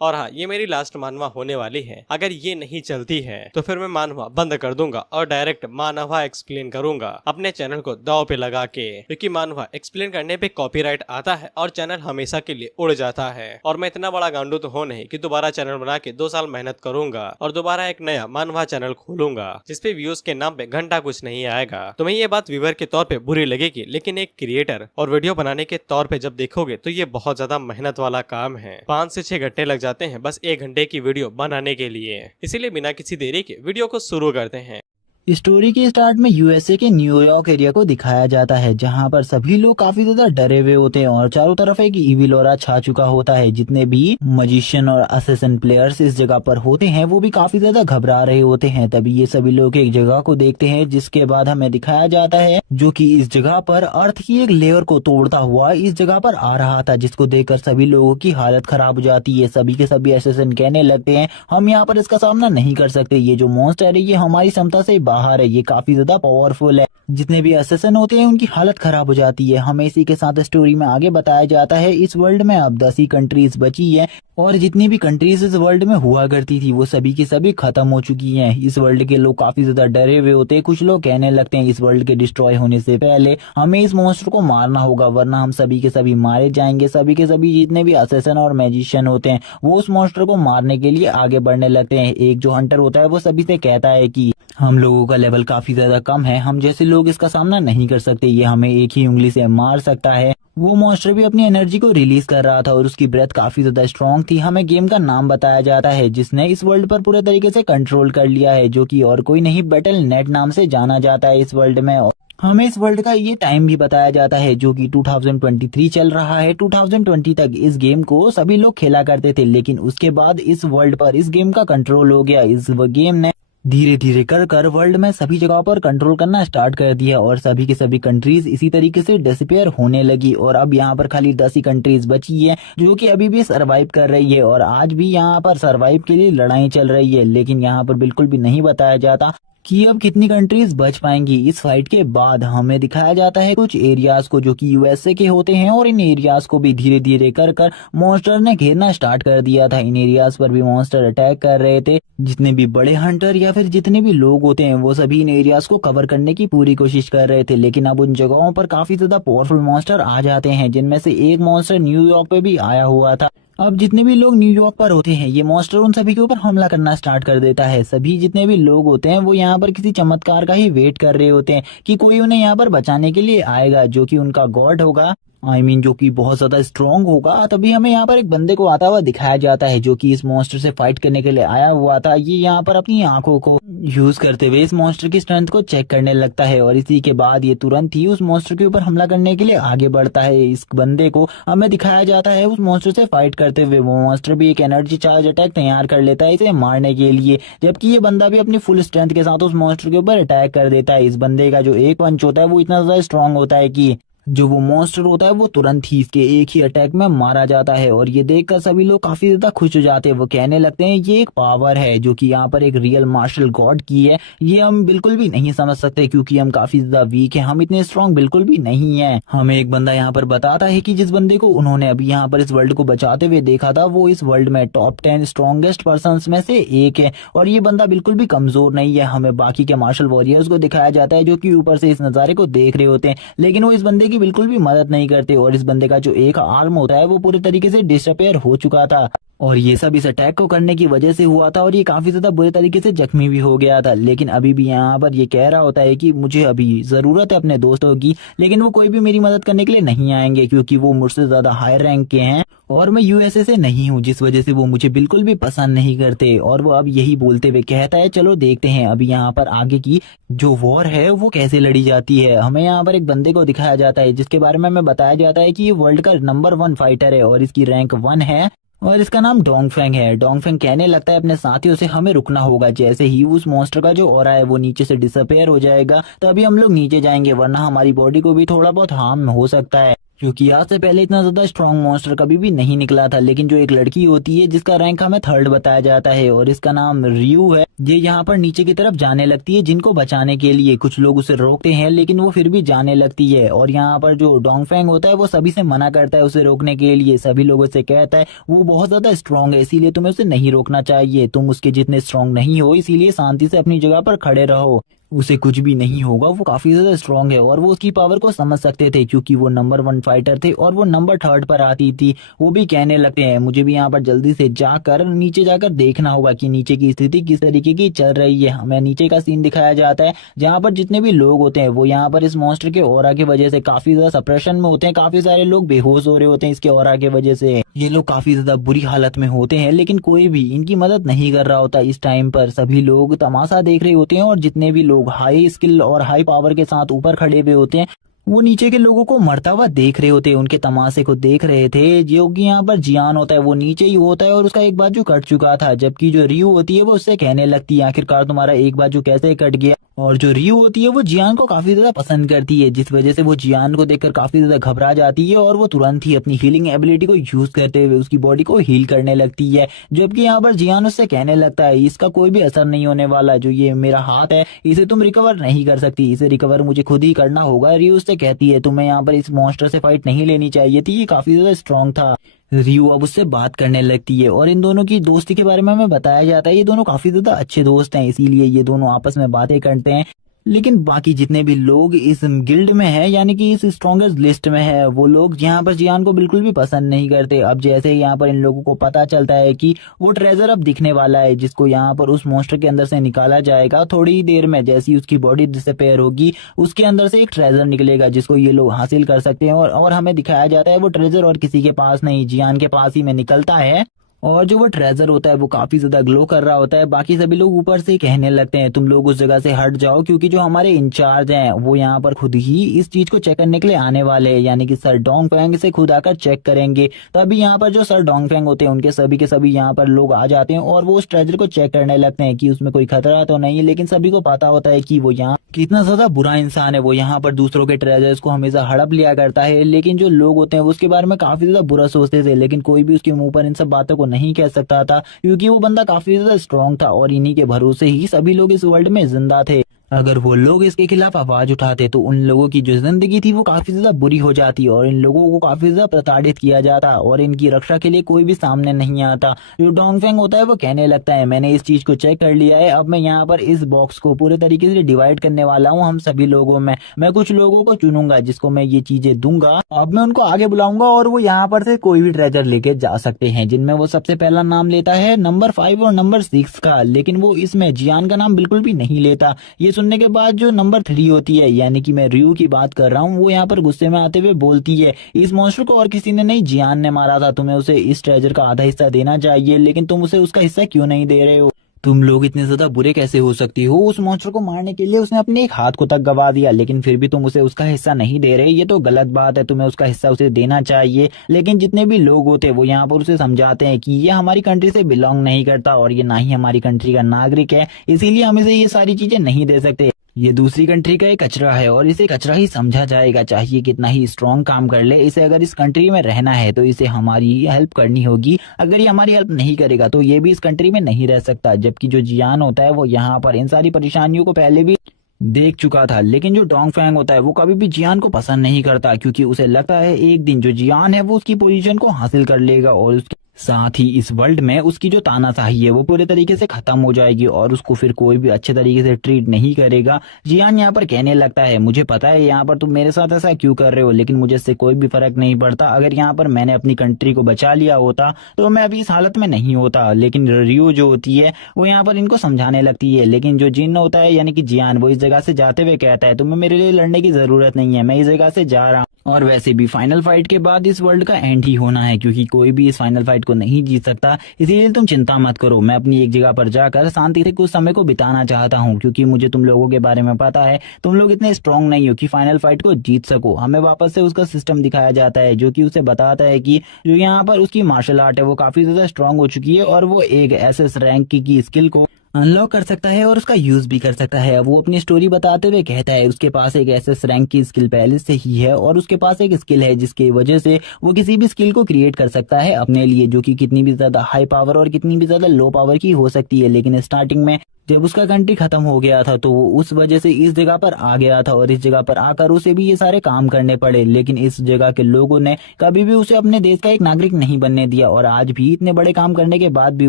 और हाँ, ये मेरी लास्ट मानवा होने वाली है। अगर ये नहीं चलती है तो फिर मैं मानवा बंद कर दूंगा और डायरेक्ट मानवा एक्सप्लेन करूंगा अपने चैनल को दांव पे लगा के, क्योंकि मानवा एक्सप्लेन करने पे कॉपीराइट आता है और चैनल हमेशा के लिए उड़ जाता है। और मैं इतना बड़ा गांडू तो हो नहीं कि दोबारा चैनल बना के 2 साल मेहनत करूंगा और दोबारा एक नया मानवा चैनल खोलूंगा जिसपे व्यूज के नाम पे घंटा कुछ नहीं आएगा। तुम्हें ये बात व्यूअर के तौर पे बुरी लगेगी, लेकिन एक क्रिएटर और वीडियो बनाने के तौर पे जब देखोगे तो ये बहुत ज्यादा मेहनत वाला काम है। 5 से 6 घंटे लग जाते हैं बस 1 घंटे की वीडियो बनाने के लिए। इसीलिए बिना किसी देरी के वीडियो को शुरू करते हैं। स्टोरी के स्टार्ट में यूएसए के न्यूयॉर्क एरिया को दिखाया जाता है, जहां पर सभी लोग काफी ज्यादा डरे हुए होते हैं और चारों तरफ एक इविल ऑरा छा चुका होता है। जितने भी मजिशियन और असैसिन प्लेयर्स इस जगह पर होते हैं वो भी काफी ज्यादा घबरा रहे होते हैं। तभी ये सभी लोग एक जगह को देखते हैं, जिसके बाद हमें दिखाया जाता है जो कि इस जगह पर अर्थ की एक लेयर को तोड़ता हुआ इस जगह पर आ रहा था, जिसको देखकर सभी लोगों की हालत खराब हो जाती है। सभी के सभी असैसिन कहने लगते हैं हम यहाँ पर इसका सामना नहीं कर सकते, ये जो मॉन्स्टर है ये हमारी क्षमता से बाहर है, ये काफी ज्यादा पावरफुल है। जितने भी असैसिन होते हैं उनकी हालत खराब हो जाती है। हमें इसी के साथ स्टोरी में आगे बताया जाता है इस वर्ल्ड में अब 10 ही कंट्रीज बची है और जितनी भी कंट्रीज इस वर्ल्ड में हुआ करती थी वो सभी की सभी खत्म हो चुकी हैं। इस वर्ल्ड के लोग काफी ज्यादा डरे हुए होते हैं। कुछ लोग कहने लगते हैं इस वर्ल्ड के डिस्ट्रॉय होने से पहले हमें इस मॉन्स्टर को मारना होगा, वरना हम सभी के सभी मारे जाएंगे। सभी के सभी जितने भी असैसिन और मैजिशियन होते हैं वो उस मॉन्स्टर को मारने के लिए आगे बढ़ने लगते हैं। एक जो हंटर होता है वो सभी से कहता है कि हम लोगों का लेवल काफी ज्यादा कम है, हम जैसे लोग इसका सामना नहीं कर सकते, ये हमें एक ही उंगली से मार सकता है। वो मॉन्स्टर भी अपनी एनर्जी को रिलीज कर रहा था और उसकी ब्रेथ काफी ज्यादा स्ट्रांग थी। हमें गेम का नाम बताया जाता है जिसने इस वर्ल्ड पर पूरे तरीके से कंट्रोल कर लिया है, जो कि और कोई नहीं बैटल नेट नाम से जाना जाता है इस वर्ल्ड में। हमें इस वर्ल्ड का ये टाइम भी बताया जाता है जो कि 2023 चल रहा है। 2020 तक इस गेम को सभी लोग खेला करते थे, लेकिन उसके बाद इस वर्ल्ड पर इस गेम का कंट्रोल हो गया। इस गेम ने धीरे धीरे कर वर्ल्ड में सभी जगह पर कंट्रोल करना स्टार्ट कर दिया और सभी के सभी कंट्रीज इसी तरीके से डिसअपीयर होने लगी। और अब यहाँ पर खाली 10 ही कंट्रीज बची है जो कि अभी भी सरवाइव कर रही है और आज भी यहाँ पर सरवाइव के लिए लड़ाई चल रही है। लेकिन यहाँ पर बिल्कुल भी नहीं बताया जाता कि अब कितनी कंट्रीज बच पाएंगी। इस फाइट के बाद हमें दिखाया जाता है कुछ एरियाज को जो कि यूएसए के होते हैं और इन एरियाज को भी धीरे धीरे कर मॉन्स्टर ने घेरना स्टार्ट कर दिया था। इन एरियाज पर भी मॉन्स्टर अटैक कर रहे थे। जितने भी बड़े हंटर या फिर जितने भी लोग होते हैं वो सभी इन एरियाज को कवर करने की पूरी कोशिश कर रहे थे, लेकिन अब उन जगहों पर काफी ज्यादा पावरफुल मॉन्स्टर आ जाते हैं, जिनमें से एक मॉन्स्टर न्यूयॉर्क पे भी आया हुआ था। अब जितने भी लोग न्यूयॉर्क पर होते हैं ये मॉन्स्टर उन सभी के ऊपर हमला करना स्टार्ट कर देता है। सभी जितने भी लोग होते हैं वो यहाँ पर किसी चमत्कार का ही वेट कर रहे होते हैं कि कोई उन्हें यहाँ पर बचाने के लिए आएगा, जो कि उनका गॉड होगा, जो कि बहुत ज्यादा स्ट्रॉन्ग होगा। तभी हमें यहाँ पर एक बंदे को आता हुआ दिखाया जाता है जो कि इस मॉन्स्टर से फाइट करने के लिए आया हुआ था। ये यहाँ पर अपनी आंखों को यूज करते हुए इस मॉन्स्टर की स्ट्रेंथ को चेक करने लगता है और इसी के बाद ये तुरंत ही उस मॉन्स्टर के ऊपर हमला करने के लिए आगे बढ़ता है। इस बंदे को हमें दिखाया जाता है उस मॉन्स्टर से फाइट करते हुए। वो मॉन्स्टर भी एक एनर्जी चार्ज अटैक तैयार कर लेता है इसे मारने के लिए, जबकि ये बंदा भी अपनी फुल स्ट्रेंथ के साथ उस मॉन्स्टर के ऊपर अटैक कर देता है। इस बंदे का जो एक पंच होता है वो इतना ज्यादा स्ट्रॉन्ग होता है कि जो वो मॉन्स्टर होता है वो तुरंत ही इसके एक ही अटैक में मारा जाता है। और ये देखकर सभी लोग काफी ज्यादा खुश हो जाते हैं। वो कहने लगते हैं ये एक पावर है जो कि यहाँ पर एक रियल मार्शल गॉड की है, ये हम बिल्कुल भी नहीं समझ सकते क्योंकि हम काफी ज्यादा वीक है, हम इतने स्ट्रॉन्ग बिल्कुल भी नहीं है। हमें एक बंदा यहाँ पर बताता है कि जिस बंदे को उन्होंने अभी यहाँ पर इस वर्ल्ड को बचाते हुए देखा था वो इस वर्ल्ड में टॉप 10 स्ट्रॉन्गेस्ट पर्सन में से एक है और ये बंदा बिल्कुल भी कमजोर नहीं है। हमें बाकी के मार्शल वॉरियर्स को दिखाया जाता है जो कि ऊपर से इस नजारे को देख रहे होते हैं, लेकिन वो इस बंदे की बिल्कुल भी मदद नहीं करते और इस बंदे का जो एक आर्म होता है वो पूरे तरीके से डिसअपीयर हो चुका था और ये सब इस अटैक को करने की वजह से हुआ था और ये काफी ज्यादा बुरे तरीके से जख्मी भी हो गया था। लेकिन अभी भी यहाँ पर ये कह रहा होता है कि मुझे अभी जरूरत है अपने दोस्तों की, लेकिन वो कोई भी मेरी मदद करने के लिए नहीं आएंगे क्योंकि वो मुझसे ज्यादा हाई रैंक के हैं और मैं यूएसए से नहीं हूँ, जिस वजह से वो मुझे बिल्कुल भी पसंद नहीं करते। और वो अब यही बोलते हुए कहता है चलो देखते हैं अभी यहाँ पर आगे की जो वॉर है वो कैसे लड़ी जाती है। हमें यहाँ पर एक बंदे को दिखाया जाता है जिसके बारे में हमें बताया जाता है कि ये वर्ल्ड का नंबर 1 फाइटर है और इसकी रैंक 1 है और इसका नाम डोंगफेंग है। डोंगफेंग कहने लगता है अपने साथियों से हमें रुकना होगा, जैसे ही उस मॉन्स्टर का जो ऑरा है वो नीचे से डिसअपीयर हो जाएगा तभी हम लोग नीचे जाएंगे, वरना हमारी बॉडी को भी थोड़ा बहुत हार्म हो सकता है। क्योंकि आज से पहले इतना ज्यादा स्ट्रॉन्ग मॉन्स्टर कभी भी नहीं निकला था। लेकिन जो एक लड़की होती है जिसका रैंक हमें 3rd बताया जाता है और इसका नाम रियू है, ये यहाँ पर नीचे की तरफ जाने लगती है जिनको बचाने के लिए। कुछ लोग उसे रोकते हैं लेकिन वो फिर भी जाने लगती है और यहाँ पर जो डोंगफेंग होता है वो सभी से मना करता है उसे रोकने के लिए। सभी लोगों से कहता है वो बहुत ज्यादा स्ट्रॉन्ग है, इसीलिए तुम्हें उसे नहीं रोकना चाहिए, तुम उसके जितने स्ट्रॉन्ग नहीं हो, इसीलिए शांति से अपनी जगह पर खड़े रहो, उसे कुछ भी नहीं होगा, वो काफी ज्यादा स्ट्रांग है। और वो उसकी पावर को समझ सकते थे क्योंकि वो नंबर 1 फाइटर थे और वो नंबर 3rd पर आती थी। वो भी कहने लगते हैं मुझे भी यहाँ पर जल्दी से जाकर नीचे जाकर देखना होगा कि नीचे की स्थिति किस तरीके की चल रही है। हमें नीचे का सीन दिखाया जाता है जहाँ पर जितने भी लोग होते हैं वो यहाँ पर इस मॉन्स्टर के ऑरा की वजह से काफी ज्यादा सप्रेशन में होते हैं। काफी सारे लोग बेहोश हो रहे होते हैं इसके ऑरा की वजह से। ये लोग काफी ज्यादा बुरी हालत में होते हैं लेकिन कोई भी इनकी मदद नहीं कर रहा होता। इस टाइम पर सभी लोग तमाशा देख रहे होते हैं और जितने भी लोग हाई स्किल और हाई पावर के साथ ऊपर खड़े हुए होते हैं वो नीचे के लोगों को मरता हुआ देख रहे होते हैं, उनके तमाशे को देख रहे थे। जो कि यहाँ पर जियान होता है वो नीचे ही होता है और उसका एक बाजू कट चुका था, जबकि जो रियू होती है वो उससे कहने लगती है आखिरकार तुम्हारा एक बाजू कैसे कट गया। और जो रियू होती है वो जियान को काफी ज्यादा पसंद करती है, जिस वजह से वो जियान को देखकर काफी ज्यादा घबरा जाती है और वो तुरंत ही अपनी हीलिंग एबिलिटी को यूज करते हुए उसकी बॉडी को हील करने लगती है। जबकि यहाँ पर जियान उससे कहने लगता है इसका कोई भी असर नहीं होने वाला, जो ये मेरा हाथ है इसे तुम रिकवर नहीं कर सकती, इसे रिकवर मुझे खुद ही करना होगा। रियू उससे कहती है तुम्हें यहाँ पर इस मॉन्स्टर से फाइट नहीं लेनी चाहिए थी, ये काफी ज्यादा स्ट्रांग था। रियू अब उससे बात करने लगती है और इन दोनों की दोस्ती के बारे में हमें बताया जाता है ये दोनों काफी ज्यादा अच्छे दोस्त हैं, इसीलिए ये दोनों आपस में बातें करते हैं। लेकिन बाकी जितने भी लोग इस गिल्ड में हैं यानी कि इस स्ट्रॉन्गेस्ट लिस्ट में है वो लोग यहाँ पर जियान को बिल्कुल भी पसंद नहीं करते। अब जैसे ही यहाँ पर इन लोगों को पता चलता है कि वो ट्रेजर अब दिखने वाला है जिसको यहाँ पर उस मॉन्स्टर के अंदर से निकाला जाएगा, थोड़ी ही देर में जैसी उसकी बॉडी डिसअपेयर होगी उसके अंदर से एक ट्रेजर निकलेगा जिसको ये लोग हासिल कर सकते हैं। और हमें दिखाया जाता है वो ट्रेजर और किसी के पास नहीं, जियान के पास ही में निकलता है। और जो वो ट्रेजर होता है वो काफी ज्यादा ग्लो कर रहा होता है। बाकी सभी लोग ऊपर से कहने लगते हैं तुम लोग उस जगह से हट जाओ क्योंकि जो हमारे इंचार्ज हैं वो यहाँ पर खुद ही इस चीज को चेक करने के लिए आने वाले हैं, यानी कि सर डोंगफेंग से खुद आकर चेक करेंगे। तभी यहाँ पर जो सर डोंगफेंग होते हैं उनके सभी के सभी यहाँ पर लोग आ जाते हैं और वो उस ट्रेजर को चेक करने लगते हैं कि उसमें कोई खतरा तो नहीं है। लेकिन सभी को पता होता है कि वो यहाँ कितना ज्यादा बुरा इंसान है, वो यहाँ पर दूसरों के ट्रेजर्स को हमेशा हड़प लिया करता है। लेकिन जो लोग होते हैं वो उसके बारे में काफी ज्यादा बुरा सोचते थे, लेकिन कोई भी उसके मुंह पर इन सब बातों को नहीं कह सकता था क्योंकि वो बंदा काफी ज्यादा स्ट्रांग था और इन्हीं के भरोसे ही सभी लोग इस वर्ल्ड में जिंदा थे। अगर वो लोग इसके खिलाफ आवाज उठाते तो उन लोगों की जो जिंदगी थी वो काफी ज्यादा बुरी हो जाती और इन लोगों को काफी ज्यादा प्रताड़ित किया जाता और इनकी रक्षा के लिए कोई भी सामने नहीं आता। जो डोंगफेंग होता है वो कहने लगता है मैंने इस चीज को चेक कर लिया है, अब मैं यहाँ पर इस बॉक्स को पूरे तरीके से डिवाइड करने वाला हूँ हम सभी लोगों में। मैं कुछ लोगों को चुनूंगा जिसको मैं ये चीजें दूंगा, अब मैं उनको आगे बुलाऊंगा और वो यहाँ पर से कोई भी ट्रेजर लेके जा सकते हैं, जिनमें वो सबसे पहला नाम लेता है नंबर 5 और नंबर 6 का। लेकिन वो इसमें जियान का नाम बिल्कुल भी नहीं लेता। ये सुनने के बाद जो नंबर 3 होती है यानी कि मैं रियू की बात कर रहा हूँ, वो यहाँ पर गुस्से में आते हुए बोलती है इस मॉन्स्टर को और किसी ने नहीं, जियान ने मारा था, तुम्हें उसे इस ट्रेजर का आधा हिस्सा देना चाहिए, लेकिन तुम उसे उसका हिस्सा क्यों नहीं दे रहे हो? तुम लोग इतने ज्यादा बुरे कैसे हो सकती हो? उस मॉन्स्टर को मारने के लिए उसने अपने एक हाथ को तक गवा दिया, लेकिन फिर भी तुम उसे उसका हिस्सा नहीं दे रहे, ये तो गलत बात है, तुम्हें उसका हिस्सा उसे देना चाहिए। लेकिन जितने भी लोग होते हैं वो यहाँ पर उसे समझाते हैं कि ये हमारी कंट्री से बिलोंग नहीं करता और ये ना ही हमारी कंट्री का नागरिक है, इसीलिए हम इसे ये सारी चीजें नहीं दे सकते। ये दूसरी कंट्री का एक कचरा है और इसे कचरा ही समझा जाएगा, चाहिए कितना ही स्ट्रांग काम कर ले, इसे अगर इस कंट्री में रहना है तो इसे हमारी हेल्प करनी होगी। अगर ये हमारी हेल्प नहीं करेगा तो ये भी इस कंट्री में नहीं रह सकता। जबकि जो जियान होता है वो यहाँ पर इन सारी परेशानियों को पहले भी देख चुका था, लेकिन जो डोंगफेंग होता है वो कभी भी जियान को पसंद नहीं करता क्योंकि उसे लगता है एक दिन जो जियान है वो उसकी पोजीशन को हासिल कर लेगा और उसके साथ ही इस वर्ल्ड में उसकी जो तानाशाही है वो पूरे तरीके से खत्म हो जाएगी और उसको फिर कोई भी अच्छे तरीके से ट्रीट नहीं करेगा। जियान यहाँ पर कहने लगता है मुझे पता है यहाँ पर तुम मेरे साथ ऐसा क्यों कर रहे हो, लेकिन मुझे इससे कोई भी फर्क नहीं पड़ता। अगर यहाँ पर मैंने अपनी कंट्री को बचा लिया होता तो मैं अभी इस हालत में नहीं होता। लेकिन रियू जो होती है वो यहाँ पर इनको समझाने लगती है, लेकिन जो जिन होता है यानी कि जियान वो इस जगह से जाते हुए कहता है तुम्हें मेरे लिए लड़ने की जरूरत नहीं है, मैं इस जगह से जा रहा हूँ। और वैसे भी फाइनल फाइट के बाद इस वर्ल्ड का एंड ही होना है क्योंकि कोई भी इस फाइनल फाइट को नहीं जीत सकता, इसीलिए तुम चिंता मत करो। मैं अपनी एक जगह पर जाकर शांति से कुछ समय को बिताना चाहता हूँ क्योंकि मुझे तुम लोगों के बारे में पता है, तुम लोग इतने स्ट्रांग नहीं हो कि फाइनल फाइट को जीत सको। हमें वापस से उसका सिस्टम दिखाया जाता है जो कि उसे बताता है कि जो यहाँ पर उसकी मार्शल आर्ट है वो काफी ज्यादा स्ट्रांग हो चुकी है और वो एक एसएस रैंक की स्किल को अनलॉक कर सकता है और उसका यूज भी कर सकता है। वो अपनी स्टोरी बताते हुए कहता है उसके पास एक एसएस रैंक की स्किल पहले से ही है और उसके पास एक स्किल है जिसकी वजह से वो किसी भी स्किल को क्रिएट कर सकता है अपने लिए, जो कि कितनी भी ज्यादा हाई पावर और कितनी भी ज्यादा लो पावर की हो सकती है। लेकिन स्टार्टिंग में जब उसका कंट्री खत्म हो गया था तो वो उस वजह से इस जगह पर आ गया था और इस जगह पर आकर उसे भी ये सारे काम करने पड़े। लेकिन इस जगह के लोगों ने कभी भी उसे अपने देश का एक नागरिक नहीं बनने दिया और आज भी इतने बड़े काम करने के बाद भी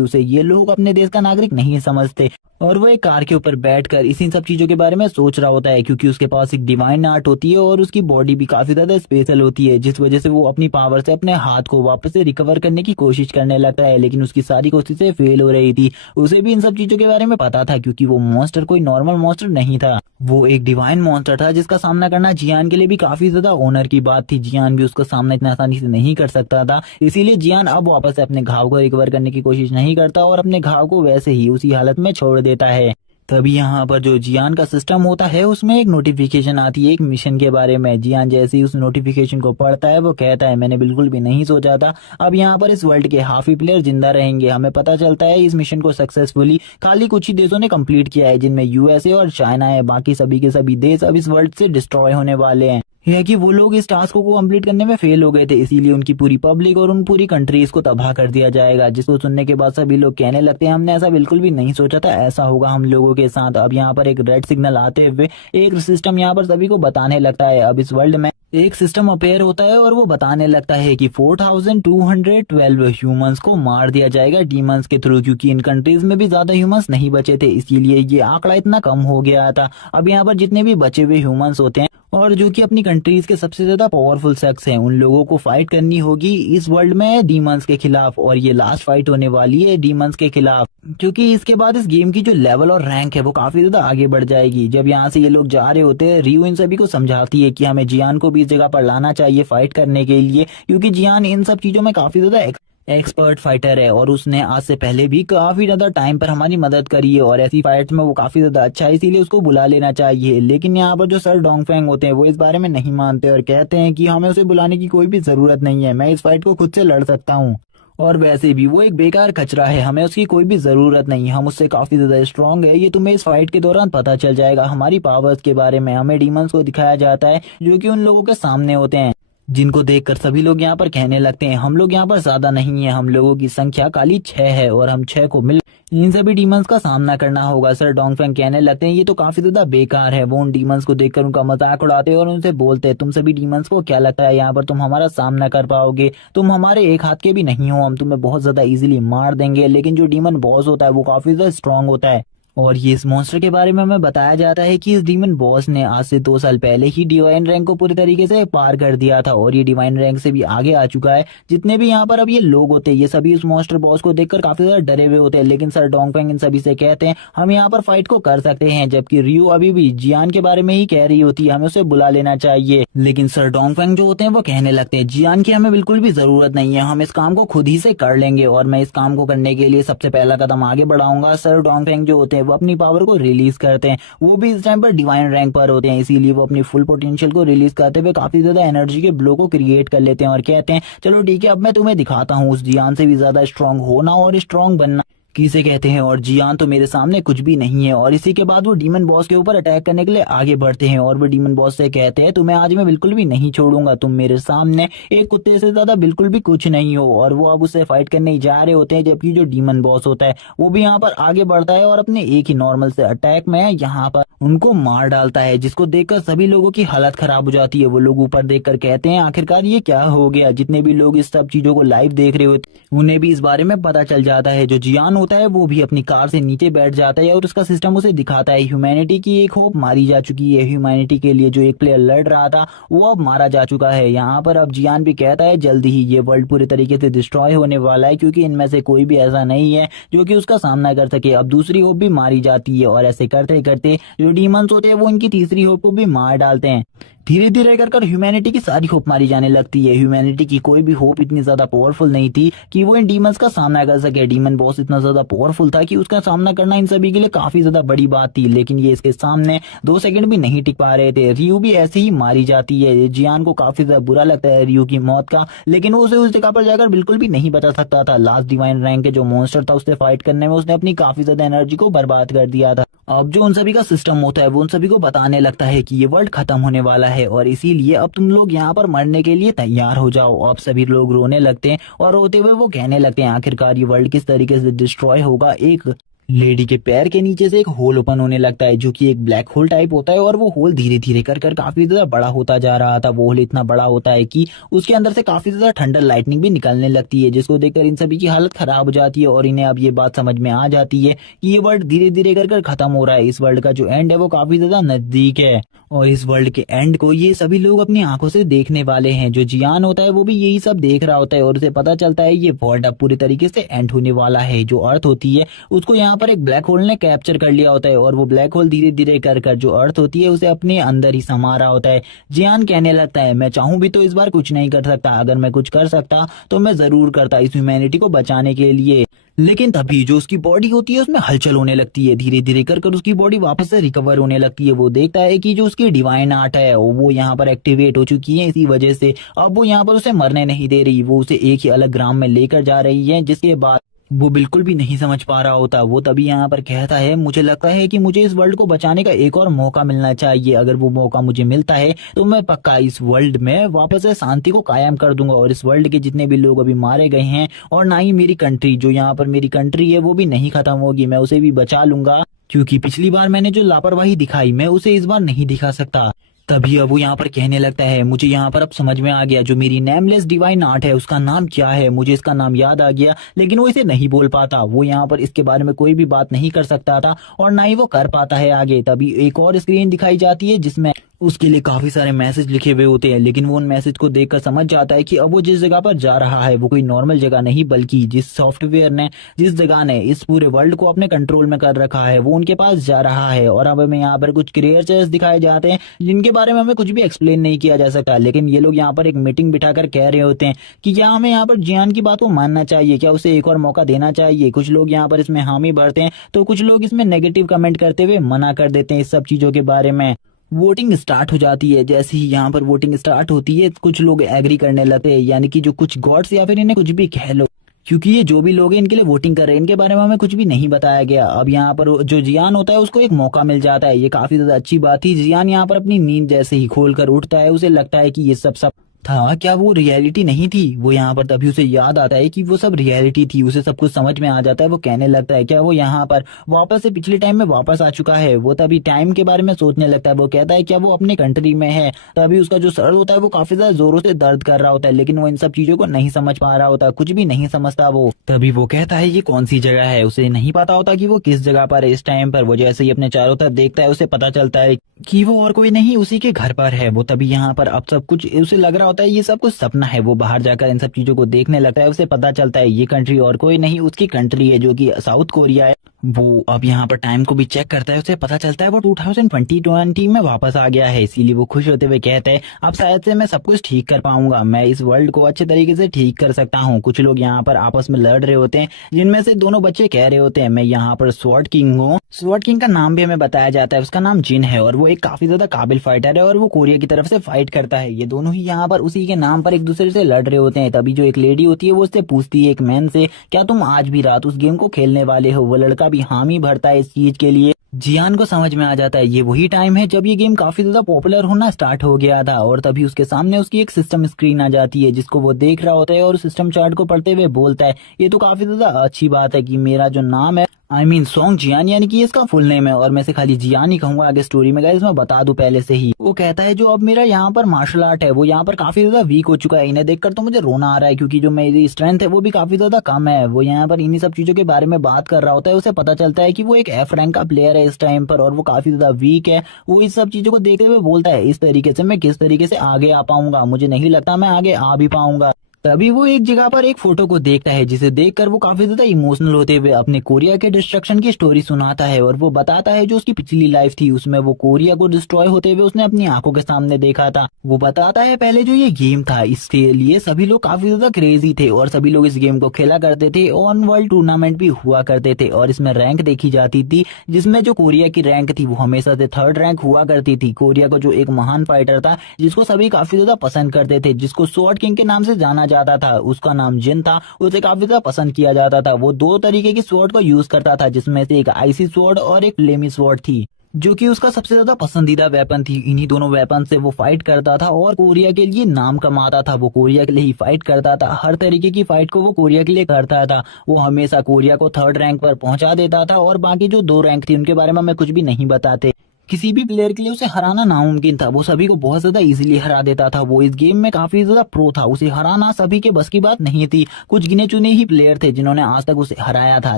उसे ये लोग अपने देश का नागरिक नहीं समझते और वो एक कार के ऊपर बैठकर इसी सब चीजों के बारे में सोच रहा होता है, क्योंकि उसके पास एक डिवाइन आर्ट होती है और उसकी बॉडी भी काफी ज्यादा स्पेशल होती है, जिस वजह से वो अपनी पावर से अपने हाथ को वापस से रिकवर करने की कोशिश करने लगता है। लेकिन उसकी सारी कोशिशें फेल हो रही थी। उसे भी इन सब चीजों के बारे में पता था, क्योंकि वो मॉन्स्टर कोई नॉर्मल मॉन्स्टर नहीं था, वो एक डिवाइन मॉन्स्टर था जिसका सामना करना जियान के लिए भी काफी ज्यादा ऑनर की बात थी। जियान भी उसका सामना इतना आसानी से नहीं कर सकता था, इसीलिए जियान अब वापस से अपने घाव को रिकवर करने की कोशिश नहीं करता और अपने घाव को वैसे ही उसी हालत में छोड़ देता है। तभी यहाँ पर जो जियान का सिस्टम होता है उसमें एक नोटिफिकेशन आती है एक मिशन के बारे में। जियान जैसे ही उस नोटिफिकेशन को पढ़ता है वो कहता है मैंने बिल्कुल भी नहीं सोचा था अब यहाँ पर इस वर्ल्ड के हाफ ही प्लेयर जिंदा रहेंगे। हमें पता चलता है इस मिशन को सक्सेसफुली खाली कुछ ही देशों ने कंप्लीट किया है, जिनमें यूएसए और चाइना है। बाकी सभी के सभी देश अब इस वर्ल्ड से डिस्ट्रॉय होने वाले हैं। यह कि वो लोग इस टास्क को कंप्लीट करने में फेल हो गए थे, इसीलिए उनकी पूरी पब्लिक और उन पूरी कंट्रीज को तबाह कर दिया जाएगा। जिसको सुनने के बाद सभी लोग कहने लगते हैं हमने ऐसा बिल्कुल भी नहीं सोचा था ऐसा होगा हम लोगों के साथ। अब यहाँ पर एक रेड सिग्नल आते हुए एक सिस्टम यहाँ पर सभी को बताने लगता है। अब इस वर्ल्ड में एक सिस्टम अपेयर होता है और वो बताने लगता है कि 4212 ह्यूमंस को मार दिया जाएगा डीमंस के थ्रू, क्योंकि इन कंट्रीज में भी ज्यादा ह्यूमंस नहीं बचे थे, इसीलिए ये आंकड़ा इतना कम हो गया था। अब यहाँ पर जितने भी बचे हुए ह्यूमंस होते हैं और जो कि अपनी कंट्रीज के सबसे ज्यादा पावरफुल शख्स हैं, उन लोगों को फाइट करनी होगी इस वर्ल्ड में डीमंस के खिलाफ। और ये लास्ट फाइट होने वाली है डीमंस के खिलाफ, क्योंकि इसके बाद इस गेम की जो लेवल और रैंक है वो काफी ज्यादा आगे बढ़ जाएगी। जब यहाँ से ये लोग जा रहे होते हैं रियो इन सभी को समझाती है कि हमें जियान को भी इस जगह पर लाना चाहिए फाइट करने के लिए, क्योंकि जियान इन सब चीजों में काफी ज्यादा एक्सपर्ट फाइटर है और उसने आज से पहले भी काफी ज्यादा टाइम पर हमारी मदद करी है और ऐसी फाइट्स में वो काफी ज्यादा अच्छा है, इसीलिए उसको बुला लेना चाहिए। लेकिन यहाँ पर जो सर डोंगफेंग होते हैं वो इस बारे में नहीं मानते और कहते हैं कि हमें उसे बुलाने की कोई भी जरूरत नहीं है, मैं इस फाइट को खुद से लड़ सकता हूँ और वैसे भी वो एक बेकार कचरा है, हमें उसकी कोई भी जरूरत नहीं, हम उससे काफी ज्यादा स्ट्रांग है। ये तुम्हें इस फाइट के दौरान पता चल जाएगा। हमारी पावर्स के बारे में हमें डीमंस को दिखाया जाता है जो कि उन लोगों के सामने होते हैं, जिनको देखकर सभी लोग यहाँ पर कहने लगते हैं हम लोग यहाँ पर ज्यादा नहीं है, हम लोगों की संख्या खाली 6 है और हम 6 को मिल इन सभी डीमंस का सामना करना होगा। सर डोंगफेंग कहने लगते हैं ये तो काफी ज्यादा बेकार है। वो उन डीमंस को देखकर उनका मजाक उड़ाते हैं और उनसे बोलते हैं तुम सभी डीमंस को क्या लगता है यहाँ पर तुम हमारा सामना कर पाओगे? तुम हमारे एक हाथ के भी नहीं हो, हम तुम्हें बहुत ज्यादा इजीली मार देंगे। लेकिन जो डीमन बॉस होता है वो काफी ज्यादा स्ट्रांग होता है और ये इस मॉन्स्टर के बारे में हमें बताया जाता है कि इस डीमन बॉस ने आज से 2 साल पहले ही डिवाइन रैंक को पूरी तरीके से पार कर दिया था और ये डिवाइन रैंक से भी आगे आ चुका है। जितने भी यहाँ पर अब ये लोग होते हैं ये सभी इस मॉन्स्टर बॉस को देखकर काफी ज्यादा डरे हुए होते हैं, लेकिन सर डोंगफेंग इन सभी से कहते हैं हम यहाँ पर फाइट को कर सकते हैं, जबकि रियो अभी भी जियान के बारे में ही कह रही होती है हमें उसे बुला लेना चाहिए। लेकिन सर डोंगफेंग जो होते हैं वो कहने लगते हैं जियान की हमें बिल्कुल भी जरूरत नहीं है, हम इस काम को खुद ही से कर लेंगे और मैं इस काम को करने के लिए सबसे पहला कदम आगे बढ़ाऊंगा। सर डोंगफेंग जो होते हैं वो अपनी पावर को रिलीज करते हैं, वो भी इस टाइम पर डिवाइन रैंक पर होते हैं, इसीलिए वो अपनी फुल पोटेंशियल को रिलीज करते हुए काफी ज्यादा एनर्जी के ब्लो को क्रिएट कर लेते हैं और कहते हैं चलो ठीक है अब मैं तुम्हें दिखाता हूँ उस जियान से भी ज्यादा स्ट्रांग होना और स्ट्रांग बनना किसे कहते हैं। और जियान तो मेरे सामने कुछ भी नहीं है। और इसी के बाद वो डीमन बॉस के ऊपर अटैक करने के लिए आगे बढ़ते हैं और वो डीमन बॉस से कहते हैं तुम्हें आज मैं बिल्कुल भी नहीं छोड़ूंगा, तुम मेरे सामने एक कुत्ते से ज्यादा बिल्कुल भी कुछ नहीं हो। और वो अब उससे फाइट करने जा रहे होते हैं, जबकि जो डीमन बॉस होता है वो भी यहाँ पर आगे बढ़ता है और अपने एक ही नॉर्मल से अटैक में यहाँ पर उनको मार डालता है, जिसको देखकर सभी लोगों की हालत खराब हो जाती है। वो लोग ऊपर देखकर कहते हैं आखिरकार ये क्या हो गया। जितने भी लोग इस सब चीजों को लाइव देख रहे होते उन्हें भी इस बारे में पता चल जाता है। जो जियान होता है वो भी अपनी कार से नीचे बैठ जाता है और उसका सिस्टम उसे दिखाता है ह्यूमैनिटी की एक होप मारी जा चुकी है, ह्यूमैनिटी के लिए जो एक प्लेयर लड़ रहा था वो अब मारा जा चुका है। यहाँ पर अब जियान भी कहता है जल्दी ही ये वर्ल्ड पूरे तरीके से डिस्ट्रॉय होने वाला है, क्योंकि इनमें से कोई भी ऐसा नहीं है जो कि उसका सामना कर सके। अब दूसरी होप भी मारी जाती है और ऐसे करते करते जो जो डीमंस होते हैं वो इनकी तीसरी होप को भी मार डालते हैं। धीरे धीरे कर ह्यूमैनिटी की सारी होप मारी जाने लगती है। ह्यूमैनिटी की कोई भी होप इतनी ज्यादा पावरफुल नहीं थी कि वो इन डीमंस का सामना कर सके। डीमन बॉस इतना ज्यादा पावरफुल था कि उसका सामना करना इन सभी के लिए काफी ज्यादा बड़ी बात थी, लेकिन ये इसके सामने 2 सेकंड भी नहीं टिक पा रहे थे। रियू भी ऐसे ही मारी जाती है। जियान को काफी ज्यादा बुरा लगता है रियू की मौत का, लेकिन वो उसे उस जगह पर जाकर बिल्कुल भी नहीं बचा सकता था। लास्ट डिवाइन रैंक के जो मॉन्स्टर था उससे फाइट करने में उसने अपनी काफी ज्यादा एनर्जी को बर्बाद कर दिया था। अब जो उन सभी का सिस्टम होता है वो उन सभी को बताने लगता है कि ये वर्ल्ड खत्म होने वाला है और इसीलिए अब तुम लोग यहाँ पर मरने के लिए तैयार हो जाओ। अब सभी लोग रोने लगते हैं और रोते हुए वो कहने लगते हैं आखिरकार ये वर्ल्ड किस तरीके से डिस्ट्रॉय होगा। एक लेडी के पैर के नीचे से एक होल ओपन होने लगता है जो कि एक ब्लैक होल टाइप होता है और वो होल धीरे धीरे कर काफी ज्यादा बड़ा होता जा रहा था। वो होल इतना बड़ा होता है कि उसके अंदर से काफी ज्यादा थंडर लाइटनिंग भी निकलने लगती है, जिसको देखकर इन सभी की हालत खराब हो जाती है और इन्हें अब ये बात समझ में आ जाती है कि ये वर्ल्ड धीरे धीरे कर खत्म हो रहा है। इस वर्ल्ड का जो एंड है वो काफी ज्यादा नजदीक है और इस वर्ल्ड के एंड को ये सभी लोग अपनी आंखों से देखने वाले हैं। जो जियान होता है वो भी यही सब देख रहा होता है और उसे पता चलता है ये वर्ल्ड अब पूरी तरीके से एंड होने वाला है। जो अर्थ होती है उसको यहाँ पर एक ब्लैक होल ने कैप्चर कर लिया होता है और वो ब्लैक होल धीरे धीरे कर जो अर्थ होती है उसे अपने अंदर ही समा रहा होता है। जियान कहने लगता है मैं चाहूं भी तो इस बार कुछ नहीं कर सकता, अगर मैं कुछ कर सकता तो मैं जरूर करता इस ह्यूमैनिटी को बचाने के लिए। लेकिन तभी जो उसकी बॉडी होती है उसमें हलचल होने लगती है। धीरे धीरे कर उसकी बॉडी वापस से रिकवर होने लगती है। वो देखता है कि जो उसकी डिवाइन आर्ट है वो यहाँ पर एक्टिवेट हो चुकी है, इसी वजह से अब वो यहाँ पर उसे मरने नहीं दे रही। वो उसे एक ही अलग ग्राम में लेकर जा रही है, जिसके बाद वो बिल्कुल भी नहीं समझ पा रहा होता। वो तभी यहाँ पर कहता है मुझे लगता है कि मुझे इस वर्ल्ड को बचाने का एक और मौका मिलना चाहिए। अगर वो मौका मुझे मिलता है तो मैं पक्का इस वर्ल्ड में वापस से शांति को कायम कर दूंगा और इस वर्ल्ड के जितने भी लोग अभी मारे गए हैं और ना ही मेरी कंट्री, जो यहाँ पर मेरी कंट्री है वो भी नहीं खत्म होगी। मैं उसे भी बचा लूंगा क्योंकि पिछली बार मैंने जो लापरवाही दिखाई मैं उसे इस बार नहीं दिखा सकता। तभी अब वो यहाँ पर कहने लगता है मुझे यहाँ पर अब समझ में आ गया जो मेरी नेमलेस डिवाइन आर्ट है उसका नाम क्या है। मुझे इसका नाम याद आ गया लेकिन वो इसे नहीं बोल पाता। वो यहाँ पर इसके बारे में कोई भी बात नहीं कर सकता था और ना ही वो कर पाता है आगे। तभी एक और स्क्रीन दिखाई जाती है जिसमें उसके लिए काफी सारे मैसेज लिखे हुए होते हैं, लेकिन वो उन मैसेज को देखकर समझ जाता है कि अब वो जिस जगह पर जा रहा है वो कोई नॉर्मल जगह नहीं बल्कि जिस सॉफ्टवेयर ने जिस जगह ने इस पूरे वर्ल्ड को अपने कंट्रोल में कर रखा है वो उनके पास जा रहा है। और अब हमें यहाँ पर कुछ क्रिएचर्स दिखाए जाते हैं जिनके बारे में हमें कुछ भी एक्सप्लेन नहीं किया जा सकता, लेकिन ये लोग यहाँ पर एक मीटिंग बिठाकर कह रहे होते हैं कि क्या हमें यहाँ पर जियान की बात को मानना चाहिए, क्या उसे एक और मौका देना चाहिए। कुछ लोग यहाँ पर इसमें हामी भरते हैं तो कुछ लोग इसमें नेगेटिव कमेंट करते हुए मना कर देते हैं इस सब चीजों के बारे में। वोटिंग स्टार्ट हो जाती है। जैसे ही यहाँ पर वोटिंग स्टार्ट होती है कुछ लोग एग्री करने लगते हैं, यानी कि जो कुछ गॉड्स या फिर इन्हें कुछ भी कह लो, क्योंकि ये जो भी लोग हैं इनके लिए वोटिंग कर रहे हैं इनके बारे में हमें कुछ भी नहीं बताया गया। अब यहाँ पर जो जियान होता है उसको एक मौका मिल जाता है, ये काफी ज्यादा अच्छी बात थी। जियान यहाँ पर अपनी नींद जैसे ही खोल कर उठता है उसे लगता है कि ये सब था, क्या वो रियलिटी नहीं थी। वो यहाँ पर तभी उसे याद आता है कि वो सब रियलिटी थी, उसे सब कुछ समझ में आ जाता है। वो कहने लगता है क्या वो यहाँ पर वापस से पिछले टाइम में वापस आ चुका है। वो तभी टाइम के बारे में सोचने लगता है। वो कहता है क्या वो अपनी कंट्री में है। तभी उसका जो सर होता है वो काफी ज्यादा जोरों से दर्द कर रहा होता है, लेकिन वो इन सब चीजों को नहीं समझ पा रहा होता, कुछ भी नहीं समझता वो। तभी वो कहता है ये कौन सी जगह है। उसे नहीं पता होता कि वो किस जगह पर है इस टाइम पर। वो जैसे ही अपने चारों तरफ देखता है उसे पता चलता है कि वो और कोई नहीं उसी के घर पर है। वो तभी यहाँ पर अब सब कुछ उसे लग रहा होता है ये सब कुछ सपना है। वो बाहर जाकर इन सब चीजों को देखने लगता है। उसे पता चलता है ये कंट्री और कोई नहीं उसकी कंट्री है जो कि साउथ कोरिया है। वो अब यहाँ पर टाइम को भी चेक करता है, उसे पता चलता है वो 2020 में वापस आ गया है। इसीलिए वो खुश होते हुए कहते हैं अब शायद से मैं सब कुछ ठीक कर पाऊंगा, मैं इस वर्ल्ड को अच्छे तरीके से ठीक कर सकता हूँ। कुछ लोग यहाँ पर आपस में लड़ रहे होते हैं जिनमें से दोनों बच्चे कह रहे होते हैं मैं यहाँ पर स्वॉर्ड किंग हूँ। स्वॉर्ड किंग का नाम भी हमें बताया जाता है, उसका नाम जिन है और वो एक काफी ज्यादा काबिल फाइटर है और वो कोरिया की तरफ से फाइट करता है। ये दोनों ही यहाँ पर उसी के नाम पर एक दूसरे से लड़ रहे होते हैं। तभी जो एक लेडी होती है वो उससे पूछती है एक मैन से क्या तुम आज भी रात उस गेम को खेलने वाले हो। वो लड़का भी हामी भरता है इस चीज के लिए। जियान को समझ में आ जाता है ये वही टाइम है जब ये गेम काफी ज्यादा पॉपुलर होना स्टार्ट हो गया था। और तभी उसके सामने उसकी एक सिस्टम स्क्रीन आ जाती है जिसको वो देख रहा होता है और सिस्टम चार्ट को पढ़ते हुए बोलता है ये तो काफी ज्यादा अच्छी बात है कि मेरा जो नाम है सॉन्ग जियान यानी कि इसका फुल नेम है और मैं इसे खाली जियान ही कहूंगा आगे स्टोरी में। गाइस मैं बता दूं पहले से ही। वो कहता है जो अब मेरा यहाँ पर मार्शल आर्ट है वो यहाँ पर काफी ज्यादा वीक हो चुका है। इन्हें देखकर तो मुझे रोना आ रहा है क्योंकि जो मेरी स्ट्रेंथ है वो भी काफी ज्यादा कम है। वो यहाँ पर इन्हीं सब चीजों के बारे में बात कर रहा होता है। उसे पता चलता है कि वो एक एफ रैंक का प्लेयर है इस टाइम पर और वो काफी ज्यादा वीक है। वो इस सब चीजों को देखते हुए बोलता है इस तरीके से मैं किस तरीके से आगे आ पाऊंगा, मुझे नहीं लगता मैं आगे आ भी पाऊंगा। तभी वो एक जगह पर एक फोटो को देखता है, जिसे देखकर वो काफी ज्यादा इमोशनल होते हुए अपने कोरिया के डिस्ट्रक्शन की स्टोरी सुनाता है और वो बताता है जो उसकी पिछली लाइफ थी उसमें वो कोरिया को डिस्ट्रॉय होते हुए उसने अपनी आंखों के सामने देखा था। वो बताता है पहले जो ये गेम था इसके लिए सभी लोग काफी ज्यादा क्रेजी थे और सभी लोग इस गेम को खेला करते थे। ऑन वर्ल्ड टूर्नामेंट भी हुआ करते थे और इसमें रैंक देखी जाती थी, जिसमें जो कोरिया की रैंक थी वो हमेशा से 3rd रैंक हुआ करती थी। कोरिया को जो एक महान फाइटर था जिसको सभी काफी ज्यादा पसंद करते थे, जिसको स्वॉर्ड किंग के नाम से जाना जाता था, उसका नाम जिन था, उसे काफी ज्यादा पसंद किया जाता था। वो 2 तरीके की स्वॉर्ड को यूज करता था, जिसमें से एक आइसी स्वॉर्ड और एक फ्लेमी स्वॉर्ड थी, जो कि उसका सबसे ज्यादा पसंदीदा वेपन थी। इन्हीं दोनों वेपन से वो फाइट करता था और कोरिया के लिए नाम कमाता था। वो कोरिया के लिए ही फाइट करता था, हर तरीके की फाइट को वो कोरिया के लिए करता था। वो हमेशा कोरिया को 3rd रैंक पर पहुंचा देता था और बाकी जो 2 रैंक थी उनके बारे में हमें कुछ भी नहीं बताते। किसी भी प्लेयर के लिए उसे हराना नामुमकिन था, वो सभी को बहुत ज्यादा इजीली हरा देता था। वो इस गेम में काफी ज्यादा प्रो था, उसे हराना सभी के बस की बात नहीं थी। कुछ गिने चुने ही प्लेयर थे जिन्होंने आज तक उसे हराया था,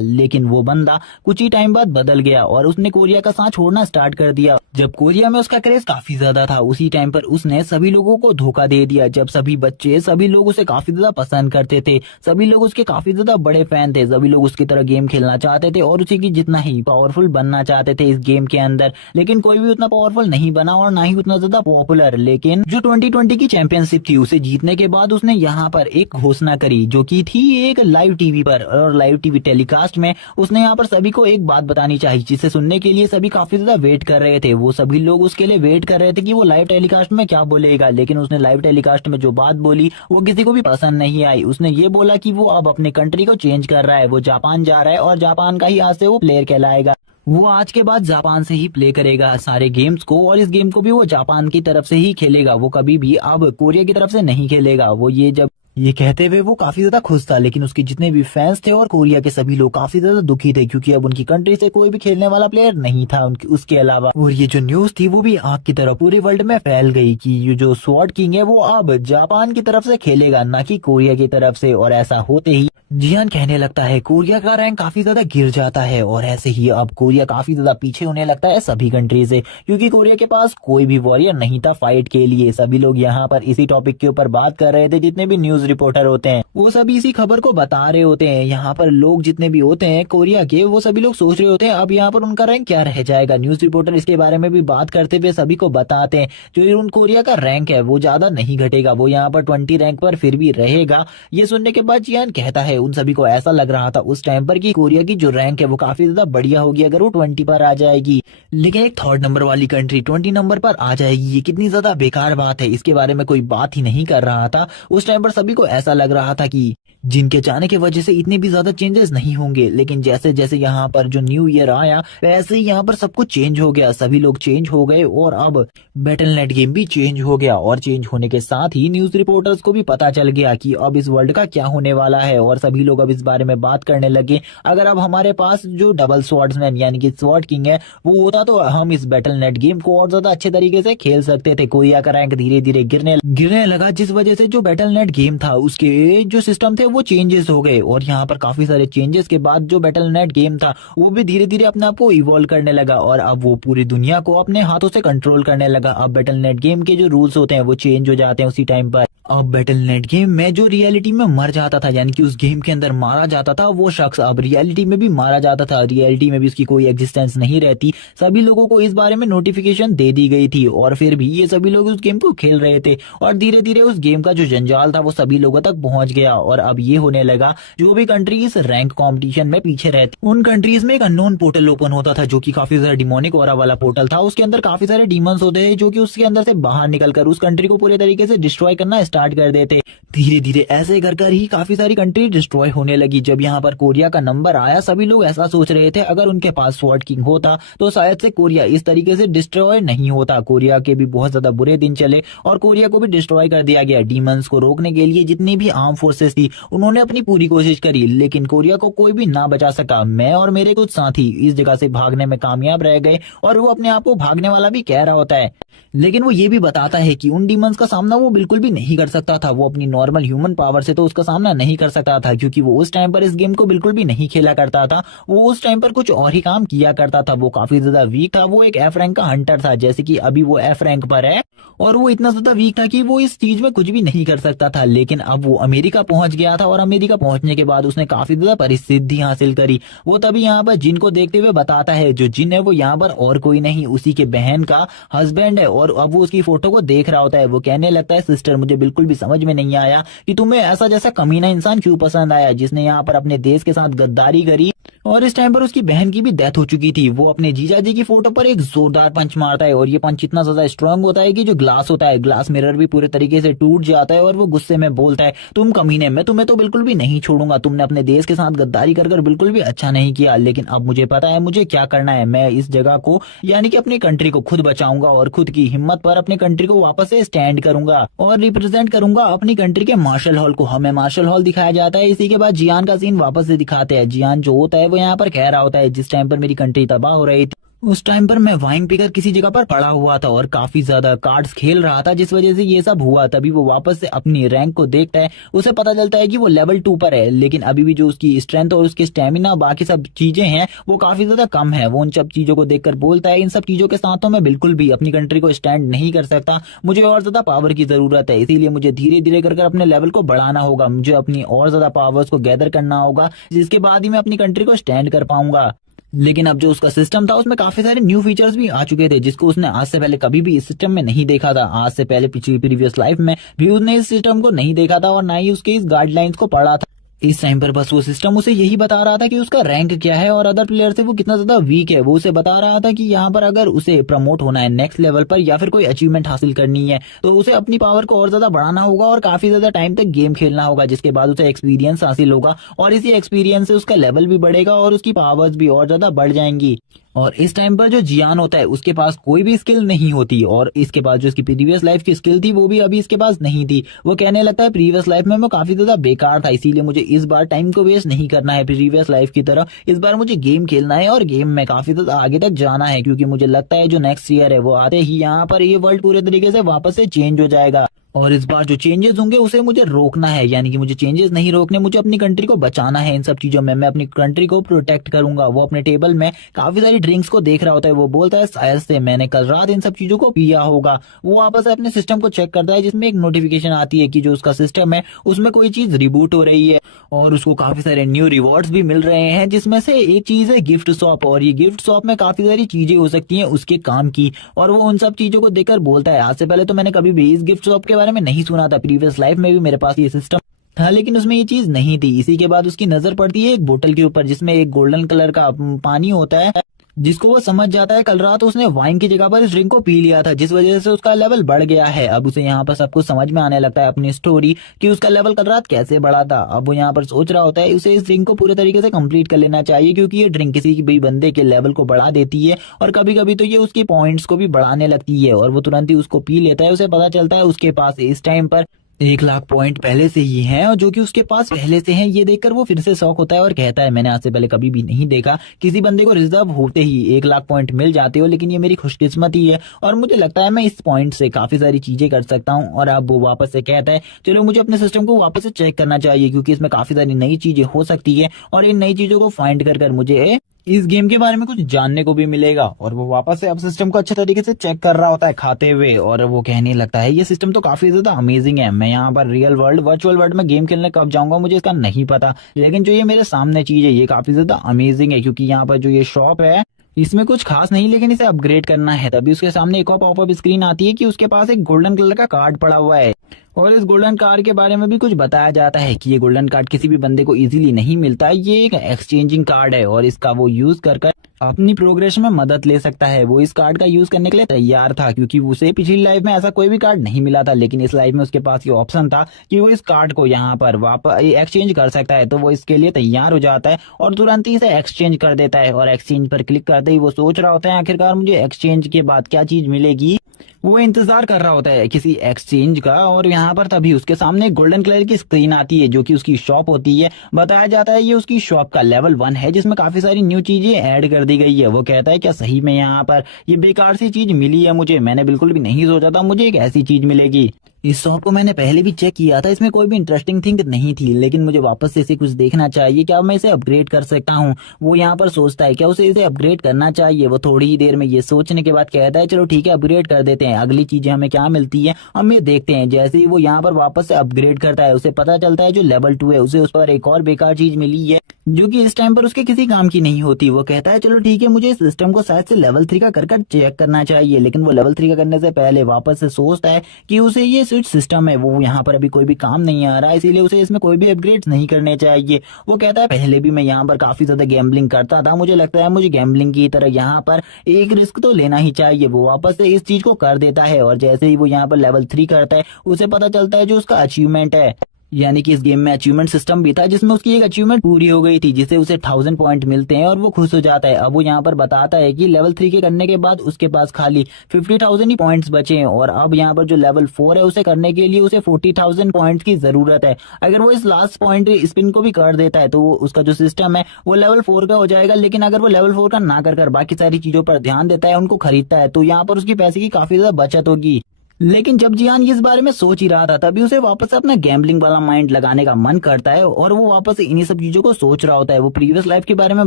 लेकिन वो बंदा कुछ ही टाइम बाद बदल गया और उसने कोरिया का साथ छोड़ना स्टार्ट कर दिया। जब कोरिया में उसका क्रेज काफी ज्यादा था उसी टाइम पर उसने सभी लोगों को धोखा दे दिया। जब सभी बच्चे सभी लोग उसे काफी ज्यादा पसंद करते थे, सभी लोग उसके काफी ज्यादा बड़े फैन थे, सभी लोग उसकी तरह गेम खेलना चाहते थे और उसी की जितना ही पावरफुल बनना चाहते थे इस गेम के अंदर, लेकिन कोई भी उतना पावरफुल नहीं बना और ना ही उतना ज्यादा पॉपुलर। लेकिन जो 2020 की चैंपियनशिप थी उसे जीतने के बाद उसने यहाँ पर एक घोषणा करी, जो की थी एक लाइव टीवी पर, और लाइव टीवी टेलीकास्ट में उसने यहाँ पर सभी को एक बात बतानी चाहिए जिसे सुनने के लिए सभी काफी ज्यादा वेट कर रहे थे। वो सभी लोग उसके लिए वेट कर रहे थे कि वो लाइव टेलीकास्ट में क्या बोलेगा, लेकिन उसने लाइव टेलीकास्ट में जो बात बोली वो किसी को भी पसंद नहीं आई। उसने ये बोला कि वो अब अपने कंट्री को चेंज कर रहा है, वो जापान जा रहा है और जापान का ही आज से वो प्लेयर कहलाएगा। वो आज के बाद जापान से ही प्ले करेगा सारे गेम्स को और इस गेम को भी वो जापान की तरफ से ही खेलेगा। वो कभी भी अब कोरिया की तरफ से नहीं खेलेगा। वो जब ये कहते हुए वो काफी ज्यादा खुश था, लेकिन उसके जितने भी फैंस थे और कोरिया के सभी लोग काफी ज्यादा दुखी थे, क्योंकि अब उनकी कंट्री से कोई भी खेलने वाला प्लेयर नहीं था उसके अलावा। और ये जो न्यूज थी वो भी आग की तरह पूरे वर्ल्ड में फैल गई कि ये जो स्वॉर्ड किंग है वो अब जापान की तरफ से खेलेगा, ना कि कोरिया की तरफ से। और ऐसा होते ही जियान कहने लगता है कोरिया का रैंक काफी ज्यादा गिर जाता है और ऐसे ही अब कोरिया काफी ज्यादा पीछे होने लगता है सभी कंट्री से, क्योंकि कोरिया के पास कोई भी वॉरियर नहीं था फाइट के लिए। सभी लोग यहाँ पर इसी टॉपिक के ऊपर बात कर रहे थे, जितने भी न्यूज रिपोर्टर होते हैं वो सभी इसी खबर को बता रहे होते हैं। यहाँ पर लोग जितने भी होते हैं कोरिया के, वो सभी लोग सोच रहे होते हैं अब यहाँ पर उनका रैंक क्या रह जाएगा। न्यूज रिपोर्टर इसके बारे में भी बात करते हुए सभी को बताते हैं जो उन कोरिया का रैंक है वो ज्यादा नहीं घटेगा, वो यहाँ पर 20 रैंक पर फिर भी रहेगा। ये सुनने के बाद जियान कहता है उन सभी को ऐसा लग रहा था उस टाइम पर कि कोरिया की जो रैंक है वो काफी ज्यादा बढ़िया होगी अगर वो 20 पर आ जाएगी, लेकिन एक 3rd नंबर वाली कंट्री 20 नंबर पर आ जाएगी, ये कितनी ज्यादा बेकार बात है। इसके बारे में कोई बात ही नहीं कर रहा था। उस टाइम पर सभी को ऐसा लग रहा था कि जिनके जाने की वजह से इतने भी ज्यादा चेंजेस नहीं होंगे, लेकिन जैसे जैसे यहाँ पर जो न्यू ईयर आया वैसे ही यहाँ पर सब कुछ चेंज हो गया, सभी लोग चेंज हो गए और अब बैटल.नेट गेम भी चेंज हो गया। और चेंज होने के साथ ही न्यूज रिपोर्टर्स को भी पता चल गया कि अब इस वर्ल्ड का क्या होने वाला है और सभी लोग अब इस बारे में बात करने लगे। अगर अब हमारे पास जो डबल स्वॉर्ड्समैन यानी कि स्वॉर्ड किंग है वो होता तो हम इस बैटल.नेट गेम को और ज्यादा अच्छे तरीके से खेल सकते थे। कोरिया का रैंक धीरे धीरे गिरने लगा, जिस वजह से जो बैटल.नेट गेम था उसके जो सिस्टम थे वो चेंजेस हो गए और यहाँ पर काफी सारे चेंजेस के बाद जो बैटल.नेट गेम था वो भी धीरे धीरे अपने आप को इवॉल्व करने लगा और अब वो पूरी दुनिया को अपने हाथों से कंट्रोल करने लगा। अब बैटल.नेट गेम के जो रूल्स होते हैं वो चेंज हो जाते हैं उसी टाइम पर। अब बैटल.नेट गेम में जो रियलिटी में मर जाता था यानी कि उस गेम के अंदर मारा जाता था वो शख्स अब रियलिटी में भी मारा जाता था, रियलिटी में भी उसकी कोई एग्जिस्टेंस नहीं रहती। सभी लोगों को इस बारे में नोटिफिकेशन दे दी गई थी और फिर भी ये सभी लोग उस गेम को खेल रहे थे और धीरे धीरे उस गेम का जो जंजाल था वो सभी लोगों तक पहुंच गया। और अब ये होने लगा जो भी कंट्रीज रैंक कॉम्पिटिशन में पीछे रहती उन कंट्रीज में एक अननोन पोर्टल ओपन होता था जो कि काफी ज्यादा डिमोनिक ऑरा वाला पोर्टल था। उसके अंदर काफी सारे डीमंस होते हैं जो कि उसके अंदर से बाहर निकलकर उस कंट्री को पूरे तरीके से डिस्ट्रॉय करना स्टार्ट कर देते। धीरे धीरे ऐसे कर ही काफी सारी कंट्री डिस्ट्रॉय होने लगी। जब यहाँ पर कोरिया का नंबर आया सभी लोग ऐसा सोच रहे थे अगर उनके पास स्वॉर्ड किंग होता तो शायद से कोरिया इस तरीके से डिस्ट्रॉय नहीं होता। कोरिया के भी बहुत ज्यादा बुरे दिन चले और कोरिया को भी डिस्ट्रॉय कर दिया गया। डीमंस को रोकने के लिए जितनी भी आर्म फोर्सेस थी उन्होंने अपनी पूरी कोशिश करी, लेकिन कोरिया को कोई भी ना बचा सका। मैं और मेरे कुछ साथी इस जगह से भागने में कामयाब रह गए और वो अपने आप को भागने वाला भी कह रहा होता है, लेकिन वो ये भी बताता है कि उन डीमंस का सामना वो बिल्कुल भी नहीं कर सकता था। वो अपनी नॉर्मल ह्यूमन पावर से तो उसका सामना नहीं कर सकता था क्योंकि वो उस टाइम पर इस गेम को बिल्कुल भी नहीं खेला करता था। वो उस टाइम पर कुछ और ही काम किया करता था। वो काफी ज्यादा वीक था। वो एक एफ रैंक का हंटर था, जैसे कि अभी वो एफ रैंक पर है और वो इतना ज्यादा वीक था कि वो इस चीज में कुछ भी नहीं कर सकता था। लेकिन अब वो अमेरिका पहुंच गया था और अमेरिका पहुंचने के बाद उसने काफी ज्यादा परिसिद्धि हासिल करी। वो तभी यहाँ पर जिन को देखते हुए बताता है, जो जिन है वो यहाँ पर और कोई नहीं उसी के बहन का हस्बैंड है। और अब वो उसकी फोटो को देख रहा होता है। वो कहने लगता है, सिस्टर मुझे बिल्कुल भी समझ में नहीं आया कि तुम्हें ऐसा जैसा कमीना इंसान क्यों पसंद आया जिसने यहाँ पर अपने देश के साथ गद्दारी करी। और इस टाइम पर उसकी बहन की भी डेथ हो चुकी थी। वो अपने जीजा जी की फोटो पर एक जोरदार पंच मारता है और ये पंच इतना ज्यादा स्ट्रांग होता है कि जो ग्लास होता है, ग्लास मिरर भी पूरे तरीके से टूट जाता है। और वो गुस्से में बोलता है, तुम कमीने, मैं तुम्हें तो बिल्कुल भी नहीं छोड़ूंगा। तुमने अपने देश के साथ गद्दारी कर बिल्कुल भी अच्छा नहीं किया, लेकिन अब मुझे पता है मुझे क्या करना है। मैं इस जगह को यानी कि अपनी कंट्री को खुद बचाऊंगा और खुद की हिम्मत पर अपनी कंट्री को वापस से स्टैंड करूंगा और रिप्रेजेंट करूंगा अपनी कंट्री के मार्शल हॉल को। हमें मार्शल हॉल दिखाया जाता है। इसी के बाद जियान का सीन वापस से दिखाते हैं। जियान जो होता है वो यहाँ पर कह रहा होता है, जिस टाइम पर मेरी कंट्री तबाह हो रही थी उस टाइम पर मैं वाइन पीकर किसी जगह पर पड़ा हुआ था और काफी ज्यादा कार्ड्स खेल रहा था, जिस वजह से ये सब हुआ। तभी वो वापस से अपनी रैंक को देखता है। उसे पता चलता है कि वो लेवल 2 पर है, लेकिन अभी भी जो उसकी स्ट्रेंथ और उसकी स्टेमिना बाकी सब चीजें हैं वो काफी ज्यादा कम है। वो उन सब चीजों को देखकर बोलता है, इन सब चीजों के साथ तो मैं बिल्कुल भी अपनी कंट्री को स्टैंड नहीं कर सकता। मुझे और ज्यादा पावर की जरूरत है, इसीलिए मुझे धीरे धीरे कर अपने लेवल को बढ़ाना होगा। मुझे अपनी और ज्यादा पावर्स को गैदर करना होगा, जिसके बाद ही मैं अपनी कंट्री को स्टैंड कर पाऊंगा। लेकिन अब जो उसका सिस्टम था उसमें काफी सारे न्यू फीचर्स भी आ चुके थे, जिसको उसने आज से पहले कभी भी इस सिस्टम में नहीं देखा था। आज से पहले पिछली प्रीवियस लाइफ में भी उसने इस सिस्टम को नहीं देखा था और ना ही उसके इस गाइडलाइंस को पढ़ा था। इस टाइम पर बस वो सिस्टम उसे यही बता रहा था कि उसका रैंक क्या है और अदर प्लेयर से वो कितना ज्यादा वीक है। वो उसे बता रहा था कि यहाँ पर अगर उसे प्रमोट होना है नेक्स्ट लेवल पर या फिर कोई अचीवमेंट हासिल करनी है तो उसे अपनी पावर को और ज्यादा बढ़ाना होगा और काफी ज्यादा टाइम तक गेम खेलना होगा, जिसके बाद उसे एक्सपीरियंस हासिल होगा और इसी एक्सपीरियंस से उसका लेवल भी बढ़ेगा और उसकी पावर्स भी और ज्यादा बढ़ जाएंगी। और इस टाइम पर जो जियान होता है उसके पास कोई भी स्किल नहीं होती और इसके बाद जो इसकी प्रीवियस लाइफ की स्किल थी वो भी अभी इसके पास नहीं थी। वो कहने लगता है, प्रीवियस लाइफ में मैं काफी ज्यादा बेकार था, इसीलिए मुझे इस बार टाइम को वेस्ट नहीं करना है प्रीवियस लाइफ की तरह। इस बार मुझे गेम खेलना है और गेम में काफी ज्यादा आगे तक जाना है, क्योंकि मुझे लगता है जो नेक्स्ट ईयर है वो आते ही यहाँ पर ये वर्ल्ड पूरे तरीके से वापस से चेंज हो जाएगा। और इस बार जो चेंजेस होंगे उसे मुझे रोकना है, यानी कि मुझे चेंजेस नहीं रोकने, मुझे अपनी कंट्री को बचाना है। इन सब चीजों में मैं अपनी कंट्री को प्रोटेक्ट करूंगा। वो अपने टेबल में काफी सारी ड्रिंक्स को देख रहा होता है। वो बोलता है, शायद से मैंने कल रात इन सब चीजों को पिया होगा। वो वापस अपने सिस्टम को चेक करता है, जिसमें एक नोटिफिकेशन आती है कि जो उसका सिस्टम है उसमें कोई चीज रिबूट हो रही है और उसको काफी सारे न्यू रिवॉर्ड्स भी मिल रहे हैं, जिसमें से एक चीज है गिफ्ट शॉप। और ये गिफ्ट शॉप में काफी सारी चीजें हो सकती हैं उसके काम की। और वो उन सब चीजों को देखकर बोलता है, आज से पहले तो मैंने कभी भी इस गिफ्ट शॉप के बारे में नहीं सुना था। प्रीवियस लाइफ में भी मेरे पास ये सिस्टम था, लेकिन उसमें ये चीज नहीं थी। इसी के बाद उसकी नजर पड़ती है एक बोतल के ऊपर, जिसमें एक गोल्डन कलर का पानी होता है, जिसको वो समझ जाता है कल रात उसने वाइन की जगह पर इस ड्रिंक को पी लिया था, जिस वजह से उसका लेवल बढ़ गया है। अब उसे यहाँ पर सब कुछ समझ में आने लगता है अपनी स्टोरी कि उसका लेवल कल रात कैसे बढ़ा था। अब वो यहाँ पर सोच रहा होता है उसे इस ड्रिंक को पूरे तरीके से कंप्लीट कर लेना चाहिए, क्योंकि ये ड्रिंक किसी भी बंदे के लेवल को बढ़ा देती है और कभी कभी तो ये उसकी पॉइंट्स को भी बढ़ाने लगती है। और वो तुरंत ही उसको पी लेता है। उसे पता चलता है उसके पास इस टाइम पर 1,00,000 पॉइंट पहले से ही हैं और जो कि उसके पास पहले से हैं। ये देखकर वो फिर से शॉक होता है और कहता है, मैंने आज से पहले कभी भी नहीं देखा किसी बंदे को रिजर्व होते ही 1,00,000 पॉइंट मिल जाते हो, लेकिन ये मेरी खुशकिस्मती है और मुझे लगता है मैं इस पॉइंट से काफी सारी चीजें कर सकता हूँ। और अब वो वापस से कहता है, चलो मुझे अपने सिस्टम को वापस से चेक करना चाहिए, क्योंकि इसमें काफी सारी नई चीजें हो सकती है और इन नई चीजों को फाइंड कर मुझे इस गेम के बारे में कुछ जानने को भी मिलेगा। और वो वापस से अब सिस्टम को अच्छे तरीके से चेक कर रहा होता है खाते हुए, और वो कहने लगता है, ये सिस्टम तो काफी ज्यादा अमेजिंग है। मैं यहाँ पर रियल वर्ल्ड वर्चुअल वर्ल्ड में गेम खेलने कब जाऊंगा मुझे इसका नहीं पता, लेकिन जो ये मेरे सामने चीज है ये काफी ज्यादा अमेजिंग है, क्योंकि यहाँ पर जो ये शॉप है इसमें कुछ खास नहीं, लेकिन इसे अपग्रेड करना है। तभी उसके सामने एक और पॉपअप स्क्रीन आती है कि उसके पास एक गोल्डन कलर का कार्ड पड़ा हुआ है और इस गोल्डन कार्ड के बारे में भी कुछ बताया जाता है कि ये गोल्डन कार्ड किसी भी बंदे को इजीली नहीं मिलता। ये एक एक्सचेंजिंग कार्ड है और इसका वो यूज कर अपनी प्रोग्रेस में मदद ले सकता है। वो इस कार्ड का यूज करने के लिए तैयार था, क्योंकि उसे पिछली लाइफ में ऐसा कोई भी कार्ड नहीं मिला था, लेकिन इस लाइफ में उसके पास ये ऑप्शन था कि वो इस कार्ड को यहाँ पर वापस एक्सचेंज कर सकता है। तो वो इसके लिए तैयार हो जाता है और तुरंत ही इसे एक्सचेंज कर देता है। और एक्सचेंज पर क्लिक करते ही वो सोच रहा होता है आखिरकार मुझे एक्सचेंज के बाद क्या चीज मिलेगी। वो इंतजार कर रहा होता है किसी एक्सचेंज का, और यहाँ पर तभी उसके सामने एक गोल्डन कलर की स्क्रीन आती है जो कि उसकी शॉप होती है। बताया जाता है ये उसकी शॉप का लेवल 1 है, जिसमें काफी सारी न्यू चीजें ऐड कर दी गई है। वो कहता है, क्या सही में यहाँ पर ये बेकार सी चीज मिली है मुझे? मैंने बिल्कुल भी नहीं सोचा था मुझे एक ऐसी चीज मिलेगी। इस शॉप को मैंने पहले भी चेक किया था, इसमें कोई भी इंटरेस्टिंग थिंग नहीं थी, लेकिन मुझे वापस से इसे कुछ देखना चाहिए, क्या मैं इसे अपग्रेड कर सकता हूँ। वो यहाँ पर सोचता है क्या उसे इसे अपग्रेड करना चाहिए। वो थोड़ी ही देर में ये सोचने के बाद कहता है चलो ठीक है अपग्रेड कर देते हैं, अगली चीजें हमें क्या मिलती है हम ये देखते हैं। जैसे ही वो यहाँ पर वापस से अपग्रेड करता है, उसे पता चलता है जो लेवल 2 है उसे उस पर एक और बेकार चीज मिली है जो कि इस टाइम पर उसके किसी काम की नहीं होती। वो कहता है चलो ठीक है मुझे इस सिस्टम को शायद से लेवल 3 का कर चेक करना चाहिए, लेकिन वो लेवल 3 का करने से पहले वापस से सोचता है कि उसे ये स्विच सिस्टम है वो यहाँ पर अभी कोई भी काम नहीं आ रहा है, इसीलिए उसे इसमें कोई भी अपग्रेड नहीं करने चाहिए। वो कहता है पहले भी मैं यहाँ पर काफी ज्यादा गैम्बलिंग करता था, मुझे लगता है मुझे गैम्बलिंग की तरह यहाँ पर एक रिस्क तो लेना ही चाहिए। वो वापस से इस चीज को कर देता है और जैसे ही वो यहाँ पर लेवल 3 करता है उसे पता चलता है जो उसका अचीवमेंट है, यानी कि इस गेम में अचीवमेंट सिस्टम भी था जिसमें उसकी एक अचीवमेंट पूरी हो गई थी जिसे उसे 1000 पॉइंट मिलते हैं और वो खुश हो जाता है। अब वो यहाँ पर बताता है कि लेवल 3 के करने के बाद उसके पास खाली 50,000 ही पॉइंट्स बचे हैं और अब यहाँ पर जो लेवल 4 है उसे करने के लिए उसे 40,000 पॉइंट्स की जरूरत है। अगर वो इस लास्ट पॉइंट स्पिन को भी कर देता है तो वो उसका जो सिस्टम है वो लेवल 4 का हो जाएगा, लेकिन अगर वो लेवल 4 का ना कर बाकी सारी चीजों पर ध्यान देता है उनको खरीदता है तो यहाँ पर उसकी पैसे की काफी ज्यादा बचत होगी। लेकिन जब जियान इस बारे में सोच ही रहा था तभी उसे वापस से अपना गैम्बलिंग वाला माइंड लगाने का मन करता है और वो वापस से इन्हीं सब चीजों को सोच रहा होता है। वो प्रीवियस लाइफ के बारे में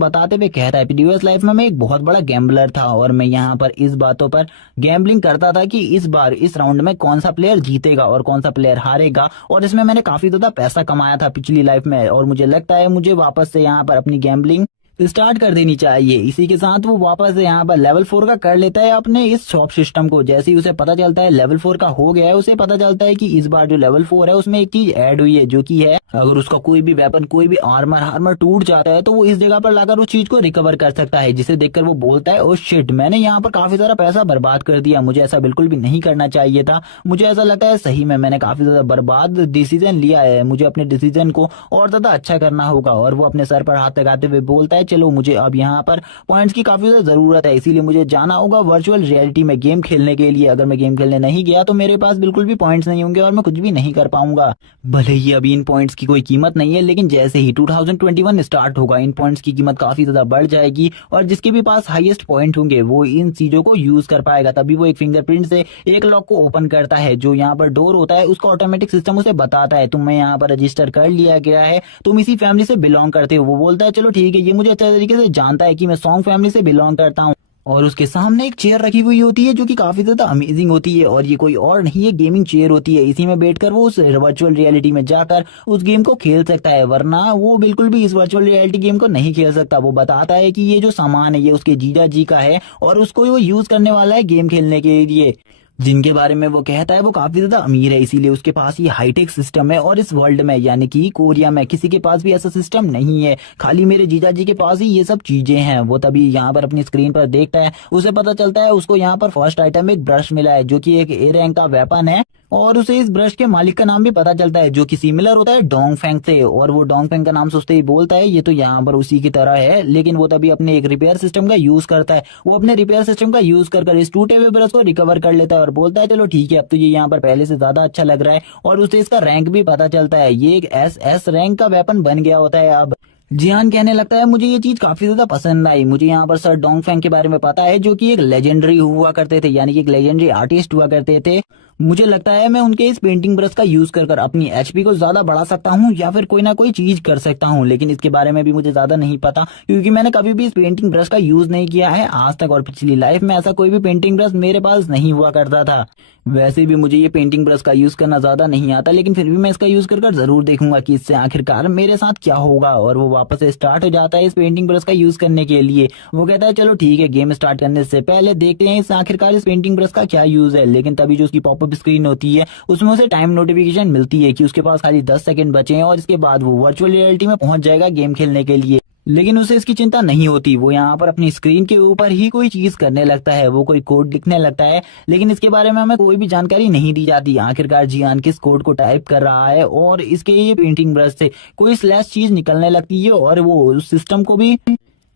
बताते हुए कहता है प्रीवियस लाइफ में मैं एक बहुत बड़ा गैम्बलर था और मैं यहाँ पर इस बातों पर गैम्बलिंग करता था कि इस बार इस राउंड में कौन सा प्लेयर जीतेगा और कौन सा प्लेयर हारेगा, और इसमें मैंने काफी ज्यादा पैसा कमाया था पिछली लाइफ में और मुझे लगता है मुझे वापस से यहाँ पर अपनी गैम्बलिंग स्टार्ट कर देनी चाहिए। इसी के साथ वो वापस यहाँ पर लेवल 4 का कर लेता है अपने इस शॉप सिस्टम को। जैसे ही उसे पता चलता है लेवल 4 का हो गया है उसे पता चलता है कि इस बार जो लेवल 4 है उसमें एक चीज ऐड हुई है जो कि है अगर उसका कोई भी वेपन कोई भी आर्मर टूट जाता है तो वो इस जगह पर लाकर उस चीज को रिकवर कर सकता है, जिसे देखकर वो बोलता है ओ शिट मैंने यहाँ पर काफी सारा पैसा बर्बाद कर दिया, मुझे ऐसा बिल्कुल भी नहीं करना चाहिए था। मुझे ऐसा लगता है सही में मैंने काफी ज्यादा बर्बाद डिसीजन लिया है, मुझे अपने डिसीजन को और ज्यादा अच्छा करना होगा। और वो अपने सर पर हाथ लगाते हुए बोलता है चलो मुझे अब यहाँ पर पॉइंट्स की काफी ज्यादा जरूरत है, इसीलिए मुझे जाना होगा वर्चुअल रियलिटी में गेम खेलने के लिए। अगर मैं गेम खेलने नहीं गया तो मेरे पास बिल्कुल भी पॉइंट्स नहीं होंगे और मैं कुछ भी नहीं कर पाऊंगा। भले ही अभी इन पॉइंट्स की कोई कीमत नहीं है, लेकिन जैसे ही 2021 स्टार्ट होगा इन पॉइंट्स की कीमत काफी ज्यादा बढ़ जाएगी और जिसके भी पास हाईएस्ट पॉइंट होंगे वो इन चीजों को यूज कर पाएगा। तभी वो एक फिंगरप्रिंट से एक लॉक को ओपन करता है, जो यहाँ पर डोर होता है उसका ऑटोमेटिक सिस्टम उसे बताता है तुम्हें यहाँ पर रजिस्टर कर लिया गया है, तुम इसी फैमिली से बिलोंग करते हो। वो बोलता है चलो ठीक है, ये मुझे अच्छे तरीके से जानता है कि मैं सॉन्ग फैमिली से बिलोंग करता हूँ। और उसके सामने एक चेयर रखी हुई होती है जो कि काफी ज्यादा अमेजिंग होती है और ये कोई और नहीं है गेमिंग चेयर होती है। इसी में बैठकर वो उस वर्चुअल रियलिटी में जाकर उस गेम को खेल सकता है, वरना वो बिल्कुल भी इस वर्चुअल रियलिटी गेम को नहीं खेल सकता। वो बताता है कि ये जो सामान है ये उसके जीजा जी का है और उसको वो यूज करने वाला है गेम खेलने के लिए, जिनके बारे में वो कहता है वो काफी ज्यादा अमीर है, इसीलिए उसके पास ये हाईटेक सिस्टम है और इस वर्ल्ड में यानी कि कोरिया में किसी के पास भी ऐसा सिस्टम नहीं है, खाली मेरे जीजा जी के पास ही ये सब चीजें हैं। वो तभी यहाँ पर अपनी स्क्रीन पर देखता है, उसे पता चलता है उसको यहाँ पर फर्स्ट आइटम एक ब्रश मिला है जो कि एक ए रैंक का वेपन है और उसे इस ब्रश के मालिक का नाम भी पता चलता है जो कि सिमिलर होता है डोंगफेंग से। और वो डोंगफेंग का नाम सोचते ही बोलता है ये तो यहाँ पर उसी की तरह है, लेकिन वो तभी अपने एक रिपेयर सिस्टम का यूज करता है। वो अपने रिपेयर सिस्टम का यूज कर इस टूटे हुए ब्रश को रिकवर कर लेता है और बोलता है चलो ठीक है अब तो ये यहाँ पर पहले से ज्यादा अच्छा लग रहा है और उसे इसका रैंक भी पता चलता है, ये एक एस रैंक का वेपन बन गया होता है। अब जियान कहने लगता है मुझे ये चीज काफी ज्यादा पसंद आई, मुझे यहाँ पर सर डोंगफेंग के बारे में पता है जो कि एक लेजेंडरी हुआ करते थे, यानी कि एक लेजेंडरी आर्टिस्ट हुआ करते थे। मुझे लगता है मैं उनके इस पेंटिंग ब्रश का यूज कर अपनी एचपी को ज्यादा बढ़ा सकता हूँ या फिर कोई ना कोई चीज कर सकता हूँ, लेकिन इसके बारे में भी मुझे ज्यादा नहीं पता क्योंकि मैंने कभी भी इस पेंटिंग ब्रश का यूज नहीं किया है आज तक और पिछली लाइफ में ऐसा कोई भी पेंटिंग ब्रश मेरे पास नहीं हुआ करता था। वैसे भी मुझे ये पेंटिंग ब्रश का यूज करना ज्यादा नहीं आता, लेकिन फिर भी मैं इसका यूज कर जरूर देखूंगा कि इससे आखिरकार मेरे साथ क्या होगा। और वो वापस से स्टार्ट हो जाता है इस पेंटिंग ब्रश का यूज करने के लिए। वो कहता है चलो ठीक है गेम स्टार्ट करने से पहले देखते हैं इस आखिरकार इस पेंटिंग ब्रश का क्या यूज है, लेकिन तभी जो उसकी पॉपअप स्क्रीन होती है उसमें उसे टाइम नोटिफिकेशन मिलती है कि उसके पास खाली 10 सेकंड बचे हैं और इसके बाद वो वर्चुअल रियलिटी में पहुंच जाएगा गेम खेलने के लिए। लेकिन उसे इसकी चिंता नहीं होती, वो यहाँ पर अपनी स्क्रीन के ऊपर ही कोई चीज करने लगता है, वो कोई कोड लिखने लगता है, लेकिन इसके बारे में हमें कोई भी जानकारी नहीं दी जाती आखिरकार जियान किस कोड को टाइप कर रहा है। और इसके ये पेंटिंग ब्रश से कोई स्लैश चीज निकलने लगती है और वो उस सिस्टम को भी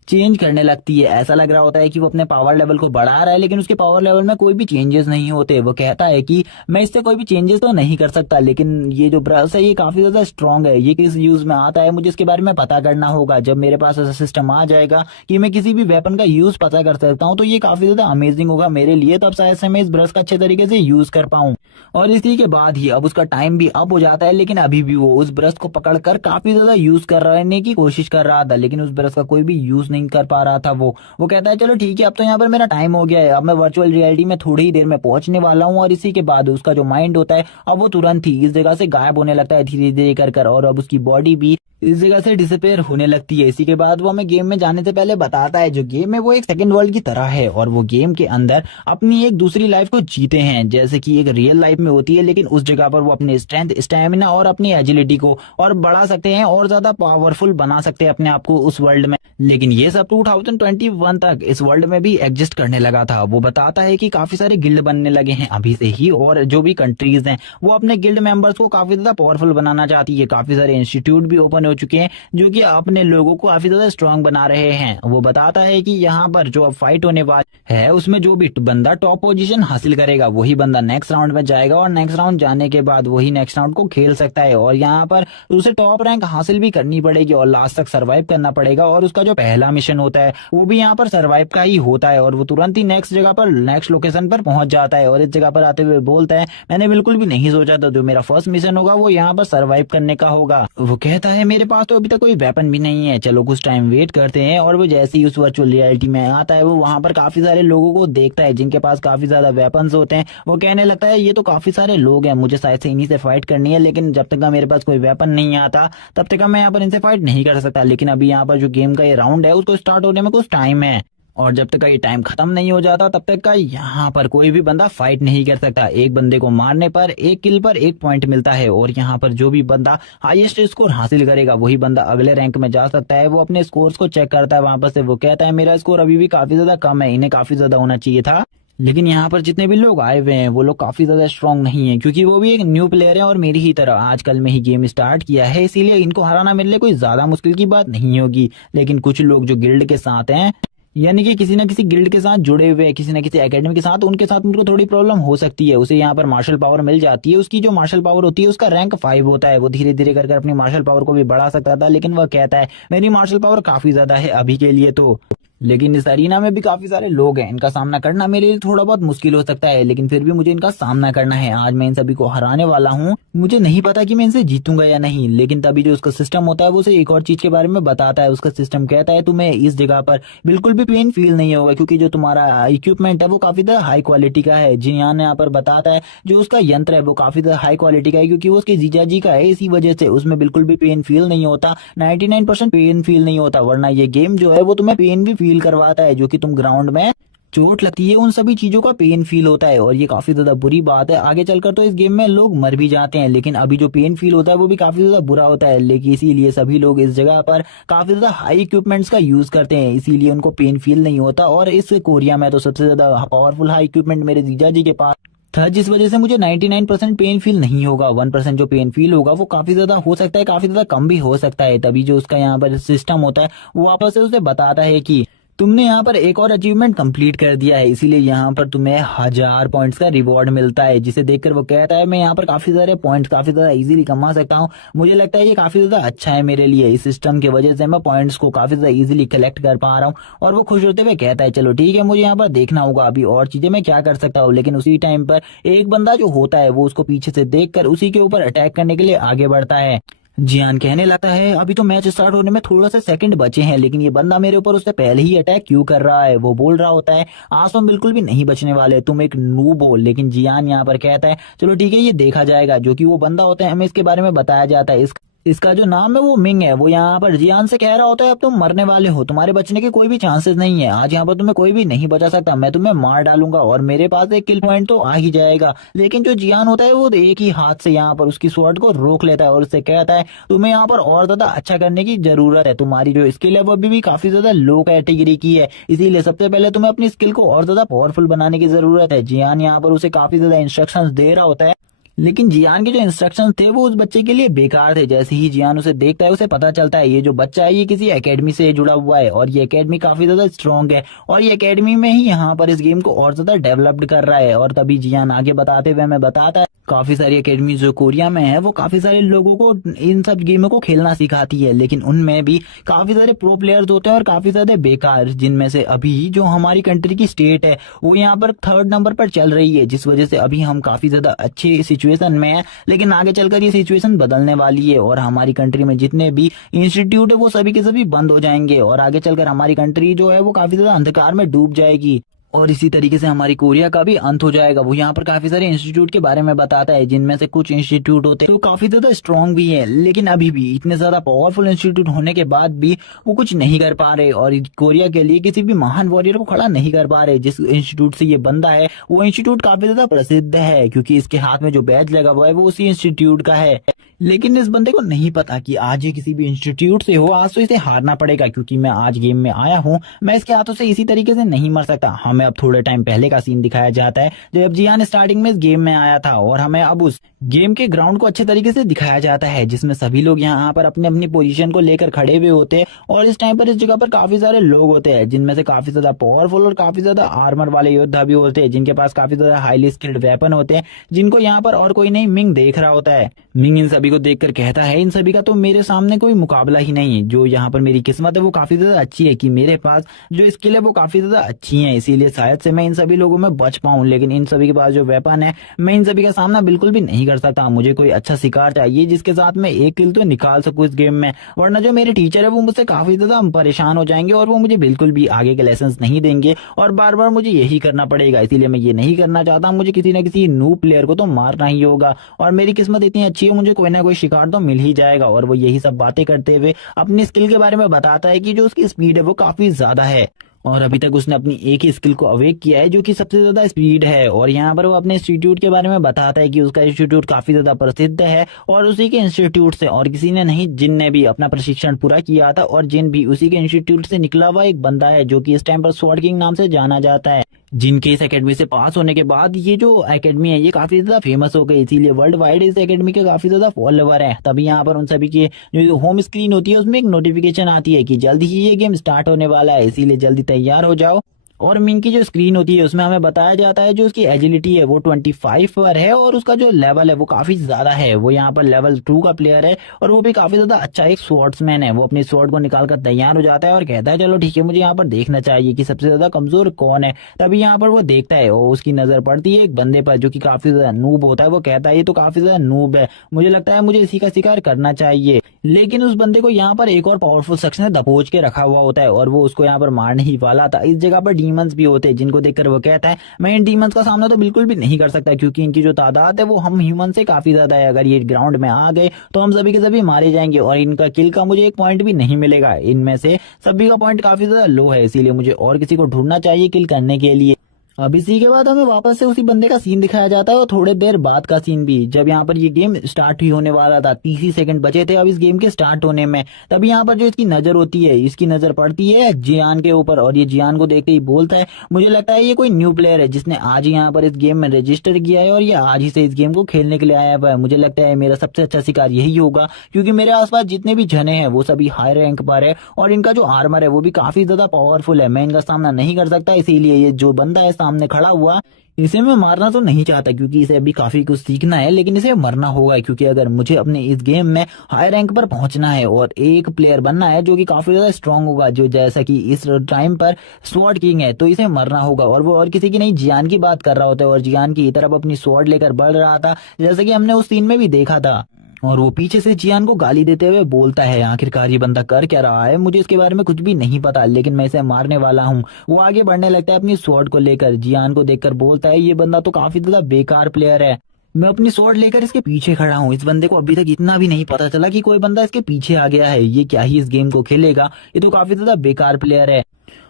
चेंज करने लगती है। ऐसा लग रहा होता है कि वो अपने पावर लेवल को बढ़ा रहा है, लेकिन उसके पावर लेवल में कोई भी चेंजेस नहीं होते। वो कहता है कि मैं इससे कोई भी चेंजेस तो नहीं कर सकता, लेकिन ये जो ब्रश है ये काफी ज्यादा स्ट्रांग है, ये किस यूज में आता है मुझे इसके बारे में पता करना होगा। जब मेरे पास ऐसा सिस्टम आ जाएगा कि मैं किसी भी वेपन का यूज पता कर सकता हूँ, तो ये काफी ज्यादा अमेजिंग होगा मेरे लिए। तब शायद से मैं इस ब्रश का अच्छे तरीके से यूज कर पाऊं। और इसी के बाद ही अब उसका टाइम भी अप हो जाता है, लेकिन अभी भी वो उस ब्रश को पकड़कर काफी ज्यादा यूज करने की कोशिश कर रहा था, लेकिन उस ब्रश का कोई भी यूज नहीं कर पा रहा था। वो कहता है चलो ठीक है, अब तो यहाँ पर मेरा टाइम हो गया है, अब मैं वर्चुअल रियलिटी में थोड़ी ही देर में पहुंचने वाला हूँ। और इसी के बाद उसका जो माइंड होता है अब वो तुरंत ही इस जगह से गायब होने लगता है धीरे धीरे कर और अब उसकी बॉडी भी इस जगह से डिसअपेयर होने लगती है। इसी के बाद वो हमें गेम में जाने से पहले बताता है जो गेम है वो एक सेकंड वर्ल्ड की तरह है और वो गेम के अंदर अपनी एक दूसरी लाइफ को जीते हैं जैसे कि एक रियल लाइफ में होती है, लेकिन उस जगह पर वो अपने स्ट्रेंथ, स्टैमिना और अपनी एजिलिटी को और बढ़ा सकते हैं और ज्यादा पावरफुल बना सकते हैं अपने आप को उस वर्ल्ड में। लेकिन ये सब 2021 तक इस वर्ल्ड में भी एग्जिस्ट करने लगा था। वो बताता है कि काफी सारे गिल्ड बनने लगे हैं अभी से ही, और जो भी कंट्रीज हैं वो अपने गिल्ड मेंबर्स को काफी ज्यादा पावरफुल बनाना चाहती है। काफी सारे इंस्टीट्यूट भी ओपन हो चुके हैं जो कि अपने लोगों को काफी ज्यादा स्ट्रांग बना रहे हैं। वो बताता है कि यहाँ पर जो अब फाइट होने वाली है उसमें जो भी बंदा टॉप पोजीशन हासिल करेगा वही बंदा नेक्स्ट राउंड में जाएगा और नेक्स्ट राउंड जाने के बाद वही नेक्स्ट राउंड को खेल सकता है। और यहाँ पर उसे टॉप रैंक हासिल भी करनी पड़ेगी और लास्ट तक सर्वाइव करना पड़ेगा। और उसका जो पहला मिशन होता है वो भी यहाँ पर सर्वाइव का ही होता है और वो तुरंत ही नेक्स्ट जगह पर, नेक्स्ट लोकेशन पर पहुंच जाता है। और इस जगह पर आते हुए बोलता है मैंने बिल्कुल भी नहीं सोचा था जो मेरा फर्स्ट मिशन होगा वो यहाँ पर सर्वाइव करने का होगा। वो कहता है मेरे पास तो अभी तक कोई वेपन भी नहीं है, चलो कुछ टाइम वेट करते हैं। और वो जैसे ही उस वर्चुअल रियलिटी में आता है वो वहां पर काफी सारे लोगों को देखता है जिनके पास काफी ज्यादा वेपन्स होते हैं। वो कहने लगता है ये तो काफी सारे लोग हैं, मुझे शायद से इन्हीं से फाइट करनी है, लेकिन जब तक मेरे पास कोई वेपन नहीं आता तब तक मैं यहाँ पर इनसे फाइट नहीं कर सकता। लेकिन अभी यहाँ पर जो गेम का ये राउंड है उसको स्टार्ट होने में कुछ टाइम है और जब तक का ये टाइम खत्म नहीं हो जाता तब तक का यहाँ पर कोई भी बंदा फाइट नहीं कर सकता। एक बंदे को मारने पर एक किल पर 1 पॉइंट मिलता है और यहाँ पर जो भी बंदा हाईएस्ट स्कोर हासिल करेगा वही बंदा अगले रैंक में जा सकता है। वो अपने स्कोर्स को चेक करता है वहां पर से, वो कहता है मेरा स्कोर अभी भी काफी ज्यादा कम है, इन्हें काफी ज्यादा होना चाहिए था। लेकिन यहाँ पर जितने भी लोग आए हुए हैं वो लोग काफी ज्यादा स्ट्रांग नहीं है क्योंकि वो भी एक न्यू प्लेयर है और मेरी ही तरह आजकल में ही गेम स्टार्ट किया है, इसीलिए इनको हराना मेरे लिए कोई ज्यादा मुश्किल की बात नहीं होगी। लेकिन कुछ लोग जो गिल्ड के साथ हैं, यानी कि किसी न किसी गिल्ड के साथ जुड़े हुए हैं, किसी न किसी एकेडमी के साथ, उनके साथ उनको थोड़ी प्रॉब्लम हो सकती है। उसे यहाँ पर मार्शल पावर मिल जाती है, उसकी जो मार्शल पावर होती है उसका रैंक 5 होता है। वो धीरे धीरे कर अपनी मार्शल पावर को भी बढ़ा सकता था, लेकिन वह कहता है मेरी मार्शल पावर काफी ज्यादा है अभी के लिए तो। लेकिन इस अरीना में भी काफी सारे लोग हैं, इनका सामना करना मेरे लिए थोड़ा बहुत मुश्किल हो सकता है, लेकिन फिर भी मुझे इनका सामना करना है। आज मैं इन सभी को हराने वाला हूँ, मुझे नहीं पता कि मैं इनसे जीतूंगा या नहीं। लेकिन तभी जो उसका सिस्टम होता है वो उसे एक और चीज के बारे में बताता है। उसका सिस्टम कहता है तुम्हें इस जगह पर बिल्कुल भी पेन फील नहीं होगा क्योंकि जो तुम्हारा इक्विपमेंट है वो काफी ज्यादा हाई क्वालिटी का है। जियान यहाँ पर बताता है जो उसका यंत्र है वो काफी ज्यादा हाई क्वालिटी का है क्योंकि वो उसके जीजा जी का है, इसी वजह से उसमें बिल्कुल भी पेन फील नहीं होता, 99% पेन फील नहीं होता। वरना ये गेम जो है वो तुम्हें पेन भी फील करवाता है, जो कि तुम ग्राउंड में चोट लगती है उन सभी चीजों का पेन फील होता है और ये काफी ज्यादा बुरी बात है। आगे चलकर तो इस गेम में लोग मर भी जाते हैं, लेकिन अभी जो पेन फील होता है वो भी काफी ज्यादा बुरा होता है। लेकिन इसीलिए सभी लोग इस जगह पर काफी ज्यादा हाई इक्विपमेंट्स का यूज करते हैं, इसीलिए उनको पेन फील नहीं होता। और इस कोरिया में तो सबसे ज्यादा पावरफुल हाई इक्विपमेंट मेरे जीजा जी के पास था, जिस वजह से मुझे 99% पेन फील नहीं होगा। 1% जो पेन फील होगा वो काफी ज्यादा हो सकता है, काफी ज्यादा कम भी हो सकता है। तभी जो उसका यहाँ पर सिस्टम होता है वो वापस से उसे बताता है कि तुमने यहाँ पर एक और अचीवमेंट कंप्लीट कर दिया है, इसीलिए यहाँ पर तुम्हें 1000 पॉइंट्स का रिवॉर्ड मिलता है। जिसे देखकर वो कहता है मैं यहाँ पर काफी सारे पॉइंट्स काफी ज्यादा इजीली कमा सकता हूँ, मुझे लगता है ये काफी ज्यादा अच्छा है मेरे लिए। इस सिस्टम की वजह से मैं पॉइंट्स को काफी ज्यादा इजीली कलेक्ट कर पा रहा हूँ। और वो खुश होते हुए कहता है चलो ठीक है, मुझे यहाँ पर देखना होगा अभी और चीजें मैं क्या कर सकता हूँ। लेकिन उसी टाइम पर एक बंदा जो होता है वो उसको पीछे से देखकर उसी के ऊपर अटैक करने के लिए आगे बढ़ता है। जियान कहने लगता है अभी तो मैच स्टार्ट होने में थोड़ा सा सेकंड बचे हैं, लेकिन ये बंदा मेरे ऊपर उससे पहले ही अटैक क्यों कर रहा है। वो बोल रहा होता है आज तुम बिल्कुल भी नहीं बचने वाले, तुम एक नूब हो। लेकिन जियान यहाँ पर कहता है चलो ठीक है ये देखा जाएगा। जो कि वो बंदा होता है हमें इसके बारे में बताया जाता है, इसका जो नाम है वो मिंग है। वो यहाँ पर जियान से कह रहा होता है अब तुम मरने वाले हो, तुम्हारे बचने के कोई भी चांसेस नहीं है, आज यहाँ पर तुम्हें कोई भी नहीं बचा सकता, मैं तुम्हें मार डालूंगा और मेरे पास एक किल पॉइंट तो आ ही जाएगा। लेकिन जो जियान होता है वो एक ही हाथ से यहाँ पर उसकी स्वॉर्ड को रोक लेता है और उससे कहता है तुम्हें यहाँ पर और ज्यादा अच्छा करने की जरूरत है, तुम्हारी जो स्किल है वो अभी भी काफी ज्यादा लो कैटेगरी की है, इसीलिए सबसे पहले तुम्हें अपनी स्किल को और ज्यादा पावरफुल बनाने की जरूरत है। जियान यहाँ पर उसे काफी ज्यादा इंस्ट्रक्शंस दे रहा होता है, लेकिन जियान के जो इंस्ट्रक्शंस थे वो उस बच्चे के लिए बेकार थे। जैसे ही जियान उसे देखता है उसे पता चलता है ये जो बच्चा है ये किसी एकेडमी से जुड़ा हुआ है और ये एकेडमी काफी ज्यादा स्ट्रांग है और ये एकेडमी में ही यहाँ पर इस गेम को और ज्यादा डेवलप्ड कर रहा है। और तभी जियान आगे बताते हुए हमें बताता है काफी सारी एकेडमी जो कोरिया में है वो काफी सारे लोगों को इन सब गेमों को खेलना सिखाती है, लेकिन उनमें भी काफी सारे प्रो प्लेयर्स होते हैं और काफी ज्यादा बेकार, जिनमें से अभी जो हमारी कंट्री की स्टेट है वो यहाँ पर 3rd नंबर पर चल रही है, जिस वजह से अभी हम काफी ज्यादा अच्छी सिचुएशन में है। लेकिन आगे चलकर ये सिचुएशन बदलने वाली है और हमारी कंट्री में जितने भी इंस्टीट्यूट है वो सभी के सभी बंद हो जाएंगे और आगे चलकर हमारी कंट्री जो है वो काफी ज्यादा अंधकार में डूब जाएगी और इसी तरीके से हमारी कोरिया का भी अंत हो जाएगा। वो यहाँ पर काफी सारे इंस्टीट्यूट के बारे में बताता है, जिनमें से कुछ इंस्टीट्यूट होते हैं तो काफी ज्यादा स्ट्रांग भी है, लेकिन अभी भी इतने ज्यादा पावरफुल इंस्टीट्यूट होने के बाद भी वो कुछ नहीं कर पा रहे और कोरिया के लिए किसी भी महान वॉरियर को खड़ा नहीं कर पा रहे। जिस इंस्टीट्यूट से ये बंदा है वो इंस्टीट्यूट काफी ज्यादा प्रसिद्ध है क्योंकि इसके हाथ में जो बैज लगा हुआ है वो उसी इंस्टीट्यूट का है। लेकिन इस बंदे को नहीं पता कि आज ये किसी भी इंस्टीट्यूट से हो, आज तो इसे हारना पड़ेगा क्योंकि मैं आज गेम में आया हूँ, मैं इसके हाथों से इसी तरीके से नहीं मर सकता। हमें अब थोड़े टाइम पहले का सीन दिखाया जाता है जब जियान स्टार्टिंग में इस गेम में आया था और हमें अब उस गेम के ग्राउंड को अच्छे तरीके से दिखाया जाता है जिसमें सभी लोग यहाँ पर अपनी अपनी पोजीशन को लेकर खड़े हुए होते हैं और इस टाइम पर इस जगह पर काफी सारे लोग होते हैं, जिनमें से काफी ज्यादा पावरफुल और काफी ज्यादा आर्मर वाले योद्धा भी होते हैं, जिनके पास काफी ज्यादा हाईली स्किल्ड वेपन होते हैं, जिनको यहाँ पर और कोई नहीं मिंग देख रहा होता है। मिंग इन सभी को देखकर कहता है इन सभी का तो मेरे सामने कोई मुकाबला ही नहीं है। जो यहाँ पर मेरी किस्मत है वो काफी ज्यादा अच्छी है कि मेरे पास जो स्किल है वो काफी ज्यादा अच्छी है, इसीलिए शायद से मैं इन सभी लोगों में बच पाऊं। लेकिन इन सभी के पास जो वेपन है मैं इन सभी का सामना बिल्कुल भी नहीं कर सकता। मुझे कोई अच्छा शिकार चाहिए जिसके साथ मैं एक किल तो निकाल सकूं इस गेम में, वरना जो मेरे टीचर है वो मुझसे काफी ज्यादा परेशान हो जाएंगे और वो मुझे बिल्कुल भी आगे के लेसन नहीं देंगे और बार बार मुझे यही करना पड़ेगा। इसीलिए मैं ये नहीं करना चाहता, मुझे किसी न किसी नू प्लेयर को तो मारना ही होगा और मेरी किस्मत इतनी अच्छी है मुझे कोई ना कोई शिकार तो मिल ही जाएगा। और वो यही सब बातें करते हुए अपनी स्किल के बारे में बताता है कि जो उसकी स्पीड है वो काफी ज्यादा है और अभी तक उसने अपनी एक ही स्किल को अवेक किया है जो कि सबसे ज्यादा स्पीड है। और यहाँ पर वो अपने इंस्टीट्यूट के बारे में बताता है कि उसका इंस्टीट्यूट काफी ज्यादा प्रसिद्ध है और उसी के इंस्टीट्यूट से और किसी ने नहीं, जिन ने भी अपना प्रशिक्षण पूरा किया था और जिन भी उसी के इंस्टीट्यूट से निकला हुआ एक बंदा है जो कि इस टाइम पर स्वॉर्ड किंग नाम से जाना जाता है, जिनके इस एकेडमी से पास होने के बाद ये जो एकेडमी है ये काफी ज्यादा फेमस हो गई, इसीलिए वर्ल्ड वाइड इस एकेडमी के काफी ज्यादा फॉलोवर हैं। तभी यहाँ पर उन सभी की जो होम स्क्रीन होती है उसमें एक नोटिफिकेशन आती है कि जल्दी ही ये गेम स्टार्ट होने वाला है, इसीलिए जल्दी तैयार हो जाओ। और मिंग की जो स्क्रीन होती है उसमें हमें बताया जाता है जो उसकी एजिलिटी है वो 25 पर है और उसका जो लेवल है वो काफी ज्यादा है। वो यहाँ पर लेवल 2 का प्लेयर है और वो भी काफी ज्यादा अच्छा एक स्वॉर्ड्समैन है। वो अपनी स्वॉर्ड को निकाल कर तैयार हो जाता है और कहता है चलो ठीक है, मुझे यहाँ पर देखना चाहिए कि सबसे ज्यादा कमजोर कौन है। तभी यहाँ पर वो देखता है और उसकी नजर पड़ती है एक बंदे पर जो कि काफी ज्यादा नूब होता है। वो कहता है ये तो काफी ज्यादा नूब है, मुझे लगता है मुझे इसी का शिकार करना चाहिए। लेकिन उस बंदे को यहाँ पर एक और पावरफुल शख्स ने दबोच के रखा हुआ होता है और वो उसको यहाँ पर मारने ही वाला था। इस जगह पर डीमंस भी होते हैं जिनको देखकर वो कहता है मैं इन डीमंस का सामना तो बिल्कुल भी नहीं कर सकता क्योंकि इनकी जो तादाद है वो हम ह्यूमन से काफी ज्यादा है। अगर ये ग्राउंड में आ गए तो हम सभी के सभी मारे जाएंगे और इनका किल का मुझे एक पॉइंट भी नहीं मिलेगा। इनमें से सभी का पॉइंट काफी ज्यादा लो है, इसीलिए मुझे और किसी को ढूंढना चाहिए किल करने के लिए। अब इसी के बाद हमें वापस से उसी बंदे का सीन दिखाया जाता है और थोड़े देर बाद का सीन भी, जब यहाँ पर ये गेम स्टार्ट ही होने वाला था, 30 ही सेकंड बचे थे अब इस गेम के स्टार्ट होने में। तभी यहाँ पर जो इसकी नजर होती है, इसकी नजर पड़ती है जियान के ऊपर और ये जियान को देखते ही बोलता है मुझे लगता है ये कोई न्यू प्लेयर है जिसने आज ही यहाँ पर इस गेम में रजिस्टर किया है और ये आज ही से इस गेम को खेलने के लिए आया हुआ है। मुझे लगता है मेरा सबसे अच्छा शिकार यही होगा क्योंकि मेरे आसपास जितने भी जने हैं वो सभी हाई रैंक पर है और इनका जो आर्मर है वो भी काफी ज्यादा पावरफुल है। मैं इनका सामना नहीं कर सकता, इसीलिए ये जो बंदा है सामने खड़ा हुआ इसे मैं मारना तो नहीं चाहता क्योंकि इसे अभी काफी कुछ सीखना है, लेकिन इसे मरना होगा क्योंकि अगर मुझे अपने इस गेम में हाई रैंक पर पहुंचना है और एक प्लेयर बनना है जो कि काफी ज्यादा स्ट्रांग होगा, जो जैसा कि इस टाइम पर स्वॉर्ड किंग है, तो इसे मरना होगा। और वो और किसी की नहीं जियान की बात कर रहा होता है और जियान की तरफ अपनी स्वॉर्ड लेकर बढ़ रहा था जैसा कि हमने उस सीन में भी देखा था। और वो पीछे से जियान को गाली देते हुए बोलता है आखिरकार ये बंदा कर क्या रहा है, मुझे इसके बारे में कुछ भी नहीं पता लेकिन मैं इसे मारने वाला हूँ। वो आगे बढ़ने लगता है अपनी स्वॉर्ड को लेकर, जियान को देखकर बोलता है ये बंदा तो काफी ज्यादा बेकार प्लेयर है, मैं अपनी स्वॉर्ड लेकर इसके पीछे खड़ा हूँ। इस बंदे को अभी तक इतना भी नहीं पता चला कि कोई बंदा इसके पीछे आ गया है, ये क्या ही इस गेम को खेलेगा, ये तो काफी ज्यादा बेकार प्लेयर है।